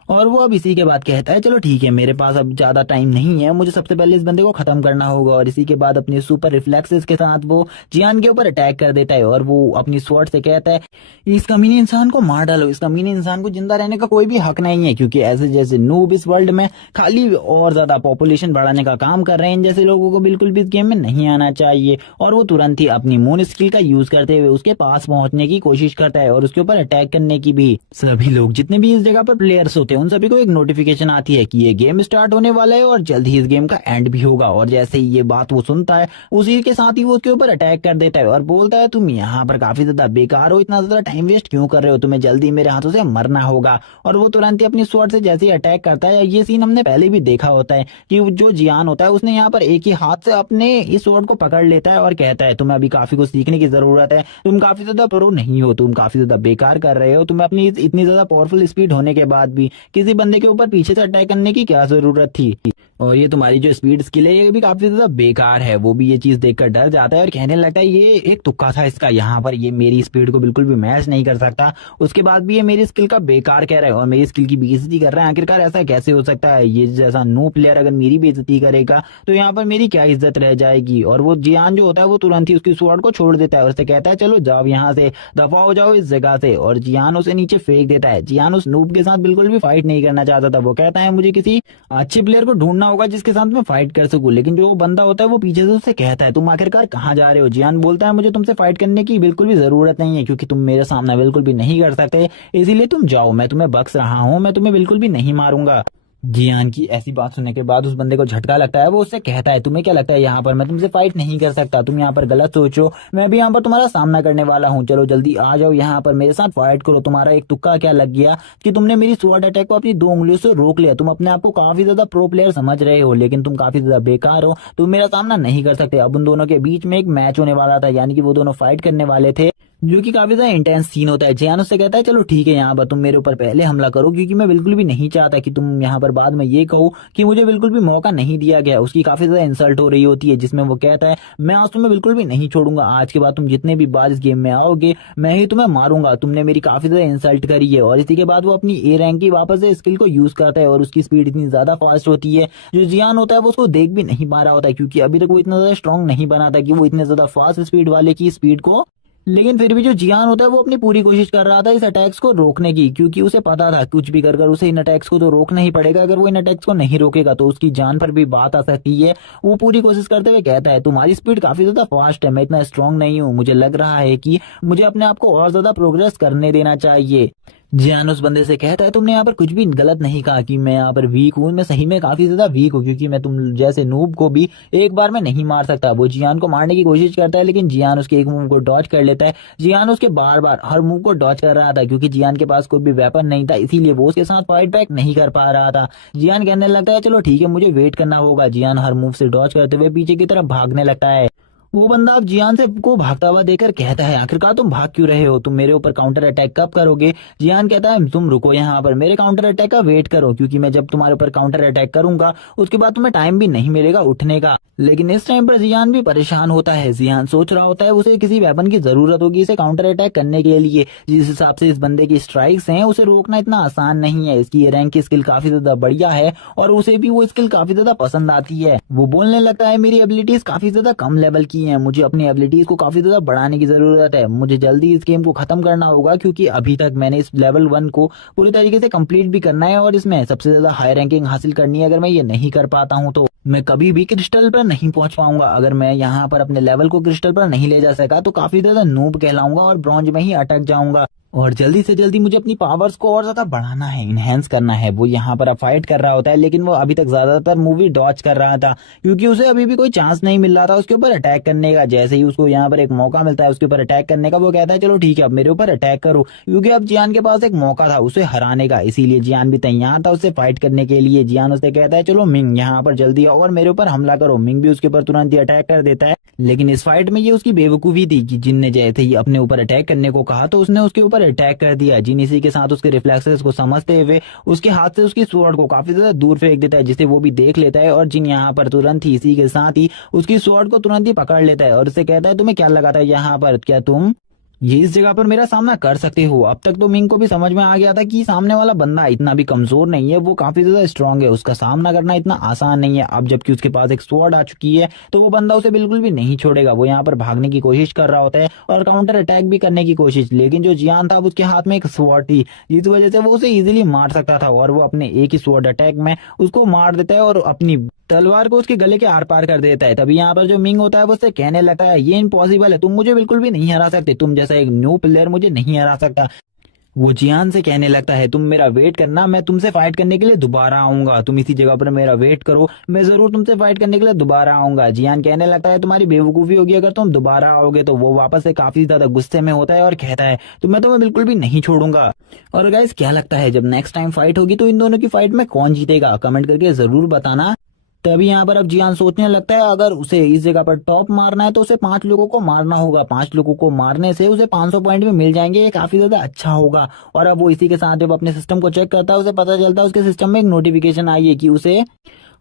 और वो अब इसी के बाद कहता है चलो ठीक है, मेरे पास अब ज्यादा टाइम नहीं है, मुझे सबसे पहले इस बंदे को खत्म करना होगा। और इसी के बाद अपने सुपर रिफ्लेक्सेस के साथ वो जियान के ऊपर अटैक कर देता है और वो अपनी स्वॉर्ड से कहता है इस कमीने इंसान को मार डालो, इस कमीने इंसान को जिंदा रहने का कोई भी हक नहीं है, क्योंकि ऐसे जैसे नूब इस वर्ल्ड में खाली और ज्यादा पॉपुलेशन बढ़ाने का काम कर रहे हैं, जैसे लोगों को बिल्कुल भी इस गेम में नहीं आना चाहिए। और वो तुरंत ही अपनी मून स्किल का यूज करते हुए उसके पास पहुंचने की कोशिश करता है और उसके ऊपर अटैक करने की भी। सभी लोग जितने भी इस जगह पर प्लेयर्स होते हैं उन सभी को एक नोटिफिकेशन आती है कि ये गेम स्टार्ट होने वाला है और जल्द ही इस गेम का एंड भी होगा। और जैसे ही ये बात वो सुनता है उसी के साथ ही वो उसके ऊपर अटैक कर देता है और बोलता है तुम यहाँ पर काफी ज्यादा बेकार हो, इतना ज्यादा टाइम वेस्ट क्यों कर रहे हो, तुम्हें जल्दी मेरे हाथों से मरना होगा। और वो तुरंत ही अपनी स्वॉर्ड से जैसे ही अटैक करता है, ये सीन हमने पहले भी देखा होता है कि जो जियान होता है उसने यहाँ पर एक ही हाथ से अपने इस स्वॉर्ड को पकड़ लेता है और कहता है तुम्हें अभी काफी कुछ सीखने की जरूरत है, तुम काफी ज्यादा प्रो नहीं हो, तुम काफी ज्यादा बेकार कर रहे हो, तुम्हें अपनी इतनी ज्यादा पावरफुल स्पीड होने के बाद भी किसी बंदे के ऊपर पीछे से अटैक करने की क्या जरूरत थी, और ये तुम्हारी जो स्पीड स्किल है ये भी काफी ज्यादा बेकार है। वो भी ये चीज देखकर डर जाता है और कहने लगता है ये एक तुक्का था इसका, यहाँ पर ये मेरी स्पीड को बिल्कुल भी मैच नहीं कर सकता, उसके बाद भी ये मेरी स्किल का बेकार कह रहा है और मेरी स्किल की बेइज्जती कर रहा है, आखिरकार ऐसा कैसे हो सकता है, ये जैसा नो प्लेयर अगर मेरी बेइज्जती करेगा तो यहाँ पर मेरी क्या इज्जत रह जाएगी। और वो जियान जो होता है वो तुरंत ही उसकी स्वॉर्ड को छोड़ देता है और उससे कहता है चलो जाओ यहाँ से, दफा हो जाओ इस जगह से। और जियान उसे नीचे फेंक देता है। जियान उस नूब के साथ बिल्कुल भी फाइट नहीं करना चाहता था, वो कहता है मुझे किसी अच्छे प्लेयर को ढूंढना होगा जिसके साथ मैं फाइट कर सकूं। लेकिन जो बंदा होता है वो पीछे से उससे कहता है तुम आखिरकार कहाँ जा रहे हो। जियान बोलता है मुझे तुमसे फाइट करने की बिल्कुल भी जरूरत नहीं है, क्योंकि तुम मेरा सामना बिल्कुल भी नहीं कर सकते, इसीलिए तुम जाओ, मैं तुम्हें बख्श रहा हूँ, मैं तुम्हें बिल्कुल भी नहीं मारूंगा। जियान की ऐसी बात सुनने के बाद उस बंदे को झटका लगता है। वो उससे कहता है तुम्हें क्या लगता है यहाँ पर मैं तुमसे फाइट नहीं कर सकता, तुम यहाँ पर गलत सोचो, मैं भी यहाँ पर तुम्हारा सामना करने वाला हूँ, चलो जल्दी आ जाओ यहाँ पर मेरे साथ फाइट करो। तुम्हारा एक तुक्का क्या लग गया कि तुमने मेरी स्वॉर्ड अटैक को अपनी 2 उंगलियों से रोक लिया। तुम अपने आप को काफी ज्यादा प्रो प्लेयर समझ रहे हो, लेकिन तुम काफी ज्यादा बेकार हो, तुम मेरा सामना नहीं कर सकते। अब उन दोनों के बीच में एक मैच होने वाला था, यानी कि वो दोनों फाइट करने वाले थे, जो कि काफी ज्यादा इंटेंस सीन होता है। जियान उससे कहता है चलो ठीक है यहाँ पर तुम मेरे ऊपर पहले हमला करो, क्योंकि मैं बिल्कुल भी नहीं चाहता कि तुम यहाँ पर बाद में ये कहो कि मुझे बिल्कुल भी मौका नहीं दिया गया। उसकी काफी ज्यादा इंसल्ट हो रही होती है, जिसमें वो कहता है मैं आज तुम्हें बिल्कुल भी नहीं छोड़ूंगा, आज के बाद तुम जितने भी बार इस गेम में आओगे मैं ही तुम्हें मारूंगा, तुमने मेरी काफी ज्यादा इंसल्ट करी है। और इसी के बाद वो अपनी ए रैंक की वापस से स्किल को यूज करता है और उसकी स्पीड इतनी ज्यादा फास्ट होती है जो जियान होता है वो उसको देख भी नहीं पा रहा होता है, क्योंकि अभी तक वो इतना ज्यादा स्ट्रॉन्ग नहीं बना था कि वो इतने ज्यादा फास्ट स्पीड वाले की स्पीड को। लेकिन फिर भी जो जियान होता है वो अपनी पूरी कोशिश कर रहा था इस अटैक्स को रोकने की, क्योंकि उसे पता था कुछ भी कर कर उसे इन अटैक्स को तो रोकना ही पड़ेगा। अगर वो इन अटैक्स को नहीं रोकेगा तो उसकी जान पर भी बात आ सकती है। वो पूरी कोशिश करते हुए कहता है तुम्हारी स्पीड काफी ज्यादा फास्ट है, मैं इतना स्ट्रांग नहीं हूँ, मुझे लग रहा है कि मुझे अपने आप को और ज्यादा प्रोग्रेस करने देना चाहिए। जियान उस बंदे से कहता है तुमने यहाँ पर कुछ भी गलत नहीं कहा कि मैं यहाँ पर वीक हूँ, मैं सही में काफी ज्यादा वीक हूँ, क्योंकि मैं तुम जैसे नूब को भी एक बार में नहीं मार सकता। वो जियान को मारने की कोशिश करता है, लेकिन जियान उसके एक मूव को डॉच कर लेता है। जियान उसके बार बार हर मूव को डॉच कर रहा था, क्योंकि जियान के पास कोई भी वेपन नहीं था, इसीलिए वो उसके साथ फाइट बैक नहीं कर पा रहा था। जियान कहने लगता है चलो ठीक है मुझे वेट करना होगा। जियान हर मूव से डॉच करते हुए पीछे की तरफ भागने लगता है। वो बंदा अब जियान से को भागता हुआ देखकर कहता है आखिरकार तुम भाग क्यों रहे हो, तुम मेरे ऊपर काउंटर अटैक कब करोगे। जियान कहता है तुम रुको यहाँ पर, मेरे काउंटर अटैक का वेट करो, क्योंकि मैं जब तुम्हारे ऊपर काउंटर अटैक करूंगा उसके बाद तुम्हें टाइम भी नहीं मिलेगा उठने का। लेकिन इस टाइम पर जियान भी परेशान होता है। जियान सोच रहा होता है उसे किसी वेपन की जरूरत होगी इसे काउंटर अटैक करने के लिए। जिस हिसाब से इस बंदे की स्ट्राइक्स हैं उसे रोकना इतना आसान नहीं है। इसकी रैंक की स्किल काफी ज्यादा बढ़िया है और उसे भी वो स्किल काफी ज्यादा पसंद आती है। वो बोलने लगता है मेरी एबिलिटीज काफी ज्यादा कम लेवल की है, मुझे अपनी एबिलिटीज को काफी ज्यादा बढ़ाने की जरूरत है, मुझे जल्दी इस गेम को खत्म करना होगा, क्योंकि अभी तक मैंने इस लेवल 1 को पूरी तरीके से कंप्लीट भी करना है और इसमें सबसे ज्यादा हाई रैंकिंग हासिल करनी है। अगर मैं ये नहीं कर पाता हूँ तो मैं कभी भी क्रिस्टल पर नहीं पहुंच पाऊंगा। अगर मैं यहाँ पर अपने लेवल को क्रिस्टल पर नहीं ले जा सका तो काफी ज्यादा नूब कहलाऊंगा और ब्रॉन्ज में ही अटक जाऊंगा। और जल्दी से जल्दी मुझे अपनी पावर्स को और ज्यादा बढ़ाना है, इनहेंस करना है। वो यहाँ पर अब फाइट कर रहा होता है, लेकिन वो अभी तक ज्यादातर मूवी डॉच कर रहा था, क्योंकि उसे अभी भी कोई चांस नहीं मिल रहा था उसके ऊपर अटैक करने का। जैसे ही उसको यहाँ पर एक मौका मिलता है उसके ऊपर अटैक करने का, वो कहता है चलो ठीक है अब मेरे ऊपर अटैक करो, क्योंकि अब जियान के पास एक मौका था उसे हराने का, इसीलिए जियान भी तैयार था उससे फाइट करने के लिए। जियान उससे कहता है चलो मिंग यहाँ पर जल्दी आओ और मेरे ऊपर हमला करो। मिंग भी उसके ऊपर तुरंत ही अटैक कर देता है, लेकिन इस फाइट में ये उसकी बेवकूफी थी कि जिन ने जैसे ही अपने ऊपर अटैक करने को कहा तो उसने उसके ऊपर अटैक कर दिया। जिन इसी के साथ उसके रिफ्लेक्सेस को समझते हुए उसके हाथ से उसकी स्वॉर्ड को काफी ज्यादा दूर फेंक देता है, जिसे वो भी देख लेता है। और जिन यहाँ पर तुरंत ही इसी के साथ ही उसकी स्वॉर्ड को तुरंत ही पकड़ लेता है और उससे कहता है तुम्हें क्या लगा था यहाँ पर, क्या तुम ये इस जगह पर मेरा सामना कर सकते हो। अब तक तो मिंग को भी समझ में आ गया था कि सामने वाला बंदा इतना भी कमजोर नहीं है, वो काफी ज्यादा स्ट्रांग है, उसका सामना करना इतना आसान नहीं है। अब जबकि उसके पास एक स्वॉर्ड आ चुकी है तो वो बंदा उसे बिल्कुल भी नहीं छोड़ेगा। वो यहाँ पर भागने की कोशिश कर रहा होता है और काउंटर अटैक भी करने की कोशिश, लेकिन जो जियान था उसके हाथ में एक स्वॉर्ड थी, जिस वजह से वो उसे इजीली मार सकता था और वो अपने एक ही स्वॉर्ड अटैक में उसको मार देता है और अपनी तलवार को उसके गले के आर पार कर देता है। तभी यहाँ पर जो मिंग होता है वो उससे कहने लगता है ये इम्पॉसिबल है, तुम मुझे बिल्कुल भी नहीं हरा सकते, तुम जैसा एक न्यू प्लेयर मुझे नहीं हरा सकता। वो जियान से कहने लगता है तुम मेरा वेट करना, मैं तुमसे फाइट करने के लिए दोबारा आऊंगा, तुम इसी जगह पर मेरा वेट करो, मैं जरूर तुमसे फाइट करने के लिए दोबारा आऊंगा। जियान कहने लगता है तुम्हारी बेवकूफी होगी अगर तुम दोबारा आओगे। तो वो वापस से काफी ज्यादा गुस्से में होता है और कहता है तो मैं तुम्हें बिल्कुल भी नहीं छोड़ूंगा। और गाइस क्या लगता है जब नेक्स्ट टाइम फाइट होगी तो इन दोनों की फाइट में कौन जीतेगा, कमेंट करके जरूर बताना। तभी यहाँ पर अब जियान सोचने लगता है अगर उसे इस जगह पर टॉप मारना है तो उसे 5 लोगों को मारना होगा, 5 लोगों को मारने से उसे 500 पॉइंट भी मिल जाएंगे, ये काफी ज्यादा अच्छा होगा। और अब वो इसी के साथ जब अपने सिस्टम को चेक करता है उसे पता चलता है उसके सिस्टम में एक नोटिफिकेशन आई है कि उसे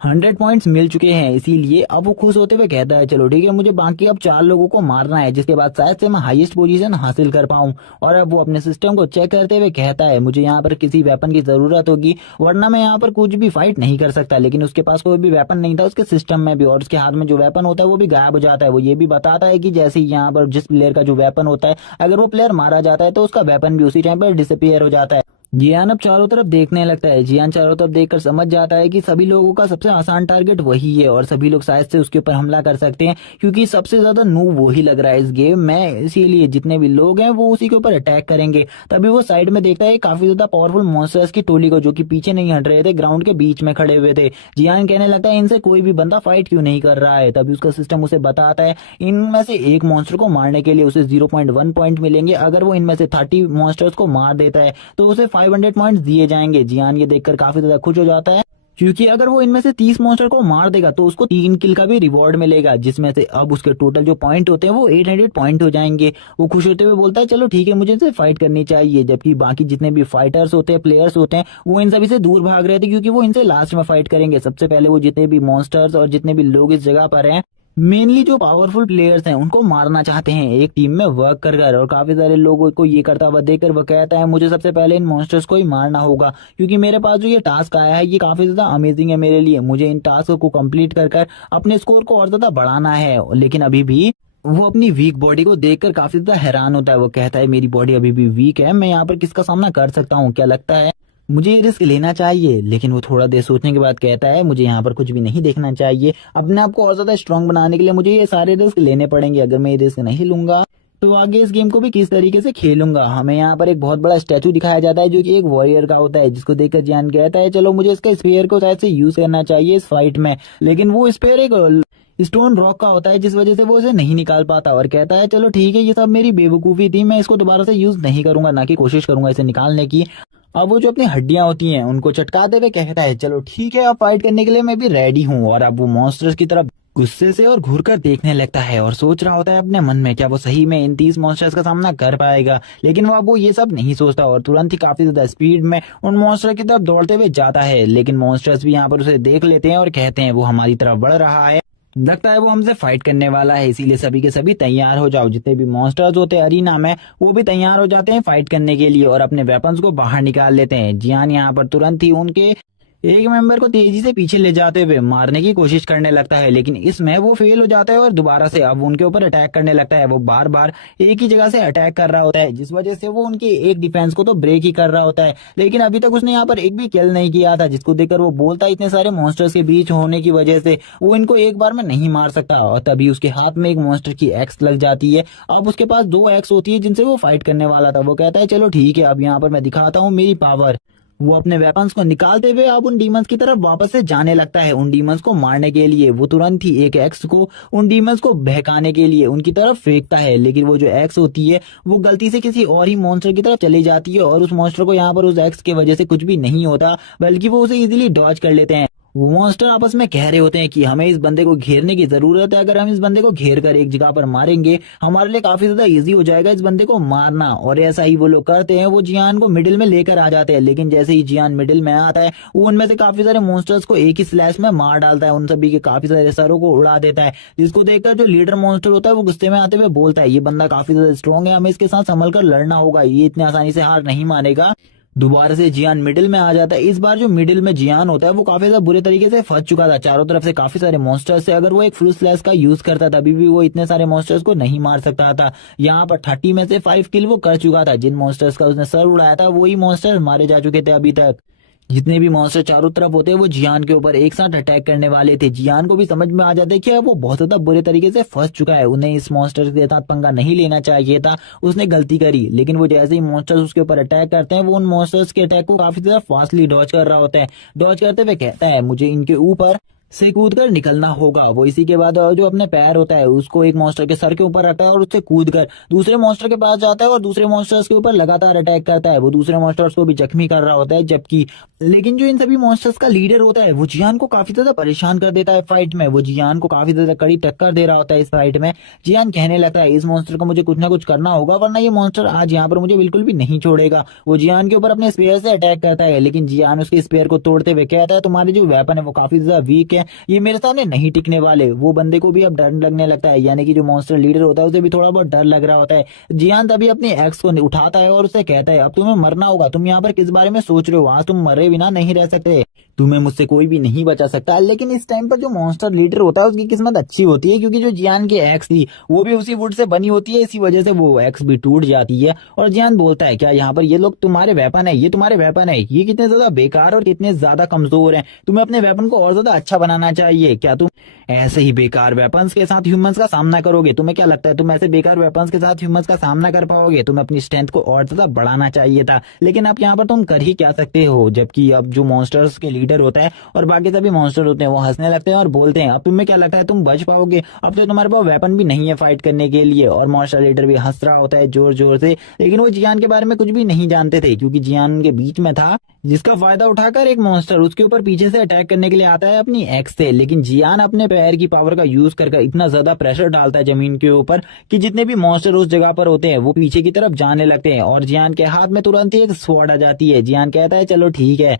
100 पॉइंट्स मिल चुके हैं। इसीलिए अब वो खुश होते हुए कहता है चलो ठीक है, मुझे बाकी अब 4 लोगों को मारना है, जिसके बाद शायद से मैं हाईएस्ट पोजीशन हासिल कर पाऊं। और अब वो अपने सिस्टम को चेक करते हुए कहता है मुझे यहाँ पर किसी वेपन की जरूरत होगी, वरना मैं यहाँ पर कुछ भी फाइट नहीं कर सकता। लेकिन उसके पास कोई भी वेपन नहीं था उसके सिस्टम में भी, और उसके हाथ में जो वेपन होता है वो भी गायब हो जाता है। वो ये भी बताता है कि जैसे ही यहाँ पर जिस प्लेयर का जो वेपन होता है अगर वो प्लेयर मारा जाता है तो उसका वेपन भी उसी टाइम पर डिसअपियर हो जाता है। जियान अब चारों तरफ देखने लगता है। जियान चारों तरफ देखकर समझ जाता है कि सभी लोगों का सबसे आसान टारगेट वही है और सभी लोग शायद से उसके ऊपर हमला कर सकते हैं, क्योंकि सबसे ज्यादा नूब वही लग रहा है इस गेम में, इसीलिए जितने भी लोग हैं वो उसी के ऊपर अटैक करेंगे। तभी वो साइड में देखता है काफी ज्यादा पावरफुल मॉन्स्टर्स की टोली को, जो कि पीछे नहीं हट रहे थे, ग्राउंड के बीच में खड़े हुए थे। जियान कहने लगता है इनसे कोई भी बंदा फाइट क्यों नहीं कर रहा है। तभी उसका सिस्टम उसे बताता है इनमें से एक मॉन्स्टर को मारने के लिए उसे 0.1 पॉइंट मिलेंगे, अगर वो इनमें से 30 मॉन्स्टर्स को मार देता है तो उसे 500 पॉइंट दिए जाएंगे। जियान ये देखकर काफी ज्यादा खुश हो जाता है, क्योंकि अगर वो इनमें से 30 मॉन्स्टर को मार देगा तो उसको 3 किल का भी रिवॉर्ड मिलेगा, जिसमें से अब उसके टोटल जो पॉइंट होते हैं वो 800 पॉइंट हो जाएंगे। वो खुश होते हुए बोलता है चलो ठीक है, मुझे इनसे फाइट करनी चाहिए। जबकि बाकी जितने भी फाइटर्स होते हैं, प्लेयर्स होते हैं, वो इन सभी से दूर भाग रहे थे, क्योंकि वो इनसे लास्ट में फाइट करेंगे। सबसे पहले वो जितने भी मॉन्स्टर्स और जितने भी लोग इस जगह पर हैं, मेनली जो पावरफुल प्लेयर्स हैं, उनको मारना चाहते हैं एक टीम में वर्क कर कर। और काफी सारे लोगों को ये करता हुआ देखकर वो कहता है मुझे सबसे पहले इन मॉन्स्टर्स को ही मारना होगा, क्योंकि मेरे पास जो ये टास्क आया है ये काफी ज्यादा अमेजिंग है मेरे लिए, मुझे इन टास्क को कंप्लीट कर कर अपने स्कोर को और ज्यादा बढ़ाना है। लेकिन अभी भी वो अपनी वीक बॉडी को देखकर काफी ज्यादा हैरान होता है। वो कहता है मेरी बॉडी अभी भी वीक है, मैं यहाँ पर किसका सामना कर सकता हूँ, क्या लगता है मुझे ये रिस्क लेना चाहिए। लेकिन वो थोड़ा देर सोचने के बाद कहता है मुझे यहाँ पर कुछ भी नहीं देखना चाहिए, अपने आप को और ज्यादा स्ट्रांग बनाने के लिए मुझे ये सारे रिस्क लेने पड़ेंगे। अगर मैं ये रिस्क नहीं लूंगा तो आगे इस गेम को भी किस तरीके से खेलूंगा। हमें यहाँ पर एक बहुत बड़ा स्टैचू दिखाया जाता है जो कि एक वॉरियर का होता है, जिसको देखकर जियान कहता है चलो मुझे इसका स्पेयर को शायद से यूज करना चाहिए इस फाइट में। लेकिन वो स्पेयर एक स्टोन रॉक का होता है, जिस वजह से वो इसे नहीं निकाल पाता और कहता है चलो ठीक है, ये सब मेरी बेवकूफी थी, मैं इसको दोबारा से यूज नहीं करूंगा, ना कि कोशिश करूंगा इसे निकालने की। अब वो जो अपनी हड्डियां होती हैं उनको चटकाते हुए कहता है चलो ठीक है, अब फाइट करने के लिए मैं भी रेडी हूँ। और अब वो मॉन्स्टर्स की तरफ गुस्से से और घूर कर देखने लगता है और सोच रहा होता है अपने मन में क्या वो सही में इन 30 मॉन्स्टर्स का सामना कर पाएगा। लेकिन वो ये सब नहीं सोचता और तुरंत ही काफी ज्यादा स्पीड में उन मॉन्स्टर की तरफ दौड़ते हुए जाता है। लेकिन मॉन्स्टर्स भी यहाँ पर उसे देख लेते हैं और कहते हैं वो हमारी तरफ बढ़ रहा है, लगता है वो हमसे फाइट करने वाला है, इसीलिए सभी के सभी तैयार हो जाओ। जितने भी मॉन्स्टर्स होते हैं अरीना में वो भी तैयार हो जाते हैं फाइट करने के लिए और अपने वेपन्स को बाहर निकाल लेते हैं। जियान यहाँ पर तुरंत ही उनके एक मेंबर को तेजी से पीछे ले जाते हुए मारने की कोशिश करने लगता है, लेकिन इसमें वो फेल हो जाता है और दोबारा से अब उनके ऊपर अटैक करने लगता है। वो बार बार एक ही जगह से अटैक कर रहा होता है, जिस वजह से वो उनकी एक डिफेंस को तो ब्रेक ही कर रहा होता है। लेकिन अभी तक उसने यहाँ पर एक भी किल नहीं किया था, जिसको देखकर वो बोलता है इतने सारे मॉन्स्टर्स के बीच होने की वजह से वो इनको एक बार में नहीं मार सकता। और तभी उसके हाथ में एक मॉन्स्टर की एक्स लग जाती है। अब उसके पास 2 एक्स होती है जिनसे वो फाइट करने वाला था। वो कहता है चलो ठीक है, अब यहाँ पर मैं दिखाता हूँ मेरी पावर। वो अपने वेपन्स को निकालते हुए अब उन डीमंस की तरफ वापस से जाने लगता है उन डीमंस को मारने के लिए। वो तुरंत ही एक एक्स को उन डीमंस को बहकाने के लिए उनकी तरफ फेंकता है, लेकिन वो जो एक्स होती है वो गलती से किसी और ही मॉन्स्टर की तरफ चली जाती है और उस मॉन्स्टर को यहाँ पर उस एक्स की वजह से कुछ भी नहीं होता, बल्कि वो उसे इजीली डॉज कर लेते हैं। वो मॉन्स्टर आपस में कह रहे होते हैं कि हमें इस बंदे को घेरने की जरूरत है, अगर हम इस बंदे को घेर कर एक जगह पर मारेंगे हमारे लिए काफी ज्यादा इजी हो जाएगा इस बंदे को मारना। और ऐसा ही वो लोग करते हैं, वो जियान को मिडिल में लेकर आ जाते हैं, लेकिन जैसे ही जियान मिडिल में आता है वो उनमें से काफी सारे मॉन्स्टर्स को एक ही स्लैश में मार डालता है, उन सभी के काफी सारे सरों को उड़ा देता है, जिसको देखकर जो लीडर मॉन्स्टर होता है वो गुस्से में आते हुए बोलता है ये बंदा काफी ज्यादा स्ट्रॉन्ग है, हमें इसके साथ संभल कर लड़ना होगा, ये इतनी आसानी से हार नहीं मानेगा। दोबारा से जियान मिडिल में आ जाता है। इस बार जो मिडिल में जियान होता है वो काफी ज्यादा बुरे तरीके से फंस चुका था, चारों तरफ से काफी सारे मॉन्स्टर्स से, अगर वो एक फुल स्लैश का यूज करता तभी भी वो इतने सारे मॉन्स्टर्स को नहीं मार सकता था। यहाँ पर 30 में से 5 किल वो कर चुका था, जिन मॉन्स्टर्स का उसने सर उड़ाया था वही मॉन्स्टर्स मारे जा चुके थे अभी तक। जितने भी मॉन्स्टर चारों तरफ होते हैं वो जियान के ऊपर एक साथ अटैक करने वाले थे। जियान को भी समझ में आ जाता है कि वो बहुत ज्यादा बुरे तरीके से फंस चुका है, उन्हें इस मॉन्स्टर के साथ पंगा नहीं लेना चाहिए था, उसने गलती करी। लेकिन वो जैसे ही मॉन्स्टर्स उसके ऊपर अटैक करते हैं वो उन मॉन्स्टर्स के अटैक को काफी ज्यादा फास्टली डॉज कर रहा होता है। डॉज करते हुए कहता है मुझे इनके ऊपर से कूद कर निकलना होगा। वो इसी के बाद जो अपने पैर होता है उसको एक मॉन्स्टर के सर के ऊपर रखता है और उससे कूद कर दूसरे मॉन्स्टर के पास जाता है और दूसरे मॉन्स्टर्स के ऊपर लगातार अटैक करता है। वो दूसरे मॉन्स्टर्स को भी जख्मी कर रहा होता है, जबकि लेकिन जो इन सभी मॉन्स्टर्स का लीडर होता है वो जियान को काफी ज्यादा परेशान कर देता है फाइट में। वो जियान को काफी ज्यादा कड़ी टक्कर दे रहा होता है इस फाइट में। जियान कहने लगता है इस मॉन्स्टर को मुझे कुछ ना कुछ करना होगा, वरना ये मॉन्स्टर आज यहाँ पर मुझे बिल्कुल भी नहीं छोड़ेगा। वो जियान के ऊपर अपने स्पेयर से अटैक करता है, लेकिन जियान उसके स्पेयर को तोड़ते हुए कहता है तुम्हारे जो वेपन है वो काफी ज्यादा वीक है, ये मेरे सामने नहीं टिकने वाले। वो बंदे को भी अब डर लगने लगता है, यानी कि जो मॉन्स्टर लीडर होता है उसे भी थोड़ा बहुत डर लग रहा होता है। जियान तभी अपनी एक्स को उठाता है और उससे कहता है अब तुम्हें मरना होगा, तुम यहाँ पर किस बारे में सोच रहे हो, आज तुम मरे बिना नहीं रह सकते, तुम्हें मुझसे कोई भी नहीं बचा सकता। लेकिन इस टाइम पर जो मॉन्स्टर लीडर होता है उसकी किस्मत अच्छी होती है, क्योंकि जो जियान की एक्स थी वो भी उसी वुड से बनी होती है, इसी वजह से वो एक्स भी टूट जाती है। और जियान बोलता है क्या यहाँ पर ये लोग तुम्हारे वेपन है, ये तुम्हारे वेपन है, ये कितने ज्यादा बेकार और कितने ज्यादा कमजोर हैं, तुम्हें अपने वेपन को और ज्यादा अच्छा बनाना चाहिए। क्या तुम ऐसे ही बेकार वेपन्स के साथ ह्यूमंस का सामना करोगे? तुम्हें क्या लगता है तुम ऐसे बेकार वेपन्स के साथ ह्यूमंस का सामना कर पाओगे? तुम्हें अपनी स्ट्रेंथ को और ज्यादा बढ़ाना चाहिए था, लेकिन अब यहाँ पर तुम कर ही क्या सकते हो। जबकि अब जो मॉन्स्टर्स के लीडर होता है और बाकी सभी मॉन्स्टर होते हैं वो हंसने लगते हैं और बोलते हैं अब तुम्हें क्या लगता है तुम बच पाओगे, अब तो तुम्हारे पास वेपन भी नहीं है फाइट करने के लिए। और मॉन्स्टर लीडर भी हंस रहा होता है जोर जोर से, लेकिन वो जियान के बारे में कुछ भी नहीं जानते थे, क्योंकि जियान उनके बीच में था, जिसका फायदा उठाकर एक मॉन्स्टर उसके ऊपर पीछे से अटैक करने के लिए आता है अपनी एक्स से। लेकिन जियान अपने पैर की पावर का यूज कर इतना ज्यादा प्रेशर डालता है जमीन के ऊपर कि जितने भी मॉन्स्टर उस जगह पर होते हैं वो पीछे की तरफ जाने लगते हैं और जियान के हाथ में तुरंत ही एक स्वॉर्ड आ जाती है। जियान कहता है चलो ठीक है,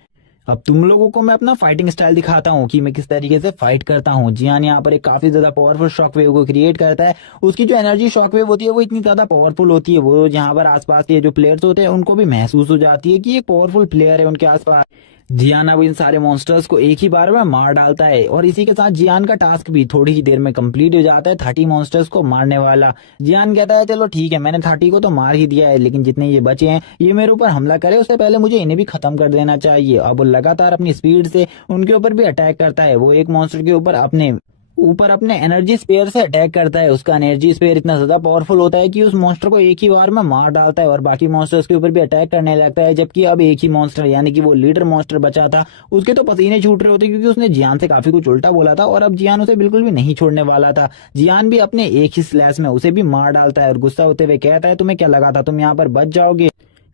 अब तुम लोगों को मैं अपना फाइटिंग स्टाइल दिखाता हूँ कि मैं किस तरीके से फाइट करता हूँ। जियान यहाँ पर एक काफी ज्यादा पावरफुल शॉक वेव को क्रिएट करता है। उसकी जो एनर्जी शॉक वेव होती है वो इतनी ज्यादा पावरफुल होती है, वो जहाँ पर आसपास के जो प्लेयर्स होते हैं उनको भी महसूस हो जाती है कि एक पावरफुल प्लेयर है उनके आसपास। जियान अब इन सारे मॉन्स्टर्स को एक ही बार में मार डालता है और इसी के साथ जियान का टास्क भी थोड़ी ही देर में कंप्लीट हो जाता है, 30 मॉन्स्टर्स को मारने वाला। जियान कहता है चलो ठीक है, मैंने 30 को तो मार ही दिया है, लेकिन जितने ये बचे हैं ये मेरे ऊपर हमला करे उससे पहले मुझे इन्हें भी खत्म कर देना चाहिए। अब वो लगातार अपनी स्पीड से उनके ऊपर भी अटैक करता है। वो एक मॉन्स्टर के ऊपर अपने एनर्जी स्पेयर से अटैक करता है। उसका एनर्जी स्पेयर इतना ज्यादा पावरफुल होता है कि उस मॉन्स्टर को एक ही बार में मार डालता है और बाकी मॉन्स्टर्स के ऊपर भी अटैक करने लगता है। जबकि अब एक ही मॉन्स्टर यानी कि वो लीडर मॉन्स्टर बचा था, उसके तो पसीने छूट रहे होते क्योंकि उसने जियान से काफी कुछ उल्टा बोला था और अब जियान उसे बिल्कुल भी नहीं छोड़ने वाला था। जियान भी अपने एक ही स्लैश में उसे भी मार डालता है और गुस्सा होते हुए कहता है तुम्हें क्या लगा था तुम यहाँ पर बच जाओगे।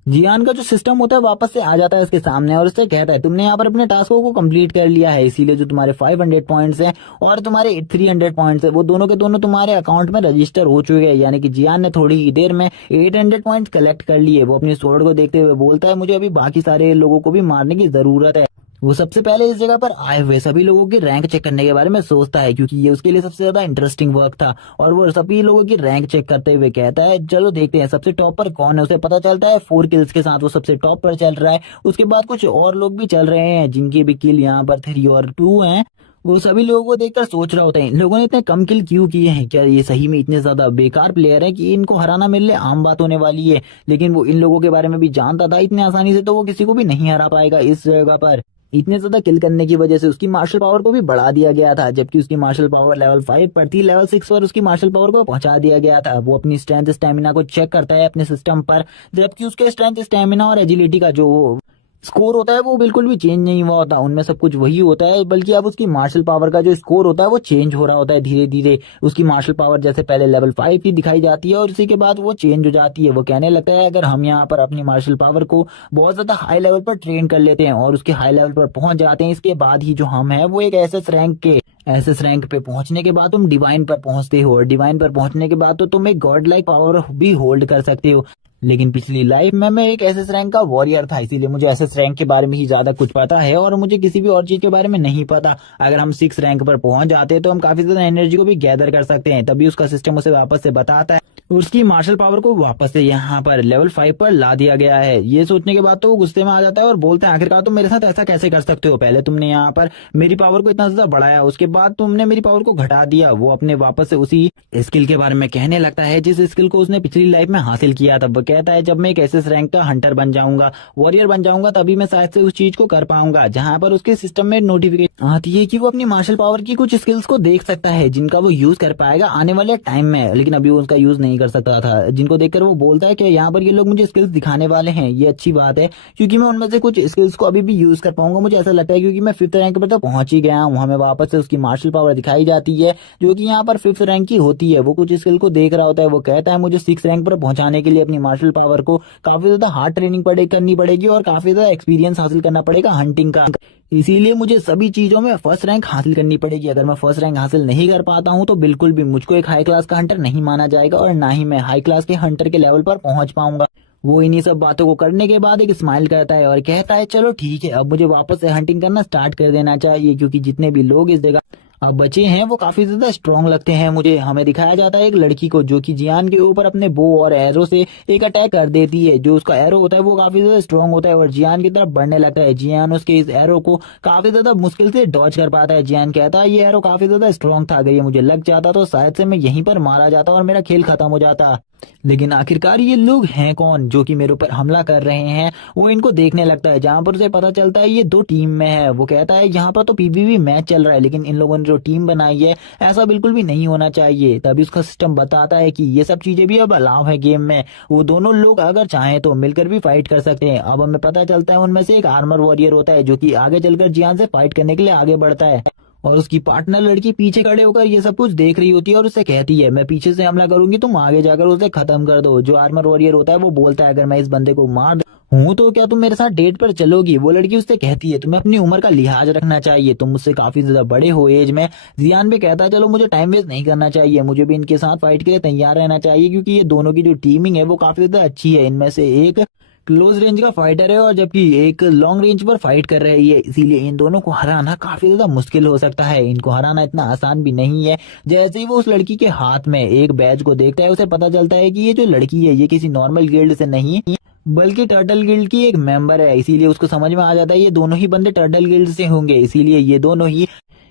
जियान का जो सिस्टम होता है वापस से आ जाता है उसके सामने और उससे कहता है तुमने यहाँ पर अपने टास्कों को कंप्लीट कर लिया है, इसीलिए जो तुम्हारे 500 पॉइंट्स हैं और तुम्हारे 300 पॉइंट्स हैं वो दोनों के दोनों तुम्हारे अकाउंट में रजिस्टर हो चुके हैं। यानी कि जियान ने थोड़ी ही देर में 800 पॉइंट्स कलेक्ट कर लिए। वो अपनी स्वॉर्ड को देखते हुए बोलता है मुझे अभी बाकी सारे लोगों को भी मारने की जरूरत है। वो सबसे पहले इस जगह पर आए हुए सभी लोगों की रैंक चेक करने के बारे में सोचता है, क्योंकि ये उसके लिए सबसे ज्यादा इंटरेस्टिंग वर्क था। और वो सभी लोगों की रैंक चेक करते हुए कहता है चलो देखते हैं सबसे टॉप पर कौन है। उसे पता चलता है 4 किल्स के साथ वो सबसे टॉप पर चल रहा है। उसके बाद कुछ और लोग भी चल रहे हैं जिनकी भी किल यहाँ पर 3 और 2 हैं। वो सभी लोगों को देखकर सोच रहा होता है इन लोगों ने इतने कम किल क्यों किए हैं, क्या ये सही में इतने ज्यादा बेकार प्लेयर है कि इनको हराना मेरे लिए आम बात होने वाली है। लेकिन वो इन लोगों के बारे में भी जानता था, इतने आसानी से तो वो किसी को भी नहीं हरा पाएगा इस जगह पर। इतने ज्यादा किल करने की वजह से उसकी मार्शल पावर को भी बढ़ा दिया गया था, जबकि उसकी मार्शल पावर लेवल 5 पर थी, लेवल 6 पर उसकी मार्शल पावर को पहुंचा दिया गया था। वो अपनी स्ट्रेंथ स्टेमिना को चेक करता है अपने सिस्टम पर, जबकि उसके स्ट्रेंथ स्टेमिना और एजिलिटी का जो स्कोर होता है वो बिल्कुल भी चेंज नहीं हुआ होता, उनमें सब कुछ वही होता है, बल्कि अब उसकी मार्शल पावर का जो स्कोर होता है वो चेंज हो रहा होता है धीरे धीरे। उसकी मार्शल पावर जैसे पहले लेवल 5 की दिखाई जाती है और उसी के बाद वो चेंज हो जाती है। वो कहने लगता है अगर हम यहाँ पर अपनी मार्शल पावर को बहुत ज्यादा हाई लेवल पर ट्रेन कर लेते हैं और उसके हाई लेवल पर पहुंच जाते हैं, इसके बाद ही जो हम है वो एक एसएस रैंक पे पहुंचने के बाद तुम डिवाइन पर पहुंचते हो, और डिवाइन पर पहुंचने के बाद तो तुम एक गॉड लाइक पावर भी होल्ड कर सकते हो। लेकिन पिछली लाइफ में मैं एक एसएस रैंक का वॉरियर था, इसीलिए मुझे एसएस रैंक के बारे में ही ज्यादा कुछ पता है और मुझे किसी भी और चीज के बारे में नहीं पता। अगर हम 6 रैंक पर पहुंच जाते हैं तो हम काफी ज्यादा एनर्जी को भी गैदर कर सकते हैं, तभी उसका सिस्टम उसे वापस से बताता है उसकी मार्शल पावर को वापस से यहाँ पर लेवल 5 पर ला दिया गया है। ये सोचने के बाद तो वो गुस्से में आ जाता है और बोलता है आखिरकार तुम मेरे साथ ऐसा कैसे कर सकते हो, पहले तुमने यहाँ पर मेरी पावर को इतना ज्यादा बढ़ाया, उसके बाद तुमने मेरी पावर को घटा दिया। वो अपने वापस से उसी स्किल के बारे में कहने लगता है जिस स्किल को उसने पिछली लाइफ में हासिल किया था। वो कहता है जब मैं एक एसएस रैंक का हंटर बन जाऊंगा, वॉरियर बन जाऊंगा, तभी मैं शायद से उस चीज को कर पाऊंगा जहां पर उसके सिस्टम में नोटिफिकेशन आती है कि वो अपनी मार्शल पावर की कुछ स्किल्स को देख सकता है जिनका वो यूज कर पाएगा आने वाले टाइम में, लेकिन अभी वो उसका यूज नहीं कर सकता था। जिनको देखकर वो बोलता है कि यहाँ पर ये लोग मुझे स्किल्स दिखाने वाले हैं, ये अच्छी बात है क्योंकि मैं उनमें से कुछ स्किल्स को अभी भी यूज कर पाऊंगा। मुझे ऐसा लगता है क्योंकि मैं 5th रैंक पर तो पहुंच ही गया हूँ। हमें वापस से उसकी मार्शल पावर दिखाई जाती है जो कि यहाँ पर 5th रैंक की होती है। वो कुछ स्किल को देख रहा होता है, वो कहता है मुझे 6th रैंक पर पहुंचाने के लिए अपनी मार्शल पावर को काफी ज्यादा हार्ड ट्रेनिंग करनी पड़ेगी और काफी ज्यादा एक्सपीरियंस हासिल करना पड़ेगा हंटिंग का, इसीलिए मुझे सभी चीजों में फर्स्ट रैंक हासिल करनी पड़ेगी। अगर मैं फर्स्ट रैंक हासिल नहीं कर पाता हूं तो बिल्कुल भी मुझको एक हाई क्लास का हंटर नहीं माना जाएगा और ना ही मैं हाई क्लास के हंटर के लेवल पर पहुंच पाऊंगा। वो इन्हीं सब बातों को करने के बाद एक स्माइल करता है और कहता है चलो ठीक है, अब मुझे वापस से हंटिंग करना स्टार्ट कर देना चाहिए क्योंकि जितने भी लोग इस जगह अब बचे हैं वो काफी ज्यादा स्ट्रांग लगते हैं मुझे। हमें दिखाया जाता है एक लड़की को जो कि जियान के ऊपर अपने बो और एरो से एक अटैक कर देती है। जो उसका एरो होता है वो काफी ज्यादा स्ट्रांग होता है और जियान की तरफ बढ़ने लगता है। जियान उसके इस एरो को काफी ज्यादा मुश्किल से डॉज कर पाता है। जियान कहता है ये एरो काफी ज्यादा स्ट्रांग था, अगर ये मुझे लग जाता तो शायद से मैं यहीं पर मारा जाता और मेरा खेल खत्म हो जाता। लेकिन आखिरकार ये लोग हैं कौन जो कि मेरे ऊपर हमला कर रहे हैं। वो इनको देखने लगता है जहां पर उसे पता चलता है ये 2 टीम में है। वो कहता है यहाँ पर तो पीवीपी मैच चल रहा है लेकिन इन लोगों ने जो टीम बनाई है ऐसा बिल्कुल भी नहीं होना चाहिए। तभी उसका सिस्टम बताता है कि ये सब चीजें भी अब अलाउ है गेम में, वो दोनों लोग अगर चाहें तो मिलकर भी फाइट कर सकते हैं। अब हमें पता चलता है उनमें से एक आर्मर वॉरियर होता है जो कि आगे चलकर जियान से फाइट करने के लिए आगे बढ़ता है और उसकी पार्टनर लड़की पीछे खड़े होकर ये सब कुछ देख रही होती है और उससे कहती है मैं पीछे से हमला करूंगी, तुम आगे जाकर उसे खत्म कर दो। जो आर्मर वॉरियर होता है वो बोलता है अगर मैं इस बंदे को मार हूँ तो क्या तुम मेरे साथ डेट पर चलोगी। वो लड़की उससे कहती है तुम्हें अपनी उम्र का लिहाज रखना चाहिए, तुम मुझसे काफी ज्यादा बड़े हो एज में। जियान भी कहता है चलो मुझे टाइम वेस्ट नहीं करना चाहिए, मुझे भी इनके साथ फाइट के लिए तैयार रहना चाहिए क्योंकि ये दोनों की जो टीमिंग है वो काफी ज्यादा अच्छी है। इनमें से एक क्लोज रेंज का फाइटर है और जबकि एक लॉन्ग रेंज पर फाइट कर रही है, इसीलिए इन दोनों को हराना काफी ज्यादा मुश्किल हो सकता है। इनको हराना इतना आसान भी नहीं है। जैसे ही वो उस लड़की के हाथ में एक बैज को देखता है उसे पता चलता है कि ये जो लड़की है ये किसी नॉर्मल गिल्ड से नहीं बल्कि टर्टल गिल्ड की एक मेंबर है। इसीलिए उसको समझ में आ जाता है ये दोनों ही बंदे टर्टल गिल्ड से होंगे, इसीलिए ये दोनों ही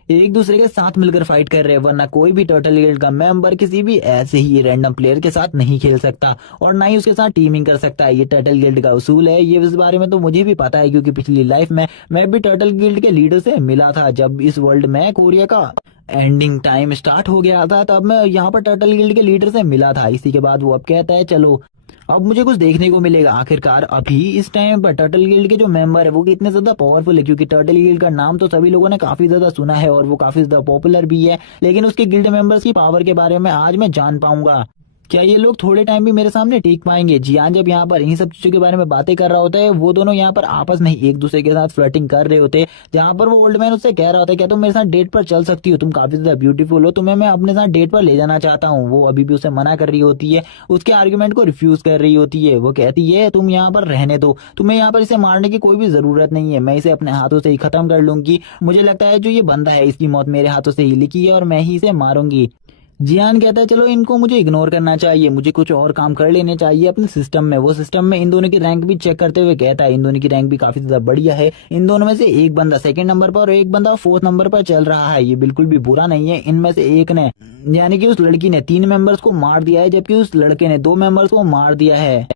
एक दूसरे के साथ मिलकर फाइट कर रहे हैं, वरना कोई भी टर्टल गिल्ड का मेंबर किसी भी ऐसे ही रैंडम प्लेयर के साथ नहीं खेल सकता और ना ही उसके साथ टीमिंग कर सकता है। ये टर्टल गिल्ड का उसूल है। ये इस बारे में तो मुझे भी पता है क्योंकि पिछली लाइफ में मैं भी टर्टल गिल्ड के लीडर से मिला था। जब इस वर्ल्ड में कोरिया का एंडिंग टाइम स्टार्ट हो गया था तब मैं यहाँ पर टर्टल गिल्ड के लीडर से मिला था। इसी के बाद वो अब कहता है चलो अब मुझे कुछ देखने को मिलेगा। आखिरकार अभी इस टाइम पर टर्टल गिल्ड के जो मेंबर है वो कितने ज्यादा पावरफुल है, क्योंकि टर्टल गिल्ड का नाम तो सभी लोगों ने काफी ज्यादा सुना है और वो काफी ज्यादा पॉपुलर भी है, लेकिन उसके गिल्ड मेंबर्स की पावर के बारे में आज मैं जान पाऊंगा। क्या ये लोग थोड़े टाइम भी मेरे सामने टिक पाएंगे। जियान जब यहाँ पर इन सब चीजों के बारे में बातें कर रहा होता है वो दोनों यहाँ पर आपस में ही एक दूसरे के साथ फ्लर्टिंग कर रहे होते हैं, जहाँ पर वो ओल्ड मैन उससे कह रहा होता है क्या तुम मेरे साथ डेट पर चल सकती हो, तुम काफी ज्यादा ब्यूटीफुल हो, तुम्हें मैं अपने साथ डेट पर ले जाना चाहता हूँ। वो अभी भी उसे मना कर रही होती है, उसके आर्ग्यूमेंट को रिफ्यूज कर रही होती है। वो कहती है तुम यहाँ पर रहने दो, तुम्हें यहाँ पर इसे मारने की कोई भी जरूरत नहीं है, मैं इसे अपने हाथों से ही खत्म कर लूंगी। मुझे लगता है जो ये बंदा है इसकी मौत मेरे हाथों से ही लिखी है और मैं ही इसे मारूंगी। जियान कहता है चलो इनको मुझे इग्नोर करना चाहिए, मुझे कुछ और काम कर लेने चाहिए अपने सिस्टम में। वो सिस्टम में इन दोनों की रैंक भी चेक करते हुए कहता है इन दोनों की रैंक भी काफी ज्यादा बढ़िया है। इन दोनों में से एक बंदा 2nd नंबर पर और एक बंदा 4th नंबर पर चल रहा है। ये बिल्कुल भी बुरा नहीं है। इनमें से एक ने यानी कि उस लड़की ने 3 मेंबर्स को मार दिया है जबकि उस लड़के ने 2 मेंबर्स को मार दिया है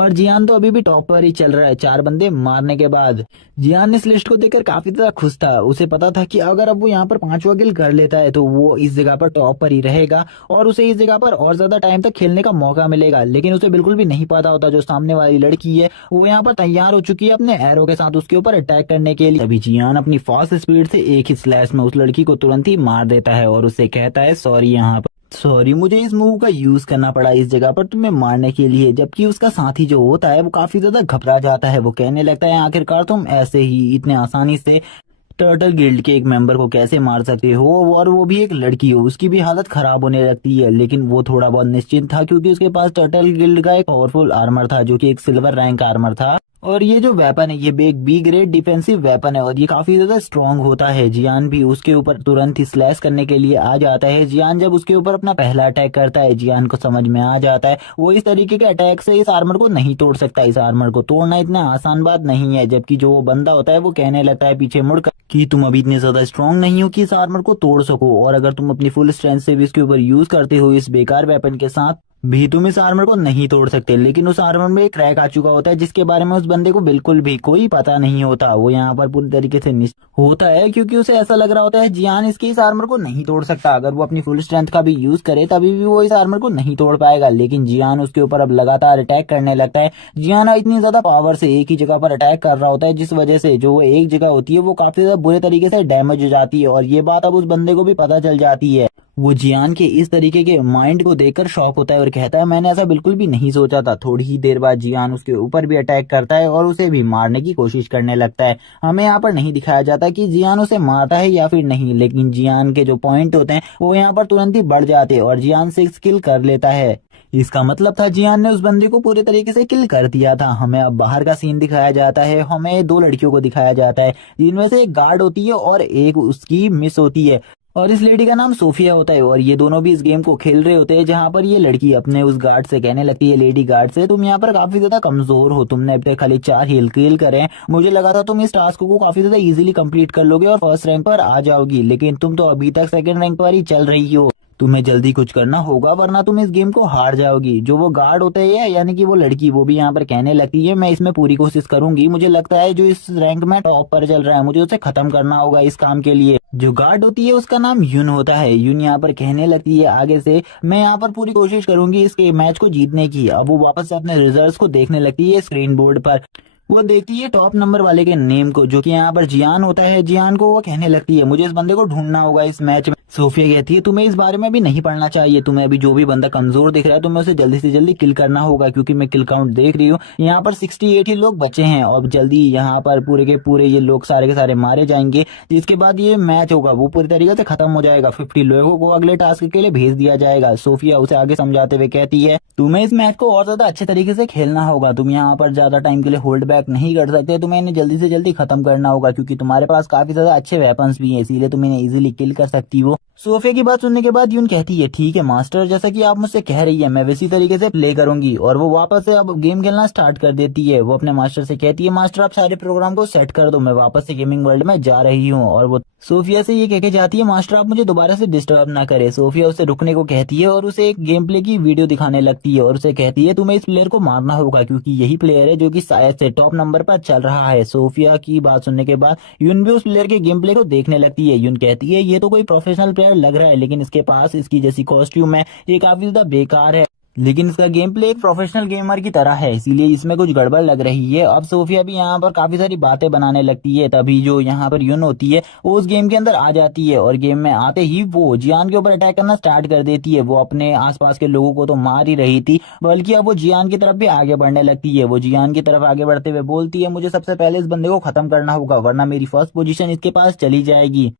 और जियान तो अभी भी टॉप पर ही चल रहा है 4 बंदे मारने के बाद। जियान इस लिस्ट को देखकर काफी ज्यादा खुश था। उसे पता था कि अगर अब वो यहाँ पर 5वां किल कर लेता है तो वो इस जगह पर टॉप पर ही रहेगा और उसे इस जगह पर और ज्यादा टाइम तक खेलने का मौका मिलेगा। लेकिन उसे बिल्कुल भी नहीं पता होता जो सामने वाली लड़की है वो यहाँ पर तैयार हो चुकी है अपने एरो के साथ उसके ऊपर अटैक करने के लिए। तभी जियान अपनी फास्ट स्पीड से एक ही स्लैश में उस लड़की को तुरंत ही मार देता है और उसे कहता है सॉरी, यहाँ पर सॉरी, मुझे इस मूव का यूज करना पड़ा इस जगह पर तुम्हें मारने के लिए। जबकि उसका साथी जो होता है वो काफी ज्यादा घबरा जाता है। वो कहने लगता है आखिरकार तुम ऐसे ही इतने आसानी से टर्टल गिल्ड के एक मेंबर को कैसे मार सकते हो, और वो भी एक लड़की हो। उसकी भी हालत खराब होने लगती है। लेकिन वो थोड़ा बहुत निश्चिंत था क्योंकि उसके पास टर्टल गिल्ड का एक पावरफुल आर्मर था जो कि एक सिल्वर रैंक आर्मर था। और ये जो वेपन है ये एक बी ग्रेड डिफेंसिव वेपन है और ये काफी ज्यादा स्ट्रांग होता है। जियान भी उसके ऊपर तुरंत ही स्लैश करने के लिए आ जाता है। जियान जब उसके ऊपर अपना पहला अटैक करता है जियान को समझ में आ जाता है वो इस तरीके के अटैक से इस आर्मर को नहीं तोड़ सकता। इस आर्मर को तोड़ना इतना आसान बात नहीं है। जबकि जो वो बंदा होता है वो कहने लगता है पीछे मुड़कर कि तुम अभी इतने ज्यादा स्ट्रांग नहीं हो कि इस आर्मर को तोड़ सको, और अगर तुम अपनी फुल स्ट्रेंथ से भी इसके ऊपर यूज करते हो इस बेकार वेपन के साथ भी तुम इस आर्मर को नहीं तोड़ सकते। लेकिन उस आर्मर में एक क्रैक आ चुका होता है जिसके बारे में उस बंदे को बिल्कुल भी कोई पता नहीं होता। वो यहाँ पर पूरी तरीके से होता है क्योंकि उसे ऐसा लग रहा होता है जियान इसके इस आर्मर को नहीं तोड़ सकता। अगर वो अपनी फुल स्ट्रेंथ का भी यूज करे तभी भी वो इस आर्मर को नहीं तोड़ पाएगा। लेकिन जियान उसके ऊपर अब लगातार अटैक करने लगता है। जियान इतनी ज्यादा पावर से एक ही जगह पर अटैक कर रहा होता है जिस वजह से जो वो एक जगह होती है वो काफी ज्यादा बुरे तरीके से डैमेज हो जाती है। और ये बात अब उस बंदे को भी पता चल जाती है। वो जियान के इस तरीके के माइंड को देखकर शॉक होता है और कहता है मैंने ऐसा बिल्कुल भी नहीं सोचा था। थोड़ी ही देर बाद जियान उसके ऊपर भी अटैक करता है और उसे भी मारने की कोशिश करने लगता है। हमें यहाँ पर नहीं दिखाया जाता कि जियान उसे मारता है या फिर नहीं, लेकिन जियान के जो पॉइंट होते हैं वो यहाँ पर तुरंत ही बढ़ जाते हैं और जियान 6 किल कर लेता है। इसका मतलब था जियान ने उस बंदे को पूरे तरीके से किल कर दिया था। हमें अब बाहर का सीन दिखाया जाता है। हमें 2 लड़कियों को दिखाया जाता है जिनमें से एक गार्ड होती है और एक उसकी मिस होती है और इस लेडी का नाम सोफिया होता है। और ये दोनों भी इस गेम को खेल रहे होते हैं जहां पर ये लड़की अपने उस गार्ड से कहने लगती है, लेडी गार्ड से, तुम यहाँ पर काफी ज्यादा कमजोर हो, तुमने अब तक खाली 4 हिल किल करे। मुझे लगा था तुम इस टास्क को काफी ज्यादा इजीली कंप्लीट कर लोगे और फर्स्ट रैंक पर आ जाओगी, लेकिन तुम तो अभी तक सेकंड रैंक पर ही चल रही हो। तुम्हें जल्दी कुछ करना होगा वरना तुम इस गेम को हार जाओगी। जो वो गार्ड होते हैं यानी कि वो लड़की वो भी यहाँ पर कहने लगती है मैं इसमें पूरी कोशिश करूंगी। मुझे लगता है जो इस रैंक में टॉप पर चल रहा है मुझे उसे खत्म करना होगा इस काम के लिए। जो गार्ड होती है उसका नाम यून होता है। यून यहाँ पर कहने लगती है आगे से मैं यहाँ पर पूरी कोशिश करूंगी इसके मैच को जीतने की। अब वो वापस से अपने रिजल्ट्स को देखने लगती है स्क्रीन बोर्ड पर। वो देखती है टॉप नंबर वाले के नेम को जो कि यहाँ पर जियान होता है। जियान को वो कहने लगती है मुझे इस बंदे को ढूंढना होगा इस मैच में। सोफिया कहती है तुम्हें इस बारे में भी नहीं पढ़ना चाहिए, तुम्हें अभी जो भी बंदा कमजोर दिख रहा है तुम्हें उसे जल्दी से जल्दी किल करना होगा क्योंकि मैं किल काउंट देख रही हूँ यहाँ पर 68 ही लोग बचे हैं और जल्दी यहाँ पर पूरे के पूरे ये लोग सारे के सारे मारे जाएंगे जिसके बाद ये मैच होगा वो पूरी तरीके से खत्म हो जाएगा। 50 लोगों को अगले टास्क के लिए भेज दिया जाएगा। सोफिया उसे आगे समझाते हुए कहती है तुम्हें इस मैच को और ज्यादा अच्छे तरीके से खेलना होगा, तुम यहाँ पर ज्यादा टाइम के लिए होल्ड बैक नहीं कर सकते, तुम्हें इन्हें जल्दी से जल्दी खत्म करना होगा क्योंकि तुम्हारे पास काफी ज्यादा अच्छे वेपन्स भी हैं इसीलिए तुम इन्हें इजीली किल कर सकती हो। सोफिया की बात सुनने के बाद यून कहती है ठीक है मास्टर, जैसा कि आप मुझसे कह रही है मैं वैसी तरीके से प्ले करूंगी। और वो वापस से अब गेम खेलना स्टार्ट कर देती है। वो अपने मास्टर से कहती है मास्टर आप सारे प्रोग्राम को सेट कर दो, मैं वापस से गेमिंग वर्ल्ड में जा रही हूँ। और वो सोफिया से ये कह के जाती है मास्टर आप मुझे दोबारा से डिस्टर्ब ना करे। सोफिया उसे रुकने को कहती है और उसे एक गेम प्ले की वीडियो दिखाने लगती है और उसे कहती है तुम्हें इस प्लेयर को मारना होगा क्योंकि यही प्लेयर है जो कि शायद से टॉप नंबर पर चल रहा है। सोफिया की बात सुनने के बाद यून भी उस प्लेयर के गेम प्ले को देखने लगती है। यून कहती है ये तो कोई प्रोफेशनल प्लेयर लग रहा है लेकिन इसके पास इसकी जैसी कॉस्ट्यूम है, ये काफी ज्यादा बेकार है, लेकिन इसका गेम प्ले एक प्रोफेशनल गेमर की तरह है इसीलिए इसमें कुछ गड़बड़ लग रही है। अब सोफिया भी यहाँ पर काफी सारी बातें बनाने लगती है। तभी जो यहाँ पर यून होती है वो उस गेम के अंदर आ जाती है और गेम में आते ही वो जियान के ऊपर अटैक करना स्टार्ट कर देती है। वो अपने आसपास के लोगों को तो मार ही रही थी बल्कि अब वो जियान की तरफ भी आगे बढ़ने लगती है। वो जियान की तरफ आगे बढ़ते हुए बोलती है मुझे सबसे पहले इस बंदे को खत्म करना होगा वरना मेरी फर्स्ट पोजीशन इसके पास चली जाएगी।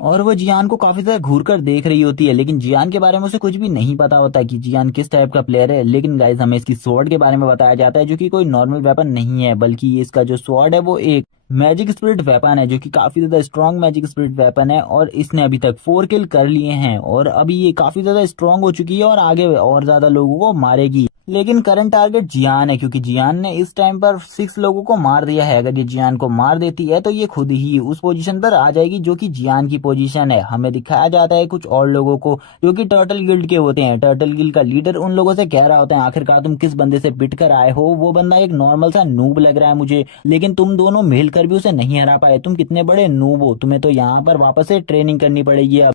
और वो जियान को काफी ज्यादा घूर कर देख रही होती है लेकिन जियान के बारे में उसे कुछ भी नहीं पता होता कि जियान किस टाइप का प्लेयर है। लेकिन गाइस हमें इसकी स्वॉर्ड के बारे में बताया जाता है जो कि कोई नॉर्मल वेपन नहीं है बल्कि इसका जो स्वॉर्ड है वो एक मैजिक स्पिरिट वेपन है जो कि काफी ज्यादा स्ट्रॉन्ग मैजिक स्पिरिट वेपन है। और इसने अभी तक 4 किल कर लिए हैं और अभी ये काफी ज्यादा स्ट्रॉन्ग हो चुकी है और आगे और ज्यादा लोगों को मारेगी। लेकिन करंट टारगेट जियान है, क्योंकि जियान ने इस टाइम पर 6 लोगों को मार दिया है। अगर ये जियान को मार देती है तो ये खुद ही उस पोजीशन पर आ जाएगी जो कि जियान की पोजीशन है। हमें दिखाया जाता है कुछ और लोगों को जो कि टर्टल गिल्ड के होते हैं। टर्टल गिल्ड का लीडर उन लोगों से कह रहा होता है, आखिरकार तुम किस बंदे से पिट कर आए हो? वो बंदा एक नॉर्मल सा नूब लग रहा है मुझे, लेकिन तुम दोनों मिलकर भी उसे नहीं हरा पाए। तुम कितने बड़े नूब हो, तुम्हें तो यहाँ पर वापस से ट्रेनिंग करनी पड़ेगी। अब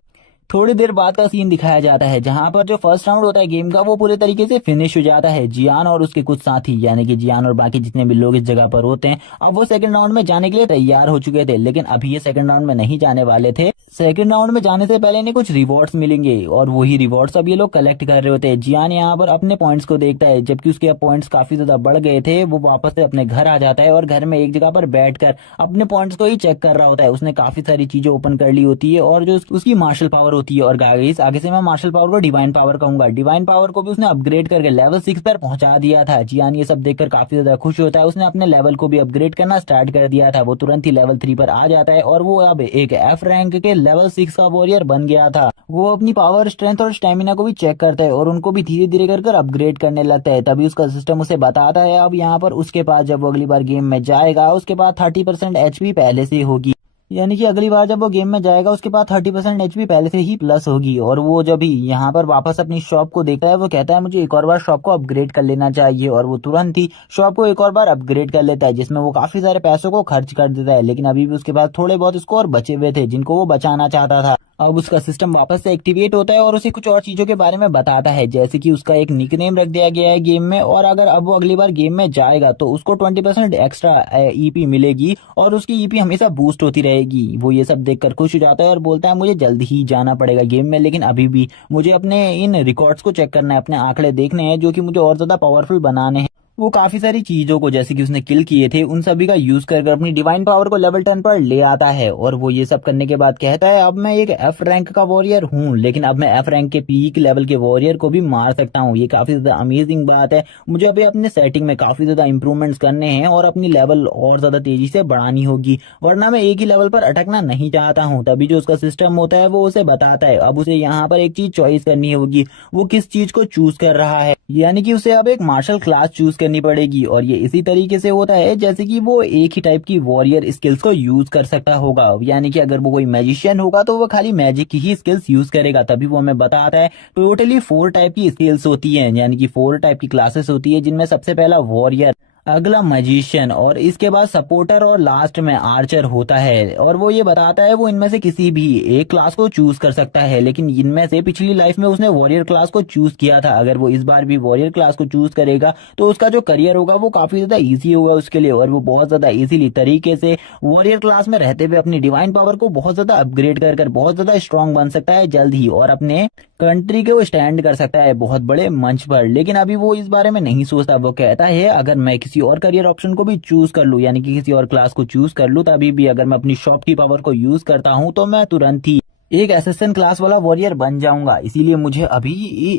थोड़ी देर बाद का सीन दिखाया जाता है जहां पर जो फर्स्ट राउंड होता है गेम का वो पूरे तरीके से फिनिश हो जाता है। जियान और उसके कुछ साथी, यानी कि जियान और बाकी जितने भी लोग इस जगह पर होते हैं, अब वो सेकंड राउंड में जाने के लिए तैयार हो चुके थे। लेकिन अभी ये सेकंड राउंड में नहीं जाने वाले थे। सेकंड राउंड में जाने से पहले इन्हें कुछ रिवॉर्ड्स मिलेंगे और वही रिवॉर्ड्स अब ये लोग कलेक्ट कर रहे होते हैं। जियान यहाँ पर अपने पॉइंट्स को देखता है, जबकि उसके पॉइंट्स काफी ज्यादा बढ़ गए थे। वो वापस से अपने घर आ जाता है और घर में एक जगह पर बैठकर अपने पॉइंट्स को ही चेक कर रहा होता है। उसने काफी सारी चीजें ओपन कर ली होती है और जो उसकी मार्शल पावर होती है, और गाइस आगे से मैं मार्शल पावर को डिवाइन पावर कहूंगा, डिवाइन पावर को भी उसने अपग्रेड करके लेवल 6 पर पहुंचा दिया था। जियान ये सब देखकर काफी ज्यादा खुश होता है। उसने अपने लेवल को भी अपग्रेड करना स्टार्ट कर दिया था। वो तुरंत ही लेवल 3 पर आ जाता है और वो अब एक एफ रैंक के लेवल 6 का वॉरियर बन गया था। वो अपनी पावर, स्ट्रेंथ और स्टेमिना को भी चेक करता है और उनको भी धीरे धीरे कर अपग्रेड करने लगता है। तभी उसका सिस्टम उसे बताता है अब यहाँ पर उसके पास जब वो अगली बार गेम में जाएगा उसके पास 30% एचपी पहले से होगी, यानी कि अगली बार जब वो गेम में जाएगा उसके पास 30% एचपी पहले से ही प्लस होगी। और वो जब ही यहाँ पर वापस अपनी शॉप को देखता है वो कहता है मुझे एक और बार शॉप को अपग्रेड कर लेना चाहिए, और वो तुरंत ही शॉप को एक और बार अपग्रेड कर लेता है, जिसमें वो काफी सारे पैसों को खर्च कर देता है। लेकिन अभी भी उसके पास थोड़े बहुत स्कोर बचे हुए थे जिनको वो बचाना चाहता था। अब उसका सिस्टम वापस से एक्टिवेट होता है और उसे कुछ और चीजों के बारे में बताता है, जैसे कि उसका एक निकनेम रख दिया गया है गेम में, और अगर अब वो अगली बार गेम में जाएगा तो उसको 20% एक्स्ट्रा ईपी मिलेगी और उसकी ईपी हमेशा बूस्ट होती रहेगी। वो ये सब देखकर खुश हो जाता है और बोलता है मुझे जल्दी ही जाना पड़ेगा गेम में, लेकिन अभी भी मुझे अपने इन रिकॉर्ड्स को चेक करना है, अपने आंकड़े देखने हैं जो कि मुझे और ज्यादा पावरफुल बनाने हैं। वो काफी सारी चीजों को जैसे कि उसने किल किए थे उन सभी का यूज कर अपनी डिवाइन पावर को लेवल 10 पर ले आता है। और वो ये सब करने के बाद कहता है अब मैं एक एफ रैंक का वॉरियर हूँ, लेकिन अब मैं एफ रैंक के पीक लेवल के वॉरियर को भी मार सकता हूँ। ये काफी ज्यादा अमेजिंग बात है। मुझे अभी अपने सेटिंग में काफी ज्यादा इंप्रूवमेंट्स करने हैं और अपनी लेवल और ज्यादा तेजी से बढ़ानी होगी, वरना मैं एक ही लेवल पर अटकना नहीं चाहता हूँ। तभी जो उसका सिस्टम होता है वो उसे बताता है अब उसे यहाँ पर एक चीज चॉइस करनी होगी, वो किस चीज को चूज कर रहा है, यानी कि उसे अब एक मार्शल क्लास चूज करनी पड़ेगी। और ये इसी तरीके से होता है जैसे कि वो एक ही टाइप की वॉरियर स्किल्स को यूज कर सकता होगा, यानी कि अगर वो कोई मैजिशियन होगा तो वो खाली मैजिक की ही स्किल्स यूज करेगा। तभी वो हमें बताता है टोटली 4 टाइप की स्किल्स होती हैं, यानी कि 4 टाइप की क्लासेस होती है, जिनमें सबसे पहला वॉरियर, अगला मैजिशियन, और इसके बाद सपोर्टर, और लास्ट में आर्चर होता है। और वो ये बताता है वो इनमें से किसी भी एक क्लास को चूज कर सकता है, लेकिन इनमें से पिछली लाइफ में उसने वॉरियर क्लास को चूज किया था। अगर वो इस बार भी वॉरियर क्लास को चूज करेगा तो उसका जो करियर होगा वो काफी ज्यादा इजी होगा उसके लिए, और वो बहुत ज्यादा इजीली तरीके से वॉरियर क्लास में रहते हुए अपनी डिवाइन पावर को बहुत ज्यादा अपग्रेड कर बहुत ज्यादा स्ट्रॉन्ग बन सकता है जल्द ही, और अपने कंट्री के वो स्टैंड कर सकता है बहुत बड़े मंच पर। लेकिन अभी वो इस बारे में नहीं सोचता। वो कहता है अगर मैं किसी और करियर ऑप्शन को भी चूज कर लूं, यानी कि किसी और क्लास को चूज कर लूं, तभी भी अगर मैं अपनी शॉप की पावर को यूज करता हूं तो मैं तुरंत ही एक एसेसन क्लास वाला वॉरियर बन जाऊंगा। इसीलिए मुझे अभी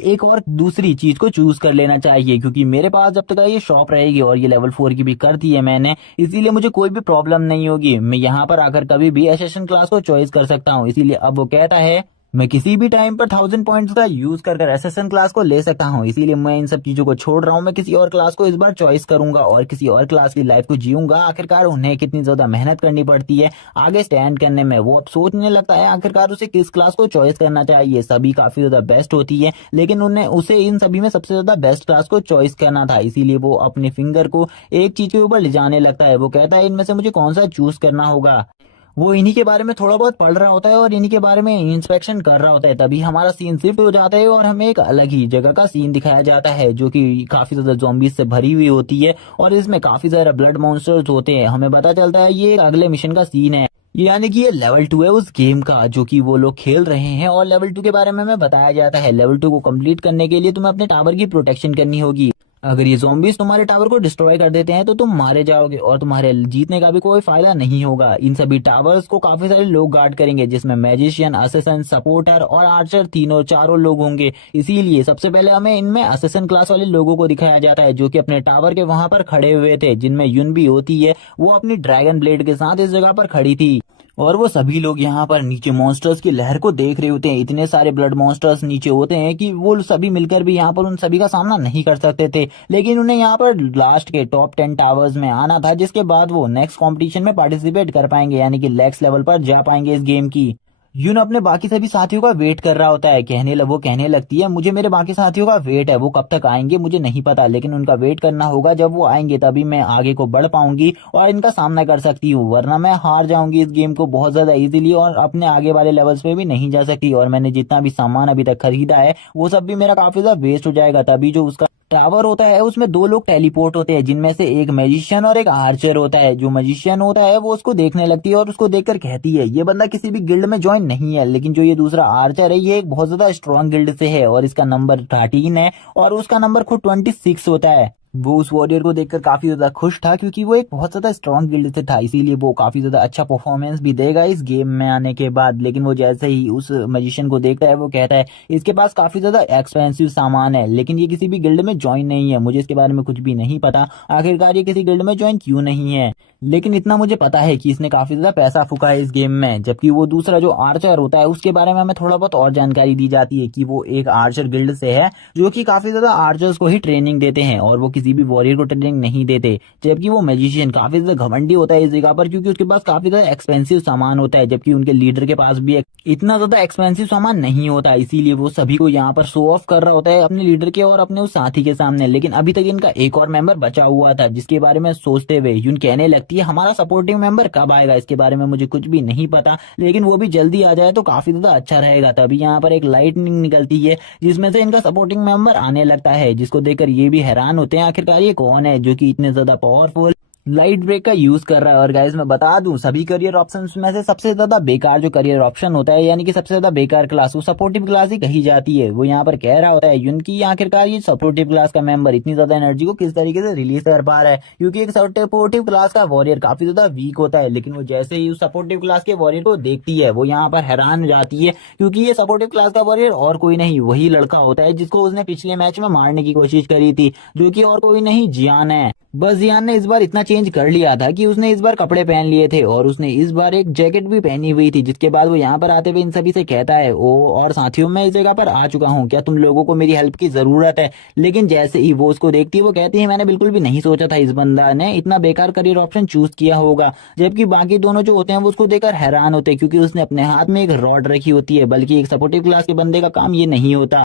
एक और दूसरी चीज को चूज कर लेना चाहिए, क्योंकि मेरे पास जब तक ये शॉप रहेगी, और ये लेवल 4 की भी कर दी है मैंने, इसीलिए मुझे कोई भी प्रॉब्लम नहीं होगी। मैं यहाँ पर आकर कभी भी एसेसन क्लास को चॉइस कर सकता हूँ। इसीलिए अब वो कहता है मैं किसी भी टाइम पर 1000 पॉइंट्स का यूज कर एसेसन क्लास को ले सकता हूँ। इसीलिए मैं इन सब चीजों को छोड़ रहा हूँ। मैं किसी और क्लास को इस बार चॉइस करूंगा और किसी और क्लास की लाइफ को जीऊंगा। आखिरकार उन्हें कितनी ज्यादा मेहनत करनी पड़ती है आगे स्टैंड करने में। वो अब सोचने लगता है आखिरकार उसे किस क्लास को चॉइस करना चाहिए। सभी काफी ज्यादा बेस्ट होती है, लेकिन उसे इन सभी में सबसे ज्यादा बेस्ट क्लास को चॉइस करना था। इसीलिए वो अपने फिंगर को एक चीज के ऊपर ले जाने लगता है। वो कहता है इनमें से मुझे कौन सा चूज करना होगा। वो इन्हीं के बारे में थोड़ा बहुत पढ़ रहा होता है और इन्हीं के बारे में इंस्पेक्शन कर रहा होता है। तभी हमारा सीन शिफ्ट हो जाता है और हमें एक अलग ही जगह का सीन दिखाया जाता है, जो कि काफी ज्यादा ज़ॉम्बीज़ से भरी हुई होती है और इसमें काफी सारे ब्लड मॉन्स्टर्स होते हैं। हमें पता चलता है ये अगले मिशन का सीन है, यानी कि ये लेवल 2 है उस गेम का जो कि वो लोग खेल रहे हैं। और लेवल 2 के बारे में हमें बताया जाता है लेवल 2 को कंप्लीट करने के लिए तुम्हें अपने टावर की प्रोटेक्शन करनी होगी। अगर ये ज़ॉम्बीज़ तुम्हारे टावर को डिस्ट्रॉय कर देते हैं तो तुम मारे जाओगे और तुम्हारे जीतने का भी कोई फायदा नहीं होगा। इन सभी टावर्स को काफी सारे लोग गार्ड करेंगे, जिसमें मैजिशियन, असिस्टेंट, सपोर्टर और आर्चर तीनों चारों लोग होंगे। इसीलिए सबसे पहले हमें इनमें असिस्टेंट क्लास वाले लोगों को दिखाया जाता है, जो कि अपने टावर के वहां पर खड़े हुए थे, जिनमें यून भी होती है। वो अपनी ड्रैगन ब्लेड के साथ इस जगह पर खड़ी थी और वो सभी लोग यहाँ पर नीचे मॉन्स्टर्स की लहर को देख रहे होते हैं। इतने सारे ब्लड मॉन्स्टर्स नीचे होते हैं कि वो सभी मिलकर भी यहाँ पर उन सभी का सामना नहीं कर सकते थे, लेकिन उन्हें यहाँ पर लास्ट के टॉप 10 टावर्स में आना था, जिसके बाद वो नेक्स्ट कॉम्पिटिशन में पार्टिसिपेट कर पाएंगे, यानी कि नेक्स्ट लेवल पर जा पाएंगे इस गेम की। यून अपने बाकी सभी साथियों का वेट कर रहा होता है। वो कहने लगती है, मुझे मेरे बाकी साथियों का वेट है, वो कब तक आएंगे मुझे नहीं पता, लेकिन उनका वेट करना होगा। जब वो आएंगे तभी मैं आगे को बढ़ पाऊंगी और इनका सामना कर सकती हूँ, वरना मैं हार जाऊंगी इस गेम को बहुत ज्यादा इजीली और अपने आगे वाले लेवल्स पे भी नहीं जा सकती। और मैंने जितना भी सामान अभी तक खरीदा है वो सब भी मेरा काफी ज्यादा वेस्ट हो जाएगा। तभी जो उसका टावर होता है उसमें दो लोग टेलीपोर्ट होते हैं, जिनमें से एक मैजिशियन और एक आर्चर होता है। जो मैजिशियन होता है वो उसको देखने लगती है और उसको देखकर कहती है, ये बंदा किसी भी गिल्ड में ज्वाइन नहीं है, लेकिन जो ये दूसरा आर्चर है ये एक बहुत ज्यादा स्ट्रॉन्ग गिल्ड से है और इसका नंबर 13 है और उसका नंबर खुद 26 होता है। वो उस वॉरियर को देखकर काफी ज्यादा खुश था, क्योंकि वो एक बहुत ज्यादा स्ट्रॉन्ग गिल्ड से था, इसीलिए वो काफी ज्यादा अच्छा परफॉर्मेंस भी देगा इस गेम में आने के बाद। लेकिन वो जैसे ही उस मैजिशियन को देखता है वो कहता है, इसके पास काफी ज्यादा एक्सपेंसिव सामान है, लेकिन ये किसी भी गिल्ड में ज्वाइन नहीं है, मुझे इसके बारे में कुछ भी नहीं पता आखिरकार ये किसी गिल्ड में ज्वाइन क्यों नहीं है, लेकिन इतना मुझे पता है कि इसने काफी ज्यादा पैसा फूका है इस गेम में। जबकि वो दूसरा जो आर्चर होता है उसके बारे में हमें थोड़ा बहुत और जानकारी दी जाती है कि वो एक आर्चर गिल्ड से है, जो कि काफी ज्यादा आर्चर्स को ही ट्रेनिंग देते हैं और वो किसी भी वॉरियर को ट्रेनिंग नहीं देते। जबकि वो मैजिशियन काफी ज्यादा घमंडी होता है इस जगह पर, क्योंकि उसके पास काफी ज्यादा एक्सपेंसिव सामान होता है, जबकि उनके लीडर के पास भी इतना ज्यादा एक्सपेंसिव सामान नहीं होता। इसीलिए वो सभी को यहाँ पर शो ऑफ कर रहा होता है अपने लीडर के और अपने उस साथी के सामने। लेकिन अभी तक इनका एक और मेंबर बचा हुआ था, जिसके बारे में सोचते हुए यून कहने लगती है, हमारा सपोर्टिंग मेंबर कब आएगा इसके बारे में मुझे कुछ भी नहीं पता, लेकिन वो भी जल्दी आ जाए तो काफी ज्यादा अच्छा रहेगा। तभी यहाँ पर एक लाइटनिंग निकलती है जिसमें से इनका सपोर्टिंग मेंबर आने लगता है, जिसको देखकर ये भी हैरान होते हैं आखिरकार ये कौन है जो कि इतने ज्यादा पावरफुल लाइट ब्रेक का यूज कर रहा है। और गाइस मैं बता दूं, सभी करियर ऑप्शंस में से सबसे ज्यादा बेकार जो करियर ऑप्शन होता है, यानी कि सबसे ज्यादा बेकार क्लास, वो सपोर्टिव क्लास ही कही जाती है। वो यहाँ पर कह रहा होता है यून की आखिरकार ये सपोर्टिव क्लास का मेंबर इतनी ज्यादा एनर्जी को किस तरीके से रिलीज कर पा रहा है, क्योंकि एक सपोर्टिव क्लास का वॉरियर काफी ज्यादा वीक होता है। लेकिन वो जैसे ही उस सपोर्टिव क्लास के वॉरियर को देखती है वो यहाँ पर हैरान हो जाती है, क्योंकि ये सपोर्टिव क्लास का वॉरियर और कोई नहीं वही लड़का होता है जिसको उसने पिछले मैच में मारने की कोशिश करी थी, जो कि और कोई नहीं जियान है। बस जियान ने इस बार इतना चेंज कर लिया था कि उसने इस बार कपड़े पहन लिए थे और उसने इस बार एक जैकेट भी पहनी हुई थी, जिसके बाद वो यहाँ पर आते हुए इन सभी से कहता है, ओ और साथियों मैं इस जगह पर आ चुका हूँ, क्या तुम लोगों को मेरी हेल्प की जरूरत है। लेकिन जैसे ही वो उसको देखती है वो कहती है, मैंने बिल्कुल भी नहीं सोचा था इस बंदा ने इतना बेकार करियर ऑप्शन चूज किया होगा। जबकि बाकी दोनों जो होते हैं वो उसको देखकर हैरान होते हैं, क्योंकि उसने अपने हाथ में एक रॉड रखी होती है, बल्कि एक सपोर्टिव क्लास के बंदे का काम ये नहीं होता।